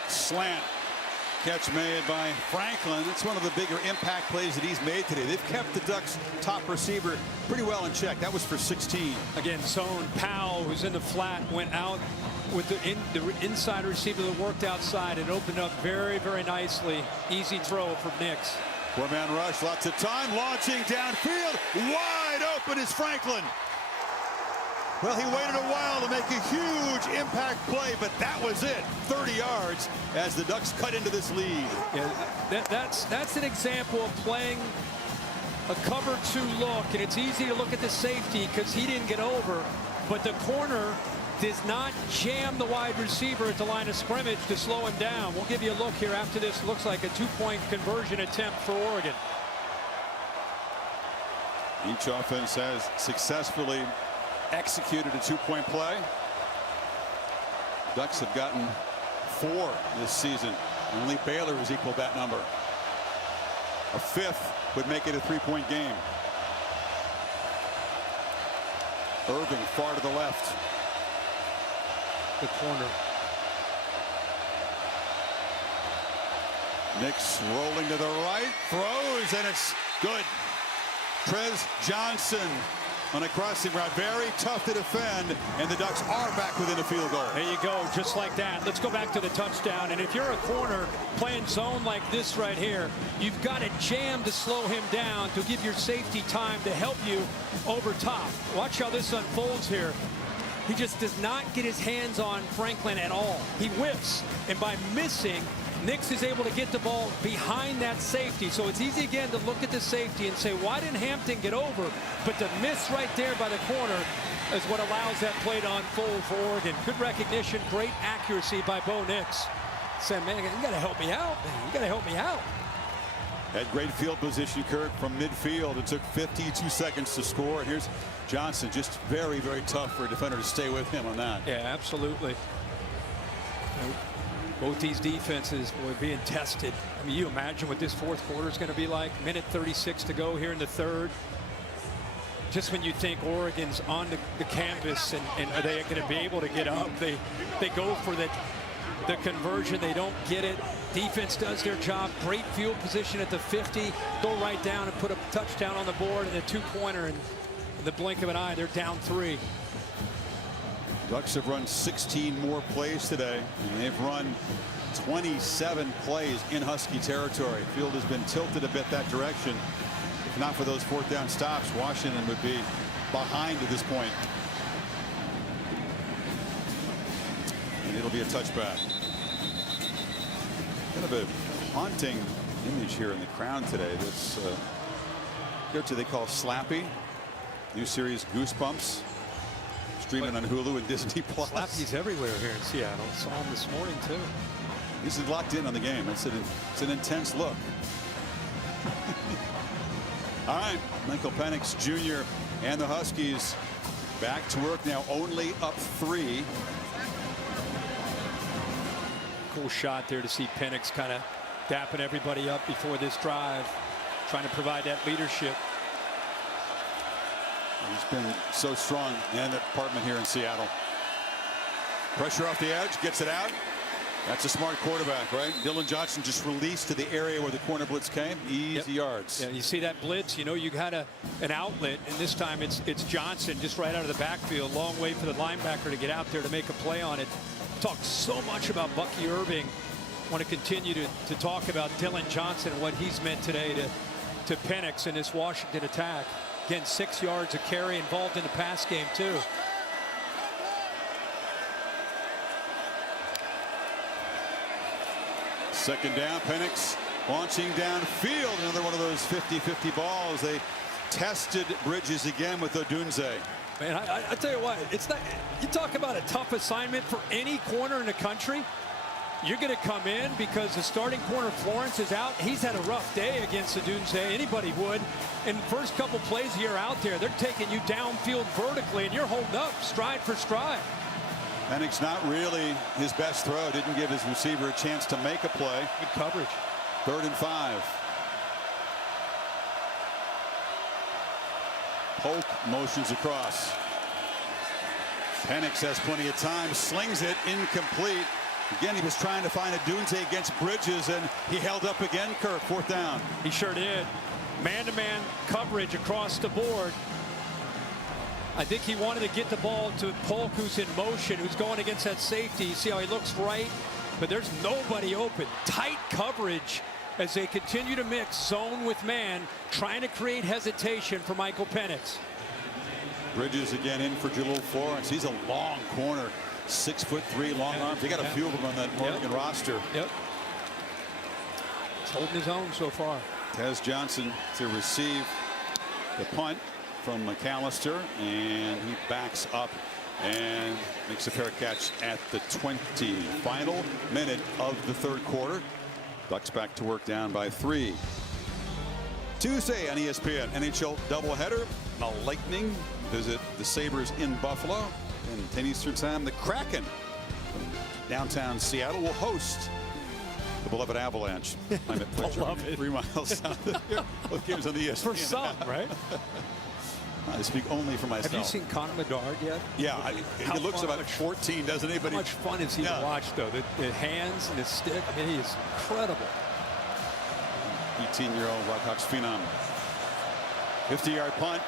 Slant. Catch made by Franklin. It's one of the bigger impact plays that he's made today. They've kept the Ducks' top receiver pretty well in check. That was for 16. Again, zone. Powell, who's in the flat, went out with the inside receiver that worked outside. It opened up very, very nicely. Easy throw from Nix. 4-man rush, lots of time. Launching downfield. Wide open is Franklin. Well, he waited a while to make a huge impact play, but that was it. 30 yards as the Ducks cut into this lead. Yeah, that's an example of playing a cover 2 look, and it's easy to look at the safety because he didn't get over, but the corner does not jam the wide receiver at the line of scrimmage to slow him down. We'll give you a look here after this. Looks like a 2-point conversion attempt for Oregon. Each offense has successfully executed a 2-point play. Ducks have gotten 4 this season. Only Baylor has equaled that number. A 5th would make it a 3-point game. Irving far to the left. The corner. Nix rolling to the right, throws, and it's good. Trez Johnson on a crossing route, very tough to defend, and the Ducks are back within a field goal. There you go, just like that. Let's go back to the touchdown. And if you're a corner playing zone like this right here, you've got to jam to slow him down to give your safety time to help you over top. Watch how this unfolds here. He just does not get his hands on Franklin at all. He whiffs, and by missing, Nix is able to get the ball behind that safety. So it's easy again to look at the safety and say, why didn't Hampton get over? But the miss right there by the corner is what allows that play to unfold for Oregon. Good recognition, great accuracy by Bo Nix. Said, man, you got to help me out, man. You got to help me out. Had great field position, Kirk, from midfield. It took 52 seconds to score. And here's Johnson, just very, very tough for a defender to stay with him on that. Yeah, absolutely. Both these defenses were being tested. I mean, you imagine what this fourth quarter is going to be like. Minute 36 to go here in the third. Just when you think Oregon's on the canvas and are they going to be able to get up, they go for the conversion. They don't get it. Defense does their job. Great field position at the 50. Go right down and put a touchdown on the board and a 2-pointer. And in the blink of an eye, they're down 3. Ducks have run 16 more plays today, and they've run 27 plays in Husky territory. Field has been tilted a bit that direction. If not for those 4th down stops, Washington would be behind at this point. And it'll be a touchback. Kind of a haunting image here in the crowd today. This character they call Slappy. New series Goosebumps. Streaming on Hulu and Disney Plus. Slappy's everywhere here in Seattle. Saw him this morning too. He's locked in on the game. It's an intense look. All right, Michael Penix Jr. and the Huskies back to work now, only up 3. Cool shot there to see Penix kind of dapping everybody up before this drive, trying to provide that leadership. He's been so strong in the department here in Seattle. Pressure off the edge, gets it out. That's a smart quarterback, right? Dylan Johnson just released to the area where the corner blitz came. Easy yards. Yeah, you see that blitz, you know you got an outlet, and this time it's Johnson just right out of the backfield. Long way for the linebacker to get out there to make a play on it. Talk so much about Bucky Irving. Want to continue to talk about Dylan Johnson and what he's meant today to Penix in this Washington attack. Again, 6 yards of carry, involved in the pass game too. Second down, Penix launching downfield. Another one of those 50-50 balls. They tested Bridges again with Odunze. Man, I tell you what, it's not. You talk about a tough assignment for any corner in the country. You're going to come in because the starting corner Florence is out. He's had a rough day against Odunze. Anybody would. In the first couple plays you're out there, they're taking you downfield vertically, and you're holding up stride for stride. Penix not really his best throw. Didn't give his receiver a chance to make a play. Good coverage. 3rd and 5. Polk motions across. Penix has plenty of time. Slings it incomplete. Again, he was trying to find Odunze against Bridges, and he held up again, Kirk. 4th down. He sure did. Man-to-man coverage across the board. I think he wanted to get the ball to Polk, who's in motion, who's going against that safety. You see how he looks right, but there's nobody open. Tight coverage as they continue to mix zone with man, trying to create hesitation for Michael Penix. Bridges again in for Jalil Florence. He's a long corner, 6'3", long arms. They got a few of them on that Oregon roster. Yep. He's holding his own so far. Tez Johnson to receive the punt from McAllister, and he backs up and makes a fair catch at the 20. Final minute of the third quarter. Ducks back to work down by 3. Tuesday on ESPN, NHL doubleheader. The Lightning visit the Sabres in Buffalo. And 10 Eastern time, the Kraken from downtown Seattle will host the beloved Avalanche. I'm at Beloved. 3 miles south of here. Both games on the ESPN. For some, right? I speak only for myself. Have you seen Connor Bedard yet? Yeah, he looks about 14, doesn't he? But how much fun is he to watch, though? The hands and his stick, I mean, he is incredible. 18-year-old Blackhawks phenom. 50-yard punt.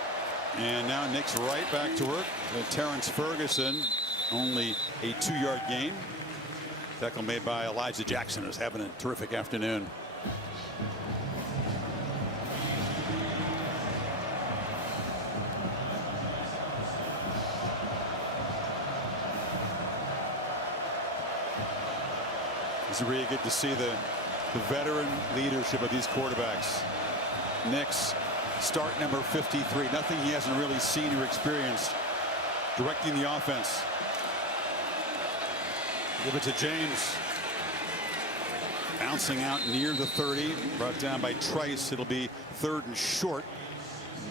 And now Nick's right back to work. Terrence Ferguson, only a 2-yard gain. Tackle made by Elijah Jackson, who's having a terrific afternoon. It's really good to see the veteran leadership of these quarterbacks. Nick's start number 53. Nothing he hasn't really seen or experienced. Directing the offense. Give it to James. Bouncing out near the 30. Brought down by Trice. It'll be 3rd and short.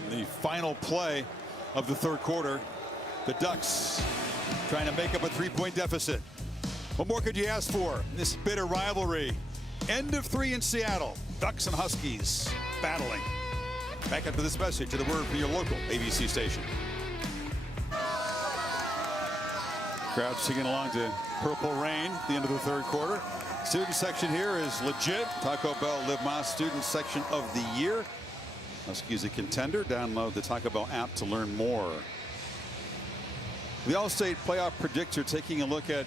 The final play of the third quarter. The Ducks trying to make up a 3-point deficit. What more could you ask for in this bitter rivalry? End of 3 in Seattle. Ducks and Huskies battling. Back after this message to the word from your local ABC station. Crowd singing along to Purple Rain at the end of the third quarter. Student section here is legit. Taco Bell Live Más Student Section of the Year. Huskies a contender. Download the Taco Bell app to learn more. The All-State Playoff Predictor taking a look at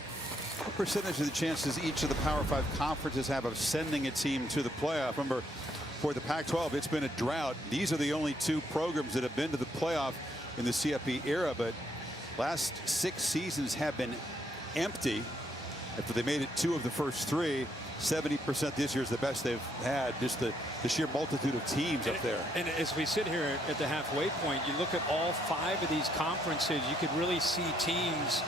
what percentage of the chances each of the Power 5 conferences have of sending a team to the playoff. Remember, for the Pac-12, it's been a drought. These are the only 2 programs that have been to the playoff in the CFP era, but last 6 seasons have been empty. After they made it 2 of the first 3, 70% this year is the best they've had. Just the sheer multitude of teams up there. And as we sit here at the halfway point, you look at all 5 of these conferences, you could really see teams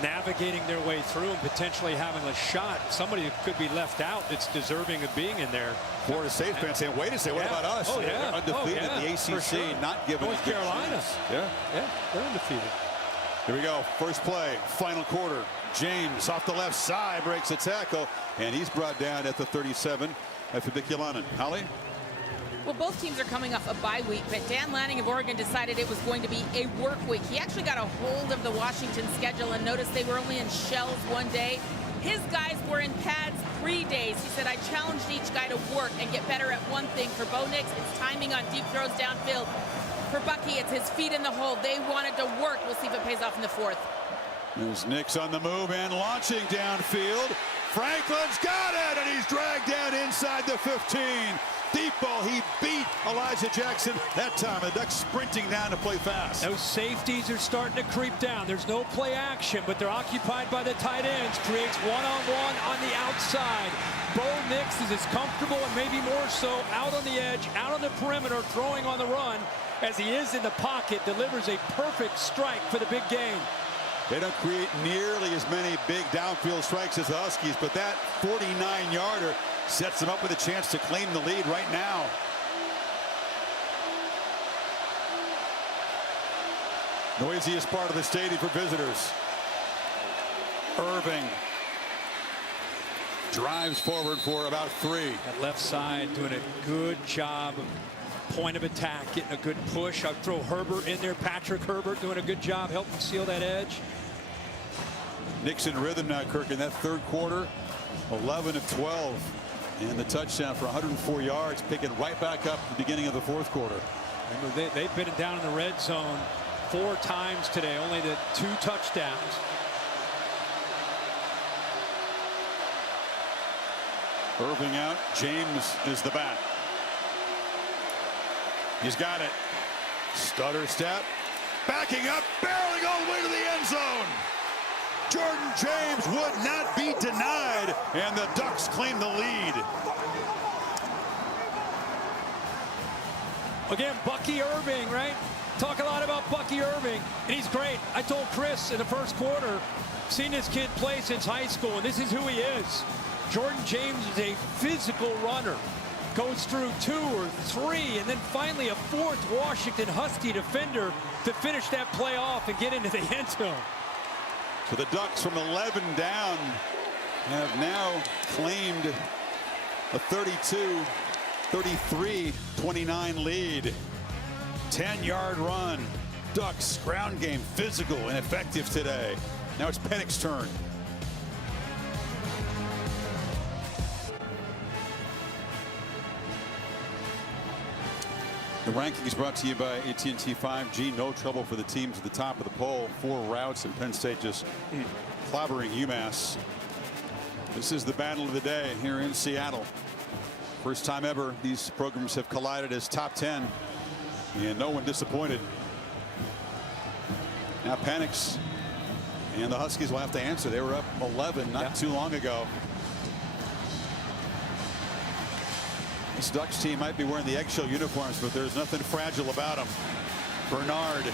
navigating their way through and potentially having a shot. Somebody could be left out that's deserving of being in there. Florida State fans saying, wait a second, what about us? Oh, yeah. They're undefeated. The ACC sure. not giving North Carolina. Yeah, they're undefeated. Here we go. First play, final quarter. James off the left side breaks a tackle, and he's brought down at the 37 at Fabiculanen. Holly? Well, both teams are coming off a bye week, but Dan Lanning of Oregon decided it was going to be a work week. He actually got a hold of the Washington schedule and noticed they were only in shells 1 day. His guys were in pads 3 days. He said, I challenged each guy to work and get better at one thing. For Bo Nix, it's timing on deep throws downfield. For Bucky, it's his feet in the hole. They wanted to work. We'll see if it pays off in the 4th. There's Nix on the move and launching downfield. Franklin's got it, and he's dragged down inside the 15. Deep ball, he beat Elijah Jackson that time. The Ducks sprinting down to play fast. Those safeties are starting to creep down. There's no play action, but they're occupied by the tight ends. Creates one-on-one on the outside. Bo Nix is as comfortable and maybe more so out on the edge, out on the perimeter, throwing on the run as he is in the pocket. Delivers a perfect strike for the big game. They don't create nearly as many big downfield strikes as the Huskies, but that 49-yarder sets them up with a chance to claim the lead right now. Noisiest part of the stadium for visitors. Irving drives forward for about 3. That left side doing a good job of point of attack, getting a good push. I'd throw Herbert in there. Patrick Herbert doing a good job helping seal that edge. Nixon rhythm now, Kirk, in that third quarter. 11 of 12. And the touchdown for 104 yards, picking right back up at the beginning of the fourth quarter. Remember, they've been down in the red zone 4 times today, only the 2 touchdowns. Irving out. James is the back. He's got it. Stutter step. backing up, barreling all the way to the end zone. Jordan James would not be denied, and the Ducks claim the lead. Again, Bucky Irving, right? Talk a lot about Bucky Irving, and he's great. I told Chris in the first quarter, seen this kid play since high school, and this is who he is. Jordan James is a physical runner. Goes through 2 or 3, and then finally a 4th Washington Husky defender to finish that play off and get into the end zone. So the Ducks from 11 down have now claimed a 33-29 lead. 10-yard run. Ducks ground game, physical and effective today. Now it's Pennick's turn. The rankings brought to you by AT&T 5G. No trouble for the teams at the top of the poll. 4 routes, and Penn State just clobbering UMass. This is the battle of the day here in Seattle. First time ever these programs have collided as top 10, and no one disappointed. Now Penix and the Huskies will have to answer. They were up 11 not too long ago. This Ducks team might be wearing the eggshell uniforms, but there's nothing fragile about them. Bernard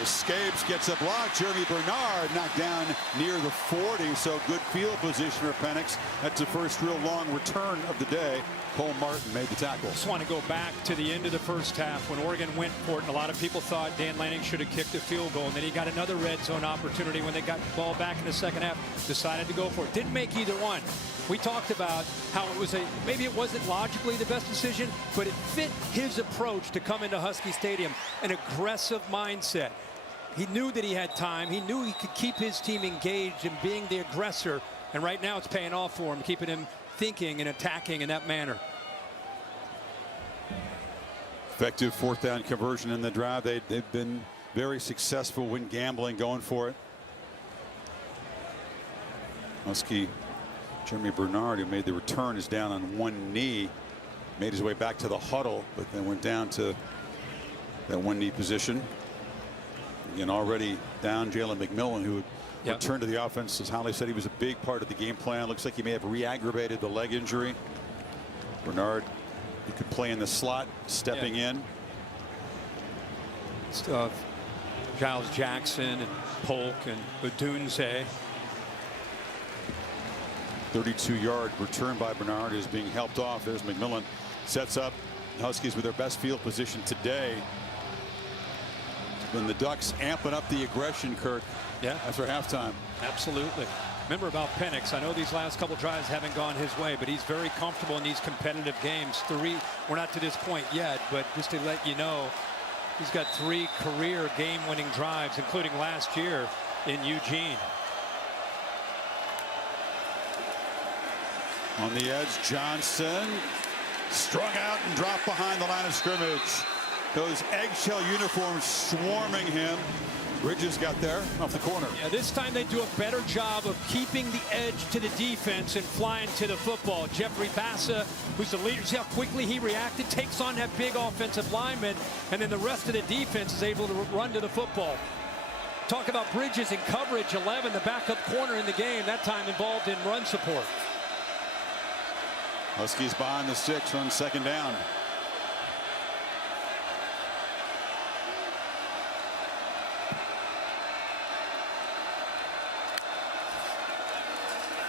escapes, gets a block. Jeremy Bernard knocked down near the 40, so good field position for Penix. That's the first real long return of the day. Cole Martin made the tackle. Just want to go back to the end of the first half when Oregon went for it, and a lot of people thought Dan Lanning should have kicked a field goal, and then he got another red zone opportunity when they got the ball back in the second half, decided to go for it. Didn't make either one. We talked about how it was maybe it wasn't logically the best decision, but it fit his approach to come into Husky Stadium, an aggressive mindset. He knew that he had time. He knew he could keep his team engaged and being the aggressor. And right now it's paying off for him, keeping him thinking and attacking in that manner. Effective 4th down conversion in the drive. They've been very successful when gambling, going for it. Husky Jeremy Bernard, who made the return, is down on one knee. Made his way back to the huddle, but then went down to that one knee position. Again, already down Jalen McMillan, who returned to the offense. As Holly said, he was a big part of the game plan. Looks like he may have re-aggravated the leg injury. Bernard, he could play in the slot, stepping in. Giles Jackson and Polk and Odunze. 32-yard return by Bernard is being helped off. There's McMillan. Sets up the Huskies with their best field position today. Then the Ducks amping up the aggression, Kirk. Yeah. After halftime. Absolutely. Remember about Penix. I know these last couple drives haven't gone his way, but he's very comfortable in these competitive games. We're not to this point yet, but just to let you know, he's got 3 career game-winning drives, including last year in Eugene. On the edge, Johnson strung out and dropped behind the line of scrimmage. Those eggshell uniforms swarming him. Bridges got there off the corner. Yeah, this time they do a better job of keeping the edge to the defense and flying to the football. Jeffrey Bassa, who's the leader, see how quickly he reacted, takes on that big offensive lineman, and then the rest of the defense is able to run to the football. Talk about Bridges in coverage 11, the backup corner in the game, that time involved in run support. Huskies behind the 6 on 2nd down.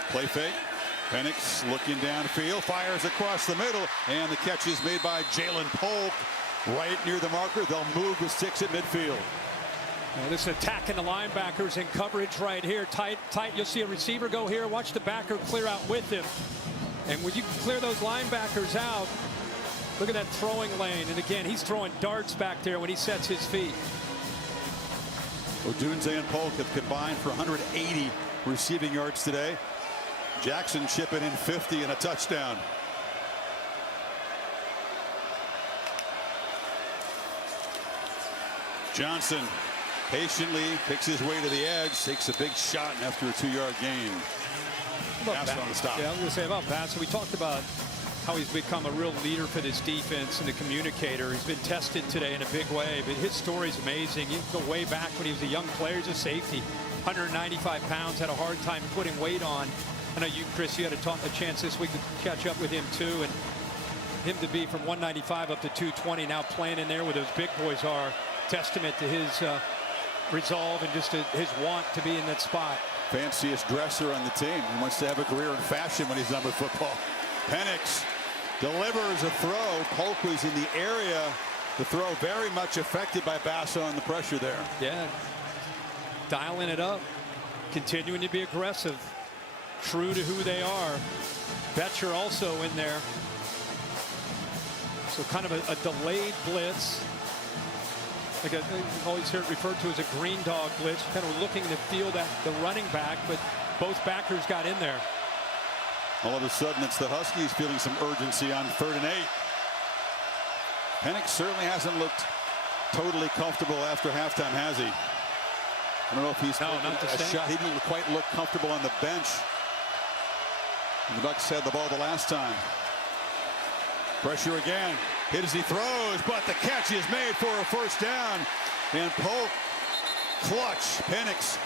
Play fake. Penix looking downfield, fires across the middle, and the catch is made by Jalen Polk right near the marker. They'll move the 6 at midfield. Now this attacking the linebackers in coverage right here. Tight. You'll see a receiver go here. Watch the backer clear out with him. And when you clear those linebackers out, look at that throwing lane. And again, he's throwing darts back there when he sets his feet. Odunze and Polk have combined for 180 receiving yards today. Jackson chipping in 50 and a touchdown. Johnson patiently picks his way to the edge, takes a big shot after a 2-yard gain. On the stop. Yeah, I was going to say about Bass. We talked about how he's become a real leader for this defense and a communicator. He's been tested today in a big way, but his story's amazing. You can go way back when he was a young player, he's a safety. 195 pounds, had a hard time putting weight on. I know you, Chris, you had a chance this week to catch up with him too, and him to be from 195 up to 220, now playing in there where those big boys are, testament to his resolve and just his want to be in that spot. Fanciest dresser on the team. He wants to have a career in fashion when he's done with football. Penix delivers a throw. Polk was in the area. The throw very much affected by Basso and the pressure there. Yeah, dialing it up, continuing to be aggressive, true to who they are. Betcher also in there. So kind of a delayed blitz. Like I always hear it referred to as a green dog blitz, kind of looking to feel that the running back, but both backers got in there. All of a sudden, it's the Huskies feeling some urgency on 3rd and 8. Penix certainly hasn't looked totally comfortable after halftime, has he? I don't know if he's not a shot. He didn't quite look comfortable on the bench. And the Ducks had the ball the last time. Pressure again. Hit as he throws, but the catch is made for a first down. And Polk, clutch. Penix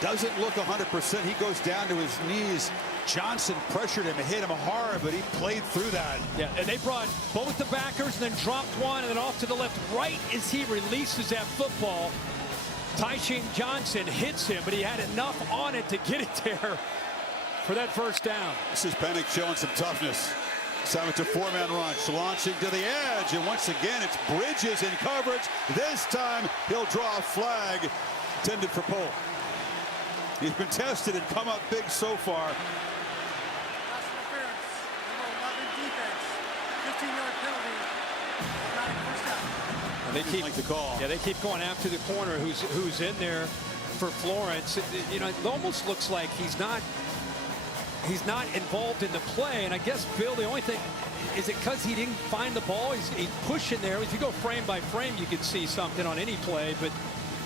doesn't look 100%. He goes down to his knees. Johnson pressured him and hit him hard, but he played through that. Yeah, and they brought both the backers and then dropped one and then off to the left. Right as he releases that football, Tysheem Johnson hits him, but he had enough on it to get it there for that first down. This is Penix showing some toughness. It's a 4-man rush, launching to the edge, and once again it's Bridges in coverage. This time he'll draw a flag intended for Polk. He's been tested and come up big so far. And they keep the call. Yeah, they keep going after the corner who's in there for Florence. You know, it almost looks like he's not involved in the play. And I guess, Bill, the only thing is it because he didn't find the ball. He's pushing there. If you go frame by frame, you could see something on any play, but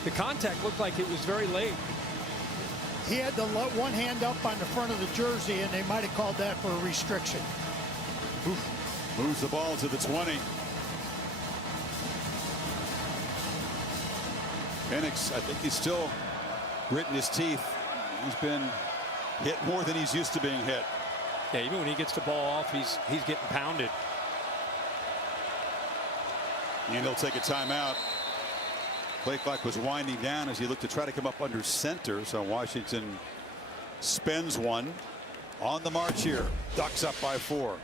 the contact looked like it was very late. He had the one hand up on the front of the jersey, and they might have called that for a restriction. Oof. Moves the ball to the 20. Penix, I think he's still gritting his teeth. He's been hit more than he's used to being hit. Yeah, even when he gets the ball off, he's getting pounded. And he'll take a timeout. Play clock was winding down as he looked to try to come up under center. So Washington spends one on the march here. Ducks up by 4.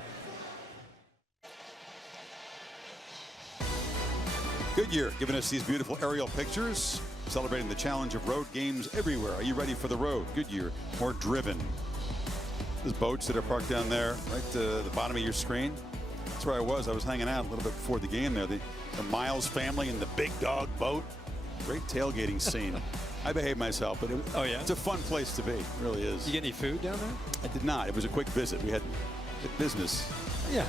Goodyear giving us these beautiful aerial pictures, celebrating the challenge of road games everywhere. Are you ready for the road? Goodyear, more driven. There's boats that are parked down there, right to the bottom of your screen. That's where I was. I was hanging out a little bit before the game there. The Miles family and the big dog boat. Great tailgating scene. I behaved myself, but it's a fun place to be. It really is. Did you get any food down there? I did not. It was a quick visit. We had business. Yeah,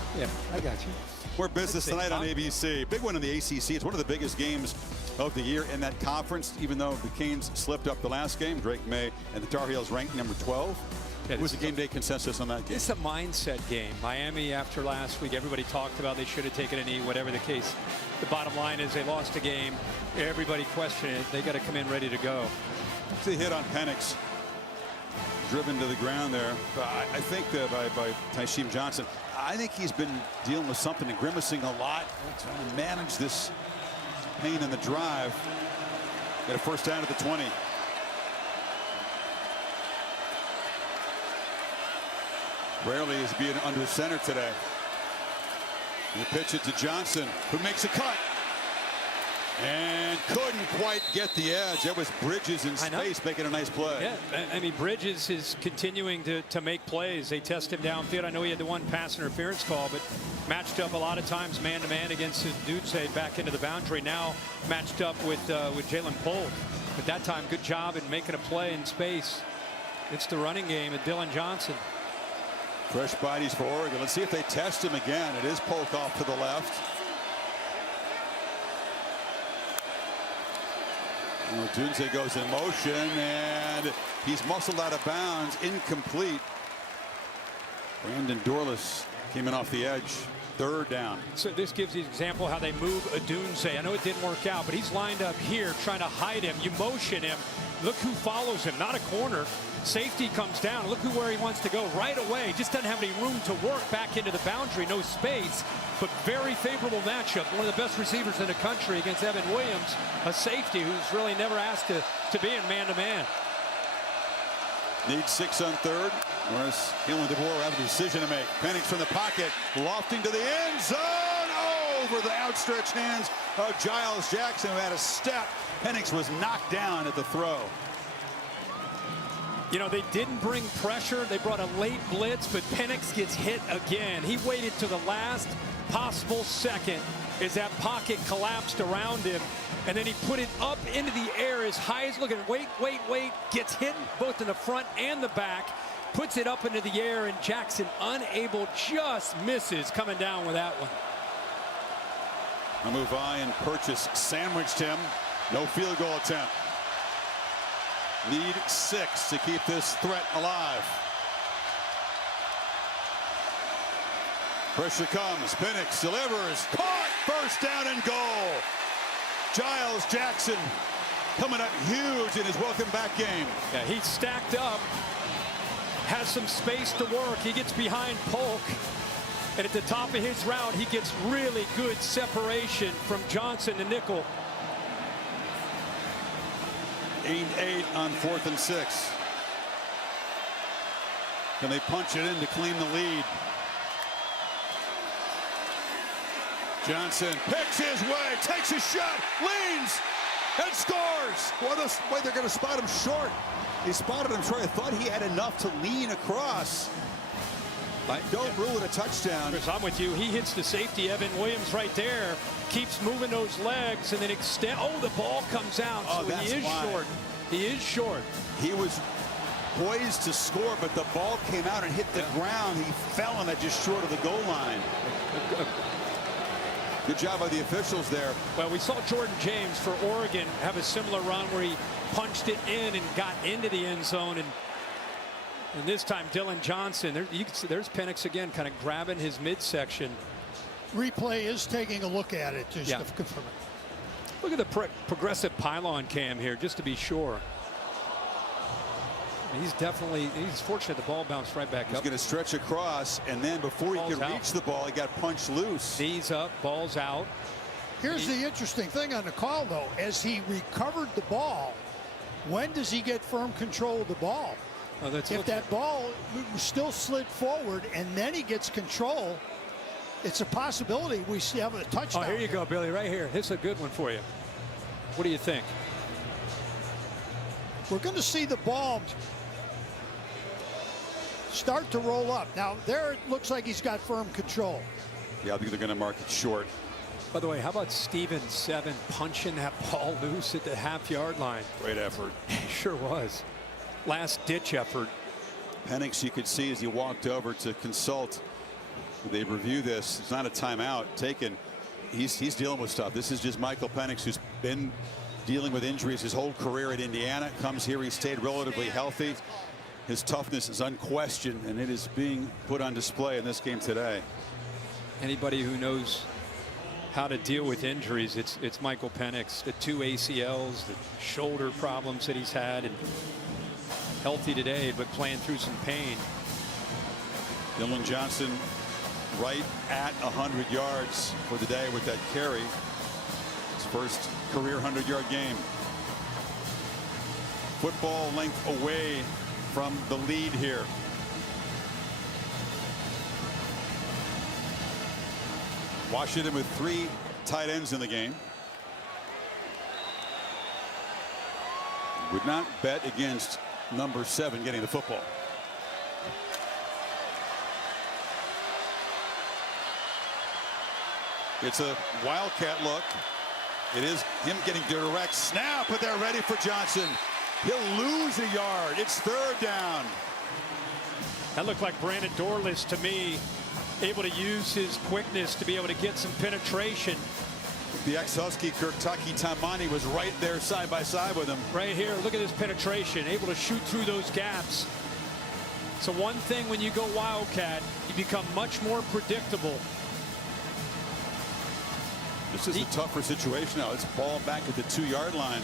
I got you. More business tonight on ABC. Big one in the ACC. It's one of the biggest games of the year in that conference, even though the Canes slipped up the last game. Drake May and the Tar Heels ranked number 12. Yeah, what was the game day consensus on that game? It's a mindset game. Miami, after last week, everybody talked about they should have taken a knee, whatever the case. The bottom line is they lost a game. Everybody questioned it. They got to come in ready to go. It's a hit on Penix. Driven to the ground there. I think by Tysheem Johnson. I think he's been dealing with something and grimacing a lot, trying to manage this pain in the drive. Got a first down at the 20. Rarely is being under center today. You pitch it to Johnson, who makes a cut. And couldn't quite get the edge. That was Bridges in space making a nice play. Yeah, I mean, Bridges is continuing to make plays. They test him downfield. I know he had the one pass interference call, but matched up a lot of times man-to-man against Duce back into the boundary. Now matched up with Jalen Polk. At that time, good job in making a play in space. It's the running game at Dylan Johnson. Fresh bodies for Oregon. Let's see if they test him again. It is Polk off to the left. Dunze goes in motion, and he's muscled out of bounds. Incomplete. Brandon Dorless Came in off the edge. Third down. So this gives you an example how they move Adunze. I know it didn't work out, but he's lined up here trying to hide him. You motion him. Look who follows him. Not a corner. Safety comes down. Look where he wants to go right away. Just doesn't have any room to work back into the boundary. No space, but very favorable matchup. One of the best receivers in the country against Evan Williams, a safety who's really never asked to be in man-to-man. Needs 6 on third. Whereas Kalen DeBoer have a decision to make. Penix from the pocket, lofting to the end zone. Over the outstretched hands of Giles Jackson, who had a step. Penix was knocked down at the throw. You know, they didn't bring pressure. They brought a late blitz, but Penix gets hit again. He waited to the last possible second as that pocket collapsed around him. And then he put it up into the air as high as looking. Wait. Gets hit both in the front and the back. Puts it up into the air, and Jackson unable, just misses coming down with that one. Amuvai and Purchase sandwiched him. No field goal attempt. Need 6 to keep this threat alive. Pressure comes. Penix delivers. Caught. First down and goal. Giles Jackson coming up huge in his welcome back game. Yeah, he's stacked up. Has some space to work. He gets behind Polk. And at the top of his route, he gets really good separation from Johnson to nickel. 8-8 on 4th and 6. Can they punch it in to claim the lead? Johnson picks his way, takes a shot, leans, and scores. What a way they're going to spot him short. They spotted him short. I thought he had enough to lean across. I don't rule it a touchdown. Chris, I'm with you. He hits the safety, Evan Williams, right there. Keeps moving those legs and then extend. Oh, the ball comes out. Oh, so he is short. He is short. He was poised to score, but the ball came out and hit the ground. He fell on that just short of the goal line. Good job by the officials there. Well, we saw Jordan James for Oregon have a similar run where he punched it in and got into the end zone. And this time, Dylan Johnson, you can see there's Penix again, kind of grabbing his midsection. Replay is taking a look at it just to confirm it. Look at the progressive pylon cam here, just to be sure. He's fortunate the ball bounced right back up. He's going to stretch across, and then before he could reach the ball, he got punched loose. Knees up, ball's out. Here's the interesting thing on the call, though. As he recovered the ball, when does he get firm control of the ball? Oh, if that ball still slid forward and then he gets control, it's a possibility we have a touchdown. Oh, here you go, Billy, right here. This is a good one for you. What do you think? We're going to see the ball start to roll up. Now, there it looks like he's got firm control. Yeah, I think they're going to mark it short. By the way, how about Steven Seven punching that ball loose at the half-yard line? Great effort. Sure was. Last-ditch effort. Penix, you could see as he walked over to consult. They review this. It's not a timeout taken. He's dealing with stuff. This is just Michael Penix, who's been dealing with injuries his whole career at Indiana. Comes here, he stayed relatively healthy. His toughness is unquestioned, and it is being put on display in this game today. Anybody who knows how to deal with injuries, it's Michael Penix. The 2 ACLs, the shoulder problems that he's had, and healthy today, but playing through some pain. Dylan Johnson right at 100 yards for the day with that carry. His first career 100-yard game. Football length away from the lead here. Washington with 3 tight ends in the game. Would not bet against number 7 getting the football. It's a wildcat look. It is him getting direct snap, but they're ready for Johnson. He'll lose a yard. It's 3rd down. That looked like Brandon Dorless to me, able to use his quickness to be able to get some penetration. The ex-Husky Kentucky Tamani was right there side by side with him. Right here, look at this penetration, able to shoot through those gaps. So one thing when you go Wildcat, you become much more predictable. This is a tougher situation now. It's ball back at the 2-yard line.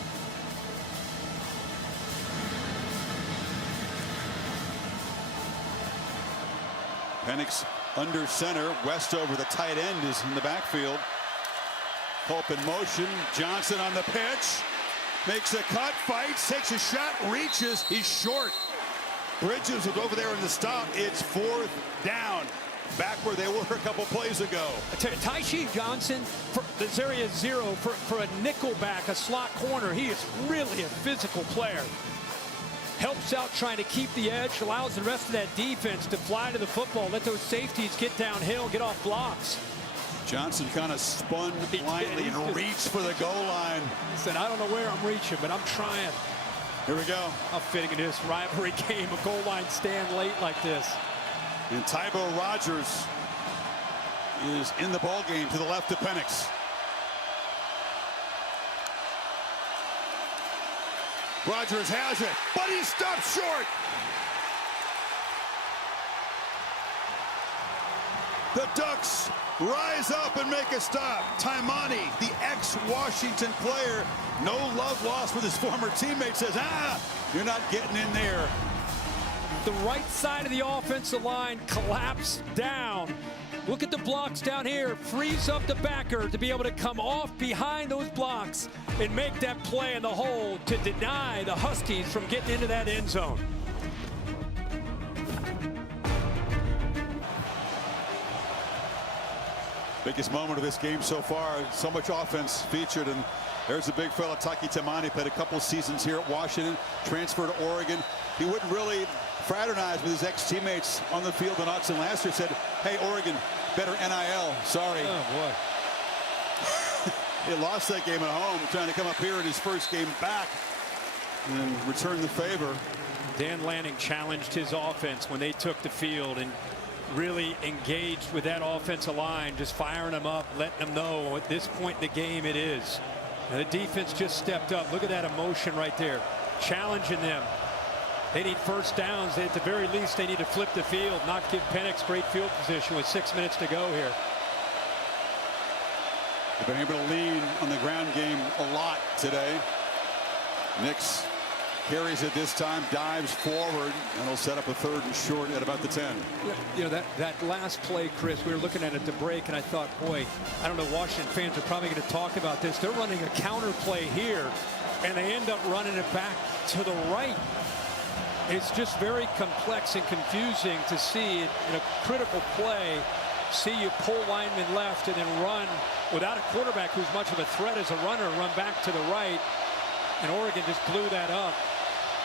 Penix under center. Westover, the tight end, is in the backfield. Culp in motion. Johnson on the pitch. Makes a cut, fights, takes a shot, reaches. He's short. Bridges was over there in the stop. It's 4th down. Back where they were a couple plays ago. Tyshee Johnson, for this area 0, for a nickel back, a slot corner, he is really a physical player. Helps out trying to keep the edge, allows the rest of that defense to fly to the football, let those safeties get downhill, get off blocks. Johnson kind of spun blindly and reached for the goal line. He said, I don't know where I'm reaching, but I'm trying. Here we go. How fitting it is, rivalry game, a goal line stand late like this. And Tybo Rogers is in the ball game to the left of Penix. Rogers has it, but he stopped short. The Ducks rise up and make a stop. Taimani, the ex-Washington player, no love lost with his former teammate, says, you're not getting in there. The right side of the offensive line collapsed down. Look at the blocks down here. Frees up the backer to be able to come off behind those blocks and make that play in the hole to deny the Huskies from getting into that end zone. Biggest moment of this game so far. So much offense featured, and there's the big fella, Taki Taimani. Played a couple seasons here at Washington, transferred to Oregon. He wouldn't really fraternize with his ex-teammates on the field. And Autzen last year said, hey, Oregon, better NIL. Sorry. Oh, boy. He lost that game at home, trying to come up here in his first game back and return the favor. Dan Lanning challenged his offense when they took the field and really engaged with that offensive line, just firing them up, letting them know at this point in the game it is. And the defense just stepped up. Look at that emotion right there, challenging them. They need first downs. At the very least, they need to flip the field, not give Penix great field position with 6 minutes to go here. They've been able to lean on the ground game a lot today. Nix carries it this time, dives forward, and will set up a 3rd and short at about the 10. You know, that last play, Chris, we were looking at it at the break, and I thought, boy, I don't know, Washington fans are probably going to talk about this. They're running a counter play here, and they end up running it back to the right. It's just very complex and confusing to see in a critical play, see you pull lineman left and then run without a quarterback who's much of a threat as a runner, run back to the right, and Oregon just blew that up.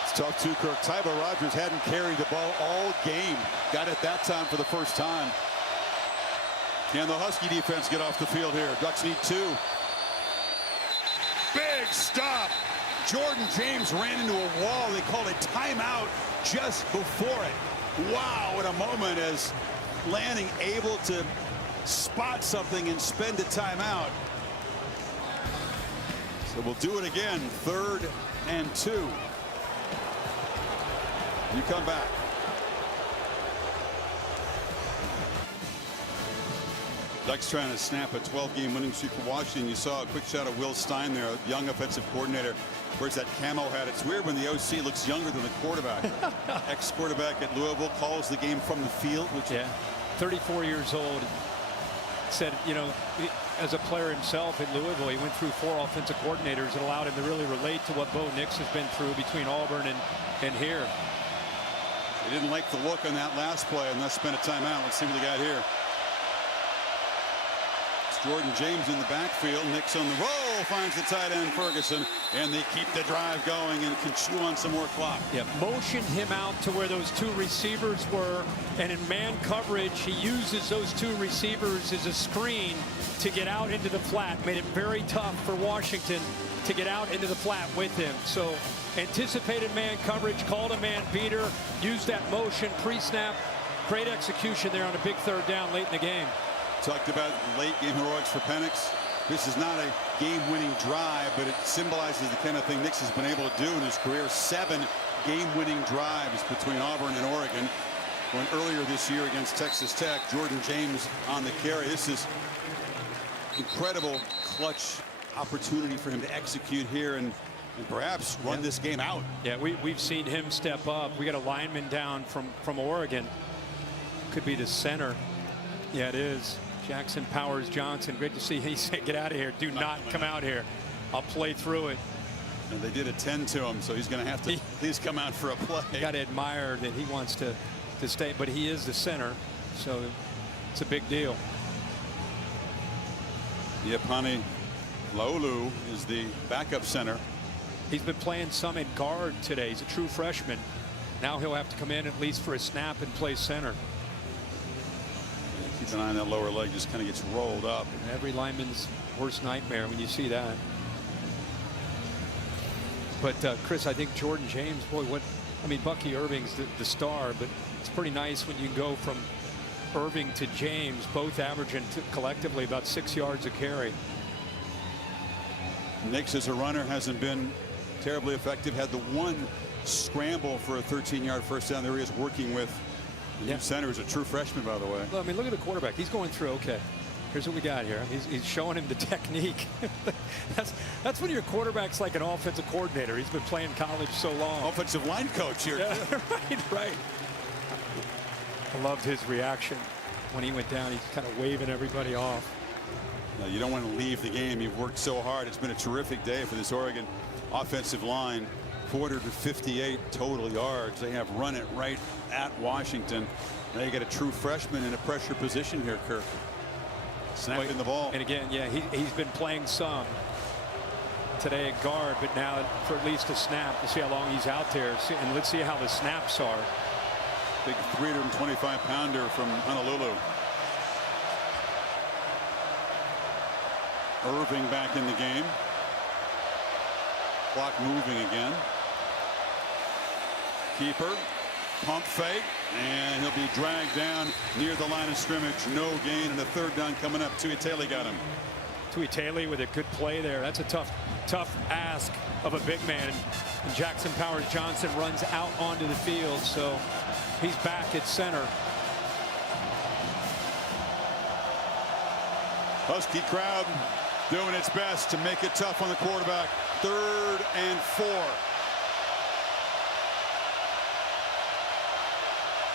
It's tough too, Kirk. Tybo Rogers hadn't carried the ball all game. Got it that time for the first time. Can the Husky defense get off the field here? Ducks need 2. Big stop. Jordan James ran into a wall. They called a timeout just before it. Wow, what a moment as Lanning able to spot something and spend a timeout. So we'll do it again. 3rd and 2. You come back. Ducks trying to snap a 12-game winning streak for Washington. You saw a quick shot of Will Stein there, young offensive coordinator. Where's that camo hat? It's weird when the OC looks younger than the quarterback. Ex-quarterback at Louisville calls the game from the field. Which 34 years old. Said, you know, as a player himself at Louisville, he went through 4 offensive coordinators that allowed him to really relate to what Bo Nix has been through between Auburn and here. They didn't like the look on that last play, and let's spend a timeout. Let's see what they got here. It's Jordan James in the backfield. Nix on the roll, finds the tight end Ferguson, and they keep the drive going and can chew on some more clock. Yeah, motioned him out to where those 2 receivers were, and in man coverage, he uses those 2 receivers as a screen to get out into the flat. Made it very tough for Washington to get out into the flat with him. So anticipated man coverage, called a man beater, used that motion pre-snap. Great execution there on a big 3rd down late in the game. Talked about late game heroics for Penix. This is not a game-winning drive, but it symbolizes the kind of thing Nix has been able to do in his career. 7 game-winning drives between Auburn and Oregon. When earlier this year against Texas Tech, Jordan James on the carry. This is incredible clutch opportunity for him to execute here and perhaps run this game out. Yeah, we've seen him step up. We got a lineman down from Oregon. Could be the center. Yeah, it is. Jackson Powers Johnson. Great to see. He said, "Get out of here. Do not come out here. I'll play through it." And they did attend to him, so he's going to have to at least come out for a play. You got to admire that he wants to stay, but he is the center, so it's a big deal. Yapani Laulu is the backup center. He's been playing some at guard today. He's a true freshman. Now he'll have to come in at least for a snap and play center. Keep an eye on that lower leg, just kind of gets rolled up. Every lineman's worst nightmare when you see that. But Chris, I think Jordan James, boy, I mean, Bucky Irving's the star, but it's pretty nice when you go from Irving to James, both averaging collectively about 6 yards a carry. Nix as a runner hasn't been terribly effective. Had the one scramble for a 13-yard first down. There he is working with the new center, who's a true freshman, by the way. Well, I mean, look at the quarterback. He's going through okay. Here's what we got here. He's showing him the technique. That's when your quarterback's like an offensive coordinator. He's been playing college so long. Offensive line coach here. Yeah, right. I loved his reaction when he went down. He's kind of waving everybody off. No, you don't want to leave the game. You've worked so hard. It's been a terrific day for this Oregon offensive line. 458 total yards. They have run it right at Washington. Now you got a true freshman in a pressure position here, Kirk. Snapping the ball. And again, yeah, he's been playing some today at guard, but now for at least a snap to see how long he's out there. And let's see how the snaps are. Big 325-pounder from Honolulu. Irving back in the game. Clock moving again. Keeper, pump fake, and he'll be dragged down near the line of scrimmage. No gain, and a third down coming up. Tuitele got him. Tuitele with a good play there. That's a tough ask of a big man. And Jackson Powers Johnson runs out onto the field, so he's back at center. Husky crowd doing its best to make it tough on the quarterback. 3rd and 4.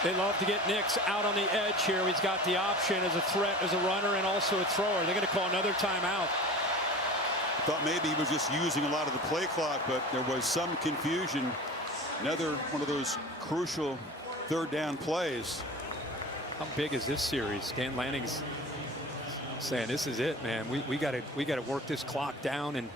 They love to get Nix out on the edge here. He's got the option as a threat, as a runner, and also a thrower. They're going to call another timeout. Thought maybe he was just using a lot of the play clock, but there was some confusion. Another one of those crucial 3rd down plays. How big is this series? Dan Lanning's saying this is it, man. We got to work this clock down and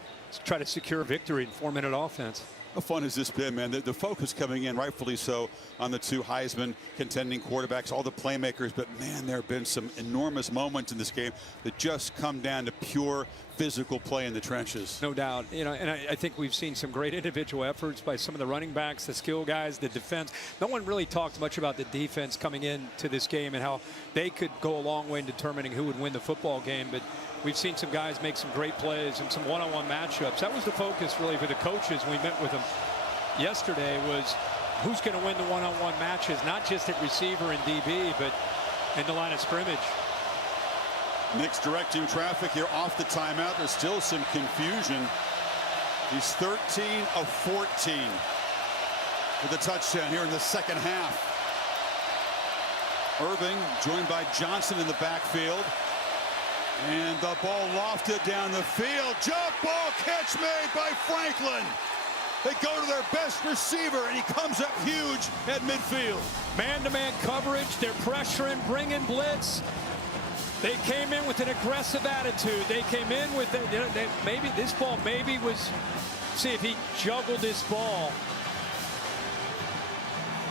try to secure victory in 4-minute offense. How fun has this been, man? The focus coming in, rightfully so, on the 2 Heisman contending quarterbacks, all the playmakers. But, man, there have been some enormous moments in this game that just come down to pure physical play in the trenches. No doubt. You know, and I think we've seen some great individual efforts by some of the running backs, the skill guys, the defense. No one really talked much about the defense coming into this game and how they could go a long way in determining who would win the football game. But we've seen some guys make some great plays and some one-on-one matchups. That was the focus really for the coaches when we met with them yesterday, was who's going to win the one-on-one matches, not just at receiver and DB, but in the line of scrimmage. Nix directing traffic here off the timeout. There's still some confusion. He's 13 of 14 with a touchdown here in the second half. Irving joined by Johnson in the backfield. And the ball lofted down the field. Jump ball catch made by Franklin. They go to their best receiver, and he comes up huge at midfield. Man-to-man coverage. They're pressuring, bringing blitz. They came in with an aggressive attitude. They came in with maybe this ball maybe was. See if he juggled this ball.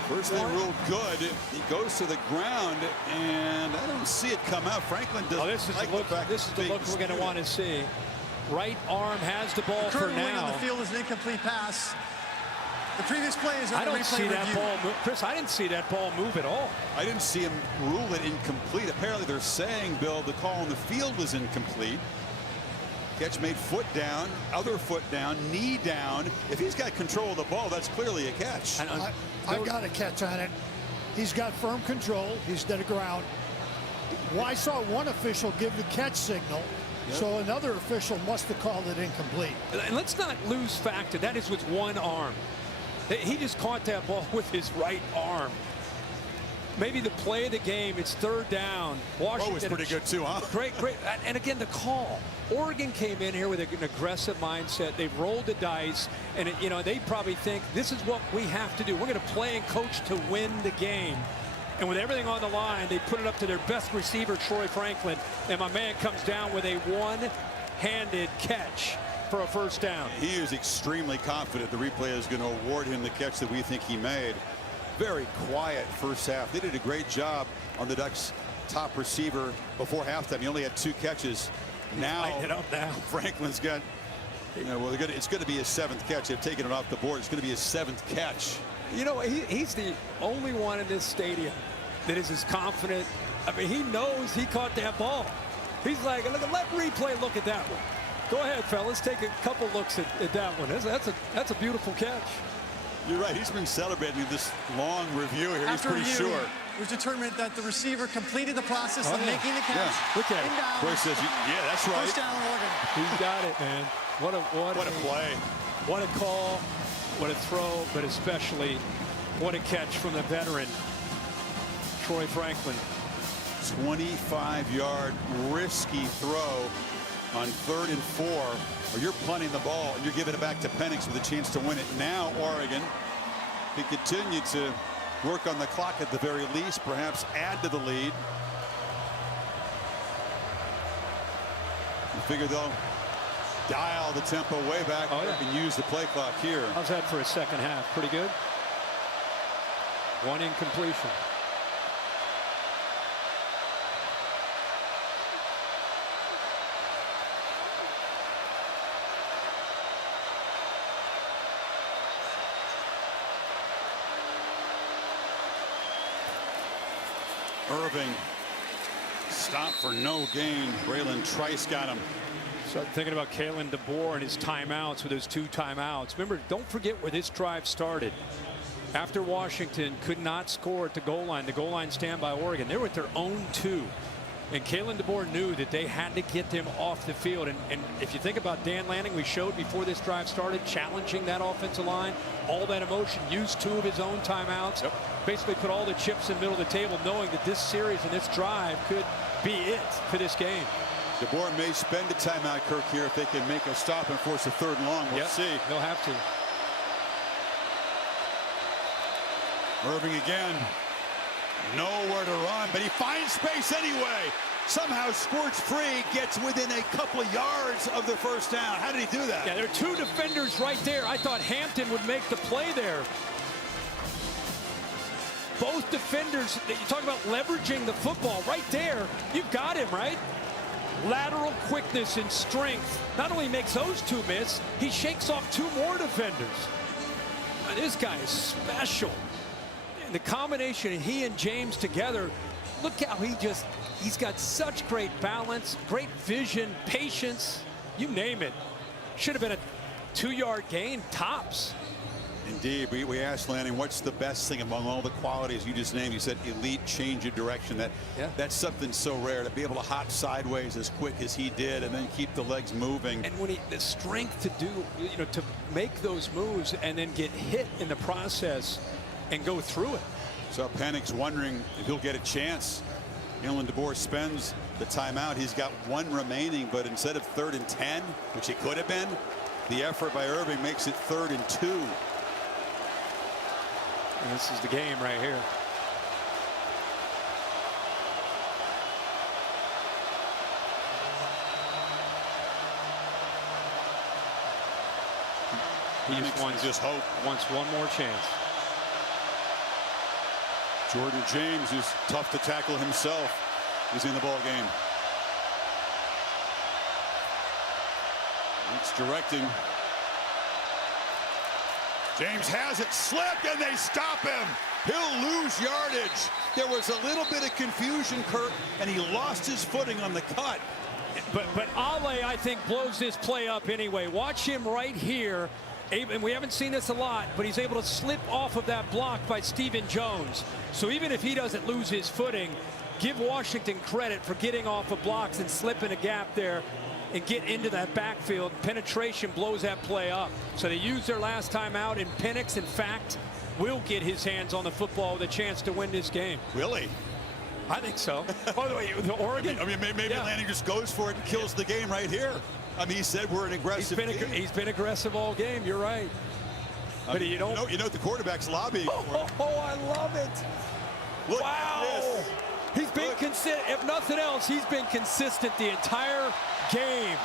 First thing real good. He goes to the ground, and I don't see it come out. Franklin does. Oh, this is the look. This is the look we're going to want to see. Right arm has the ball for now. On the field is an incomplete pass. The previous play is I don't see that ball move. Chris, I didn't see that ball move at all. I didn't see him rule it incomplete. Apparently they're saying, Bill, the call on the field was incomplete. Catch made foot down, other foot down, knee down. If he's got control of the ball, that's clearly a catch. I've got a catch on it. He's got firm control. He's dead ground. Well, I saw one official give the catch signal, so another official must have called it incomplete. And let's not lose fact that is with one arm. He just caught that ball with his right arm. Maybe the play of the game, it's third down. Washington was pretty good too, huh? Great. And again, the call. Oregon came in here with an aggressive mindset. They've rolled the dice, and they probably think this is what we have to do. We're going to play and coach to win the game. And with everything on the line, they put it up to their best receiver, Troy Franklin, and my man comes down with a one-handed catch for a first down. He is extremely confident the replay is going to award him the catch that we think he made. Very quiet first half. They did a great job on the Ducks' top receiver before halftime. He only had 2 catches. Now Franklin's got, well, it's going to be his 7th catch. They've taken it off the board. It's going to be his 7th catch. He's the only one in this stadium that is as confident. I mean, he knows he caught that ball. He's like, let replay look at that one. Go ahead, fellas. Take a couple looks at that one. That's a beautiful catch. You're right. He's been celebrating this long review here. He's pretty sure. It was determined that the receiver completed the process of making the catch. Yeah. Look at it. Boy says, yeah, that's right. First down, Oregon. He's got it, man. What a play. What a call. What a throw. But especially, what a catch from the veteran, Troy Franklin. 25-yard risky throw on 3rd and 4. Or you're punting the ball and you're giving it back to Penix with a chance to win it. Now Oregon can continue to work on the clock at the very least, perhaps add to the lead. You figure they'll dial the tempo way back and use the play clock here. How's that for a second half? Pretty good. 1 incompletion. Irving stopped for no gain. Braylon Trice got him. Start thinking about Kalen DeBoer and his timeouts with his 2 timeouts. Remember, don't forget where this drive started. After Washington could not score at the goal line stand by Oregon. They were at their own 2. And Kalen DeBoer knew that they had to get them off the field. And if you think about Dan Lanning, we showed before this drive started, challenging that offensive line, all that emotion, used 2 of his own timeouts, basically put all the chips in the middle of the table, knowing that this series and this drive could be it for this game. DeBoer may spend a timeout, Kirk, here if they can make a stop and force a 3rd and long. We'll see. They'll have to. Irving again. Nowhere to run, but he finds space anyway. Somehow squirts free, gets within a couple of yards of the first down. How did he do that? Yeah, there are 2 defenders right there. I thought Hampton would make the play there. Both defenders, you talk about leveraging the football right there. You've got him, right? Lateral quickness and strength. Not only makes those 2 miss, he shakes off 2 more defenders. Now, this guy is special. The combination of he and James together, look how he's got such great balance, great vision, patience, you name it. Should have been a 2-yard gain tops. Indeed. We asked Lanning, what's the best thing among all the qualities you just named? He said elite, change of direction. That's something so rare, to be able to hop sideways as quick as he did and then keep the legs moving. And when the strength to do, to make those moves and then get hit in the process and go through it. So Penix wondering if he'll get a chance. Kalen DeBoer spends the timeout. He's got 1 remaining, but instead of 3rd and 10, which it could have been, the effort by Irving makes it 3rd and 2. And this is the game right here. He just wants one more chance. Jordan James, who's tough to tackle himself, is in the ball game. It's directing. James has it, slipped, and they stop him. He'll lose yardage. There was a little bit of confusion, Kirk, and he lost his footing on the cut. But Ale, I think, blows this play up anyway. Watch him right here. And we haven't seen this a lot, but he's able to slip off of that block by Stephen Jones. So even if he doesn't lose his footing, give Washington credit for getting off of blocks and slipping a gap there and get into that backfield. Penetration blows that play up. So they used their last time out, and Penix, in fact, will get his hands on the football with a chance to win this game. Really? I think so. By the way, the Oregon. I mean, maybe Lanning just goes for it and kills the game right here. I mean, he said we're an aggressive team. He's been aggressive all game. You're right. But you know the quarterback's lobbying for it. Oh, I love it. Look, wow. He's been consistent. If nothing else, he's been consistent the entire game.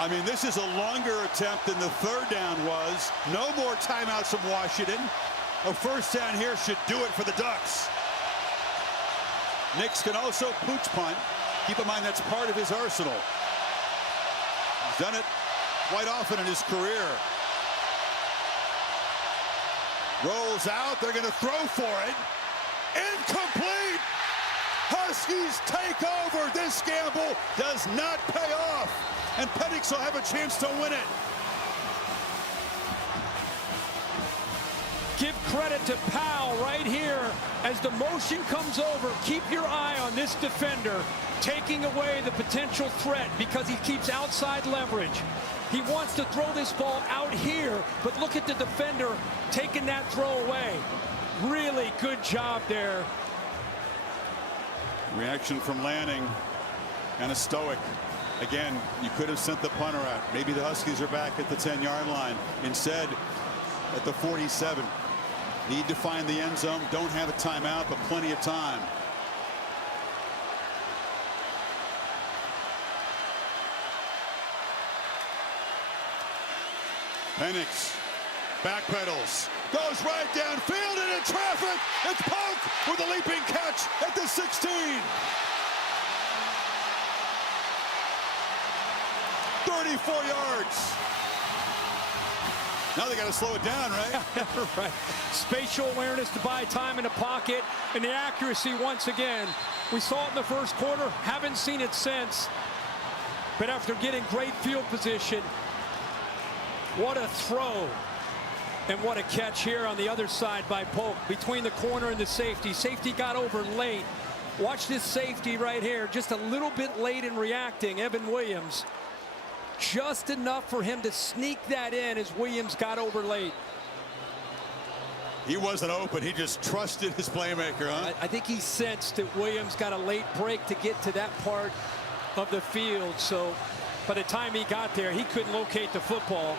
I mean, this is a longer attempt than the third down was. No more timeouts from Washington. A first down here should do it for the Ducks. Nix can also pooch punt. Keep in mind that's part of his arsenal. He's done it quite often in his career. Rolls out. They're going to throw for it. Incomplete. Huskies take over. This gamble does not pay off. And Penix will have a chance to win it. Give credit to Powell right here as the motion comes over. Keep your eye on this defender taking away the potential threat because he keeps outside leverage. He wants to throw this ball out here, but look at the defender taking that throw away. Really good job there. Reaction from Lanning, kind of stoic. Again, you could have sent the punter out. Maybe the Huskies are back at the 10-yard line. Instead, at the 47. Need to find the end zone. Don't have a timeout, but plenty of time. Penix backpedals, goes right downfield and in traffic. It's Polk with a leaping catch at the 16. 34 yards. Now they got to slow it down, right? Right. Spatial awareness to buy time in the pocket, and the accuracy once again. We saw it in the first quarter, haven't seen it since. But after getting great field position, what a throw. And what a catch here on the other side by Polk between the corner and the safety. Safety got over late. Watch this safety right here, just a little bit late in reacting. Evan Williams, just enough for him to sneak that in as Williams got over late. He wasn't open. He just trusted his playmaker, huh? I think he sensed that Williams got a late break to get to that part of the field. So by the time he got there, he couldn't locate the football.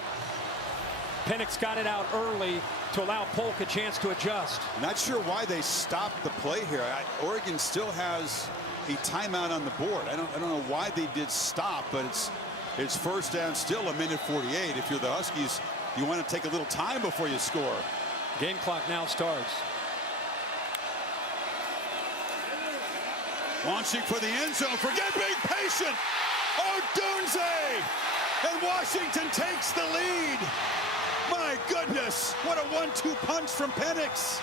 Penix got it out early to allow Polk a chance to adjust. Not sure why they stopped the play here. Oregon still has a timeout on the board. I don't know why they did stop, but it's first down, still a minute 48. If you're the Huskies, you want to take a little time before you score. Game clock now starts. Launching for the end zone. Forget being patient. Odunze! And Washington takes the lead. My goodness, what a 1-2 punch from Penix.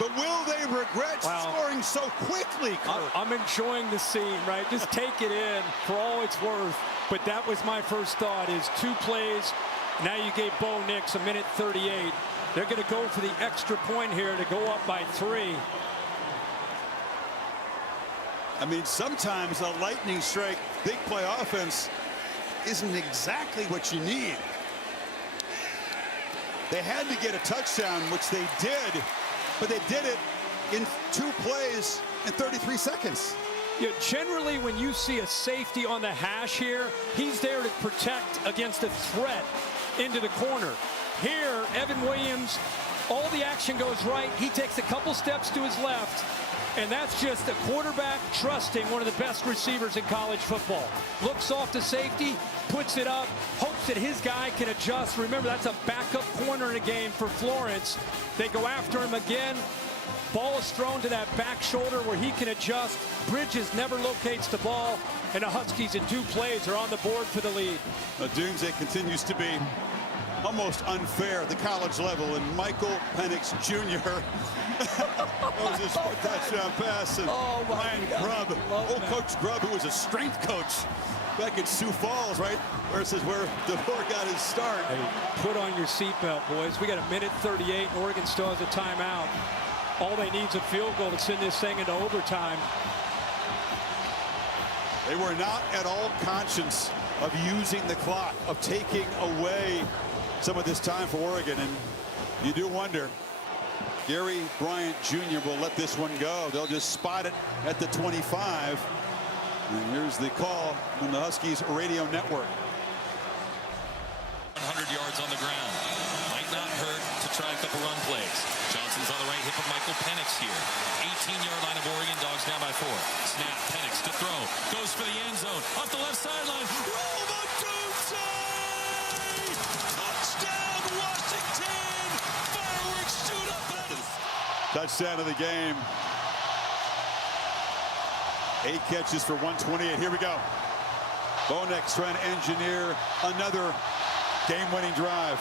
But will they regret scoring so quickly, Kurt? I'm enjoying the scene, right? Just take it in for all it's worth. But that was my first thought, is 2 plays. Now you gave Bo Nix a minute 38. They're going to go for the extra point here to go up by 3. I mean, sometimes a lightning strike, big play offense isn't exactly what you need. They had to get a touchdown, which they did, but they did it in 2 plays in 33 seconds. Yeah, generally, when you see a safety on the hash here, he's there to protect against a threat into the corner. Here, Evan Williams, all the action goes right. He takes a couple steps to his left, and that's just a quarterback trusting one of the best receivers in college football. Looks off to safety, puts it up, hopes that his guy can adjust. Remember, that's a backup corner in a game for Florence. They go after him again. Ball is thrown to that back shoulder where he can adjust. Bridges never locates the ball, and the Huskies in 2 plays are on the board for the lead. Odunze continues to be almost unfair at the college level, and Michael Penix Jr. throws his fourth touchdown pass, and Ryan Grubb, old Coach Grubb, who was a strength coach back in Sioux Falls, right? Versus where DeBoer got his start. Hey, put on your seatbelt, boys. We got a minute 38, and Oregon still has a timeout. All they need is a field goal to send this thing into overtime. They were not at all conscious of using the clock, of taking away some of this time for Oregon. And you do wonder, Gary Bryant Jr. will let this one go. They'll just spot it at the 25. And here's the call from the Huskies radio network. 100 yards on the ground. Might not hurt to try a couple run plays. Johnson's on the right hip of Michael Penix here. 18-yard line of Oregon, Dogs down by 4. Snap, Penix to throw. Goes for the end zone. Off the left sideline. Touchdown, Washington! Fireworks shoot up. Touchdown of the game. 8 catches for 128. Here we go. Bo Nix trying to engineer another game-winning drive.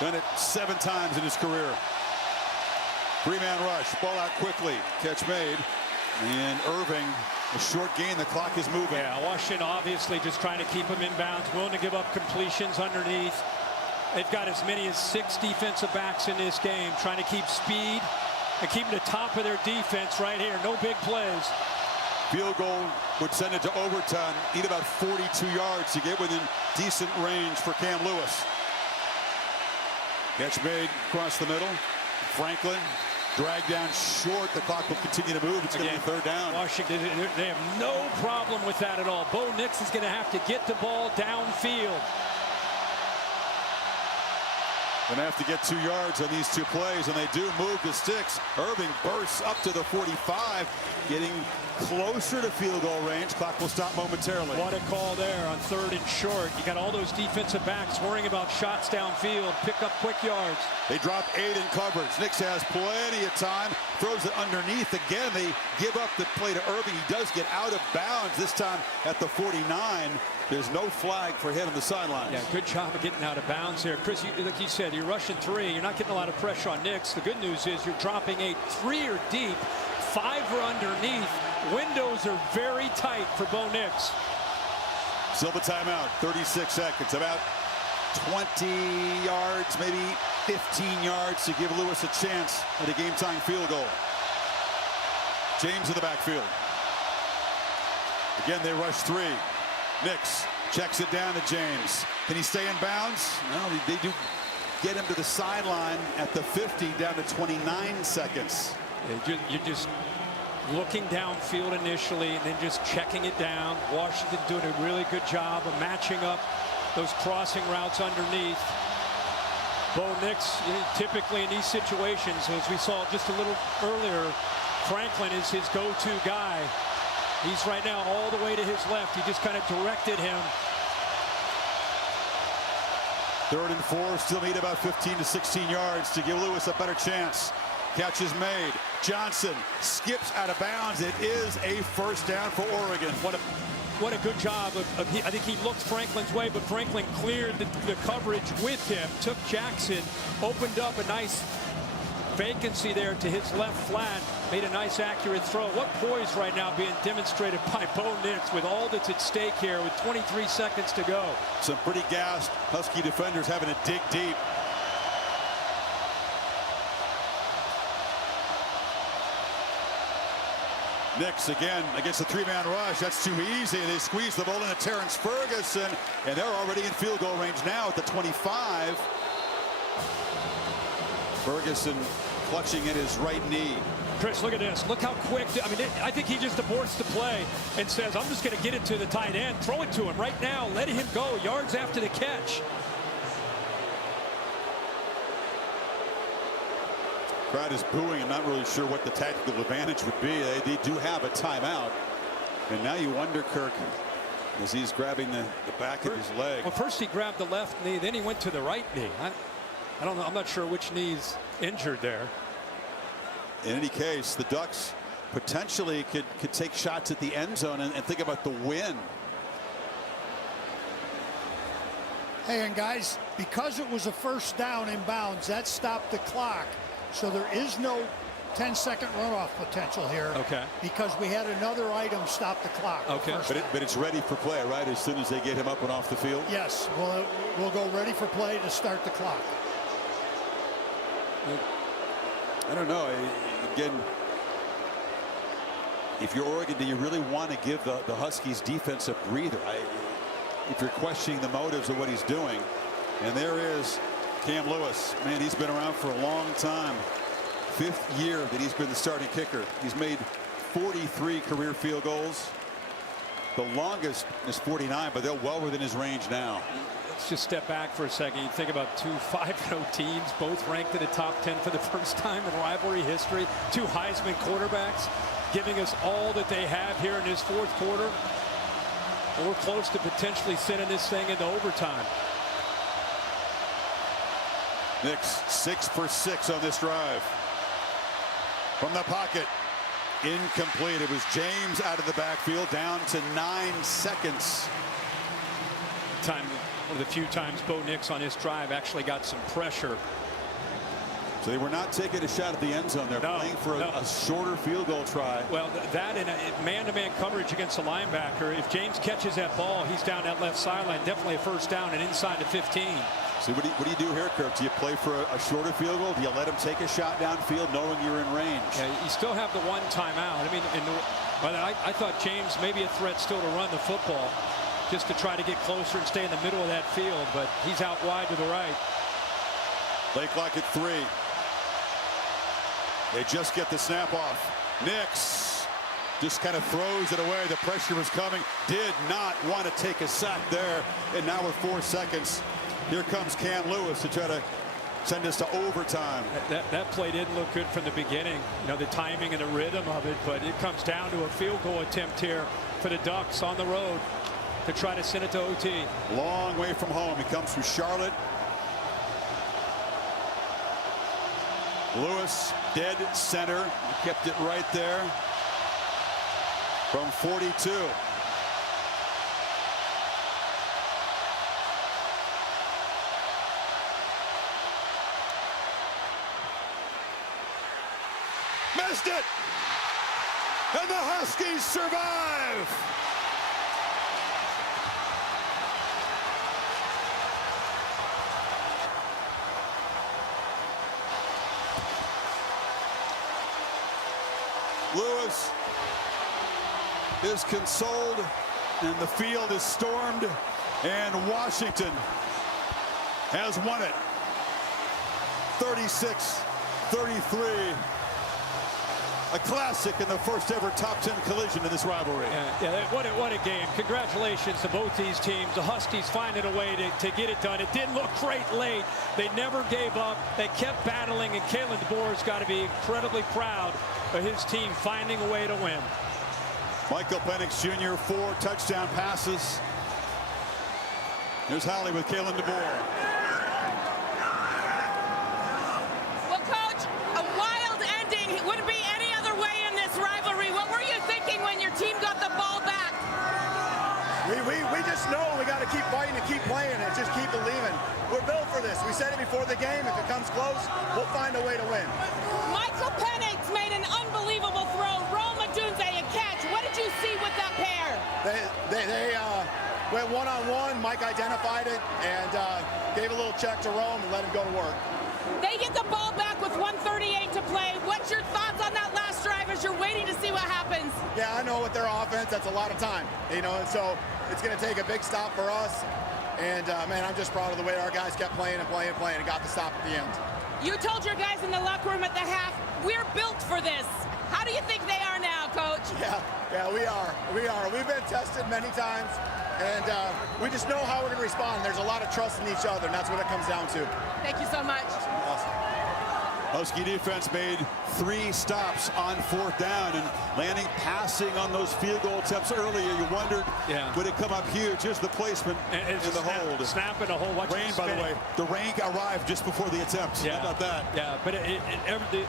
Done it 7 times in his career. 3-man rush. Ball out quickly. Catch made. And Irving, a short gain. The clock is moving. Yeah, Washington obviously just trying to keep him in bounds, willing to give up completions underneath. They've got as many as 6 defensive backs in this game, trying to keep speed and keep the top of their defense right here. No big plays. Field goal would send it to overtime. Need about 42 yards to get within decent range for Cam Lewis. Catch made across the middle. Franklin dragged down short. The clock will continue to move. It's going to be 3rd down. Washington, they have no problem with that at all. Bo Nix is going to have to get the ball downfield. Going to have to get 2 yards on these 2 plays, and they do move the sticks. Irving bursts up to the 45, getting closer to field goal range. Clock will stop momentarily. What a call there on 3rd and short. You got all those defensive backs worrying about shots downfield, pick up quick yards. They drop 8 in coverage. Nix has plenty of time, throws it underneath. Again, they give up the play to Irving. He does get out of bounds, this time at the 49. There's no flag for hit on the sidelines. Yeah, good job of getting out of bounds here. Chris, like you said, you're rushing 3. You're not getting a lot of pressure on Nix. The good news is you're dropping 8. 3 are deep, 5 are underneath. Windows are very tight for Bo Nix. Still the timeout, 36 seconds. About 20 yards, maybe 15 yards to give Lewis a chance at a game-time field goal. James in the backfield. Again, they rush 3. Nix checks it down to James. Can he stay in bounds? No, they do get him to the sideline at the 50, down to 29 seconds. You're just looking downfield initially and then just checking it down. Washington doing a really good job of matching up those crossing routes underneath. Bo Nix, typically in these situations, as we saw just a little earlier, Franklin is his go-to guy. He's right now all the way to his left. He just kind of directed him. 3rd and 4, still need about 15 to 16 yards to give Lewis a better chance. Catch is made. Johnson skips out of bounds. It is a 1st down for Oregon. What a good job. I think he looked Franklin's way, but Franklin cleared the coverage with him. Took Jackson, opened up a nice vacancy there to his left flat. Made a nice accurate throw. What poise right now being demonstrated by Bo Nix with all that's at stake here with 23 seconds to go. Some pretty gassed Husky defenders having to dig deep. Nix again against the 3-man rush. That's too easy. They squeeze the ball into Terrence Ferguson, and they're already in field goal range now at the 25. Ferguson clutching at his right knee. Chris, look at this. Look how quick. I mean, I think he just aborts the play and says, I'm just going to get it to the tight end. Throw it to him right now. Let him go. Yards after the catch. Crowd is booing. I'm not really sure what the tactical advantage would be. They do have a timeout. And now you wonder, Kirk, as he's grabbing the back of his leg. Well, first he grabbed the left knee, then he went to the right knee. I don't know. I'm not sure which knee's injured there. In any case, the Ducks potentially could take shots at the end zone and think about the win. Hey, and guys, because it was a first down in bounds, that stopped the clock. So there is no 10-second runoff potential here. Okay. Because we had another item stop the clock. Okay. But it's ready for play, right? As soon as they get him up and off the field? Yes. We'll go ready for play to start the clock. I don't know. Again, if you're Oregon, do you really want to give the Huskies defense a breather? If you're questioning the motives of what he's doing. And there is Cam Lewis. Man, he's been around for a long time. 5th year that he's been the starting kicker. He's made 43 career field goals. The longest is 49, but they're well within his range now. Let's just step back for a second. You think about 2 5-0 teams, both ranked in the top 10 for the first time in rivalry history. 2 Heisman quarterbacks giving us all that they have here in this 4th quarter. And we're close to potentially sending this thing into overtime. Knicks 6 for 6 on this drive. From the pocket, incomplete. It was James out of the backfield, down to 9 seconds. One of the few times Bo Nix on this drive actually got some pressure. So they were not taking a shot at the end zone. They're playing for a shorter field goal try. Well, that in man-to-man coverage against a linebacker, if James catches that ball, he's down that left sideline. Definitely a first down and inside the 15. So what do you do here, Kirk? Do you play for a shorter field goal? Do you let him take a shot downfield knowing you're in range? Yeah, you still have the 1 timeout. I mean, but I thought James maybe a threat still to run the football just to try to get closer and stay in the middle of that field, but he's out wide to the right. Play clock at 3. They just get the snap off. Nix just kind of throws it away. The pressure was coming. Did not want to take a sack there. And now with 4 seconds, here comes Cam Lewis to try to send us to overtime. That play didn't look good from the beginning. You know, the timing and the rhythm of it, but it comes down to a field goal attempt here for the Ducks on the road to try to send it to OT. Long way from home. He comes from Charlotte. Lewis, dead center. He kept it right there from 42. Missed it! And the Huskies survive! Lewis is consoled, and the field is stormed, and Washington has won it. 36-33. A classic in the first ever top 10 collision in this rivalry. Yeah, what a game. Congratulations to both these teams. The Huskies finding a way to get it done. It didn't look great late. They never gave up. They kept battling, and Kalen DeBoer's got to be incredibly proud of his team finding a way to win. Michael Penix Jr., 4 touchdown passes. Here's Holly with Kalen DeBoer. Well, Coach, a wild ending. It wouldn't be any other way in this rivalry. What were you thinking when your team got the ball back? We just know we got to keep fighting and keep playing and just keep believing. We're built for this. We said it before the game. If it comes close, we'll find a way to win. Michael Penix made an unbelievable throw. Rome Odunze, a catch. What did you see with that pair? They went one-on-one. Mike identified it and gave a little check to Rome and let him go to work. They get the ball back with 1:38 to play. What's your thoughts on that last drive as you're waiting to see what happens? Yeah, I know with their offense, that's a lot of time, you know, and so it's going to take a big stop for us. And, man, I'm just proud of the way our guys kept playing and playing and playing and got the stop at the end. You told your guys in the locker room at the half, we're built for this. How do you think they are now, Coach? Yeah, we are. We've been tested many times, and we just know how we're going to respond. There's a lot of trust in each other, and that's what it comes down to. Thank you so much. Awesome. Husky defense made 3 stops on 4th down, and Lanning passing on those field goal attempts earlier. You wondered, would it come up huge? Here's the placement in the hold. Snap in the hole. Rain, by the way. The rain arrived just before the attempt. Yeah. How about that? Yeah, but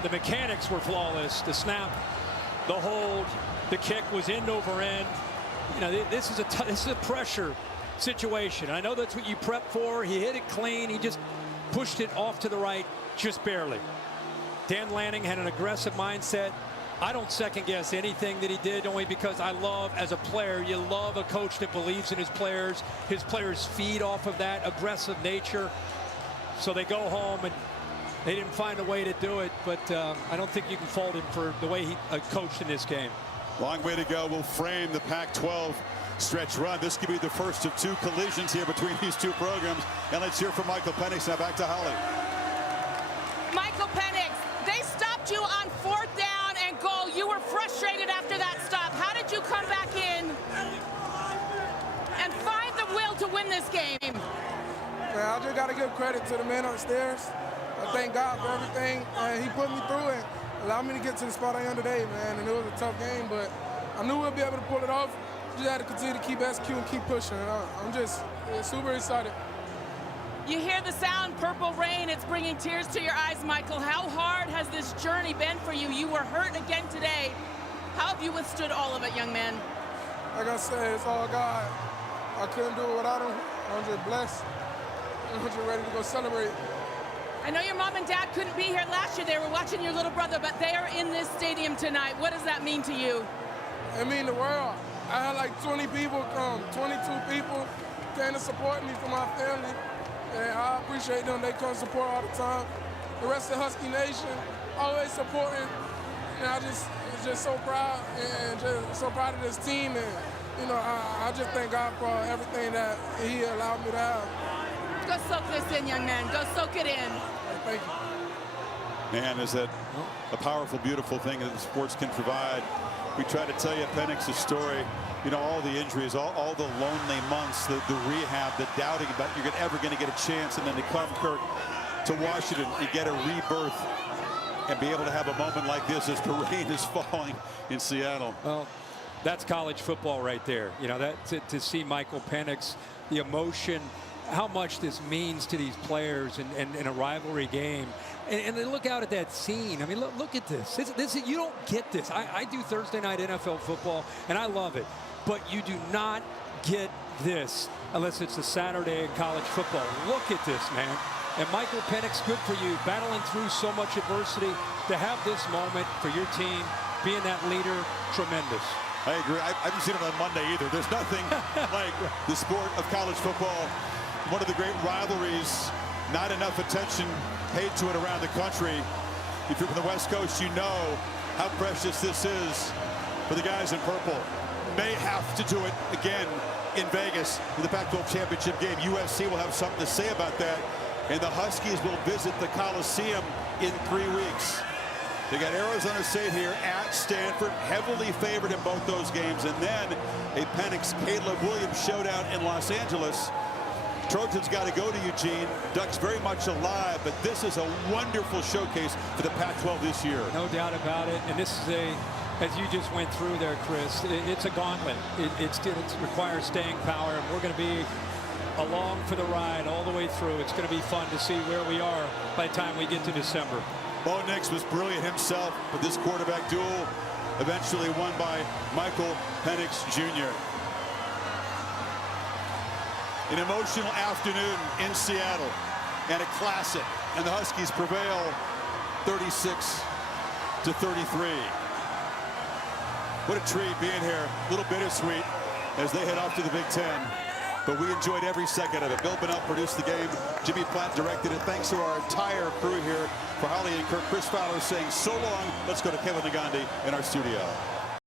the mechanics were flawless. The snap, the hold, the kick was end over end. You know, this is a pressure situation. I know that's what you prep for. He hit it clean. He just pushed it off to the right, just barely. Dan Lanning had an aggressive mindset. I don't second guess anything that he did, only because I love, as a player, you love a coach that believes in his players. His players feed off of that aggressive nature. So they go home and they didn't find a way to do it, but I don't think you can fault him for the way he coached in this game. Long way to go. We'll frame the Pac-12 stretch run. This could be the first of 2 collisions here between these 2 programs. And let's hear from Michael Penix. Now back to Holly. Michael Penix, they stopped you on 4th down and goal. You were frustrated after that stop. How did you come back in and find the will to win this game? Man, I just got to give credit to the man upstairs. I thank God for everything. He put me through it, allowed me to get to the spot I am today, man. And it was a tough game, but I knew we'll be able to pull it off. Just had to continue to keep executing, keep pushing. I'm just super excited. You hear the sound, Purple Rain. It's bringing tears to your eyes, Michael. How hard has this journey been for you? You were hurt again today. How have you withstood all of it, young man? Like I said, it's all God. I couldn't do it without him. I'm just blessed. I'm just ready to go celebrate. I know your mom and dad couldn't be here last year. They were watching your little brother, but they are in this stadium tonight. What does that mean to you? It means the world. I had like 20 people come, 22 people came to support me for my family. And I appreciate them. They come support all the time. The rest of Husky Nation, always supporting. And I just so proud and just so proud of this team. And, you know, I just thank God for everything that he allowed me to have. Go soak this in, young man. Go soak it in. Thank you. Man, is that a powerful, beautiful thing that the sports can provide. We try to tell you Penix's story, you know, all the injuries, all the lonely months, the rehab, the doubting about you're ever going to get a chance, and then to come, Kirk, to Washington and get a rebirth and be able to have a moment like this as the rain is falling in Seattle. Well, that's college football right there. You know, that to see Michael Penix, the emotion, how much this means to these players in a rivalry game. And then look out at that scene. I mean, look at this. This you don't get this. I do Thursday night NFL football, and I love it. But you do not get this unless it's a Saturday in college football. Look at this, man. And Michael Penix, good for you, battling through so much adversity. To have this moment for your team, being that leader, tremendous. I agree. I haven't seen it on Monday either. There's nothing like the sport of college football. One of the great rivalries, not enough attention paid to it around the country. If you're from the West Coast, you know how precious this is for the guys in purple. May have to do it again in Vegas in the Pac-12 championship game. USC will have something to say about that, and the Huskies will visit the Coliseum in 3 weeks. They got Arizona State here at Stanford, heavily favored in both those games, and then a Penix-Caleb Williams showdown in Los Angeles. Trojans got to go to Eugene. Ducks very much alive, but this is a wonderful showcase for the Pac-12 this year. No doubt about it. And this is as you just went through there, Chris, it's a gauntlet. It requires staying power, and we're going to be along for the ride all the way through. It's going to be fun to see where we are by the time we get to December. Bo Nix was brilliant himself, but this quarterback duel eventually won by Michael Penix Jr. An emotional afternoon in Seattle and a classic, and the Huskies prevail 36-33. What a treat being here. A little bittersweet as they head off to the Big Ten, but we enjoyed every second of it. Bill Bennett produced the game. Jimmy Platt directed it. Thanks to our entire crew here. For Holly and Kirk, Chris Fowler saying so long. Let's go to Kevin Nagandi in our studio.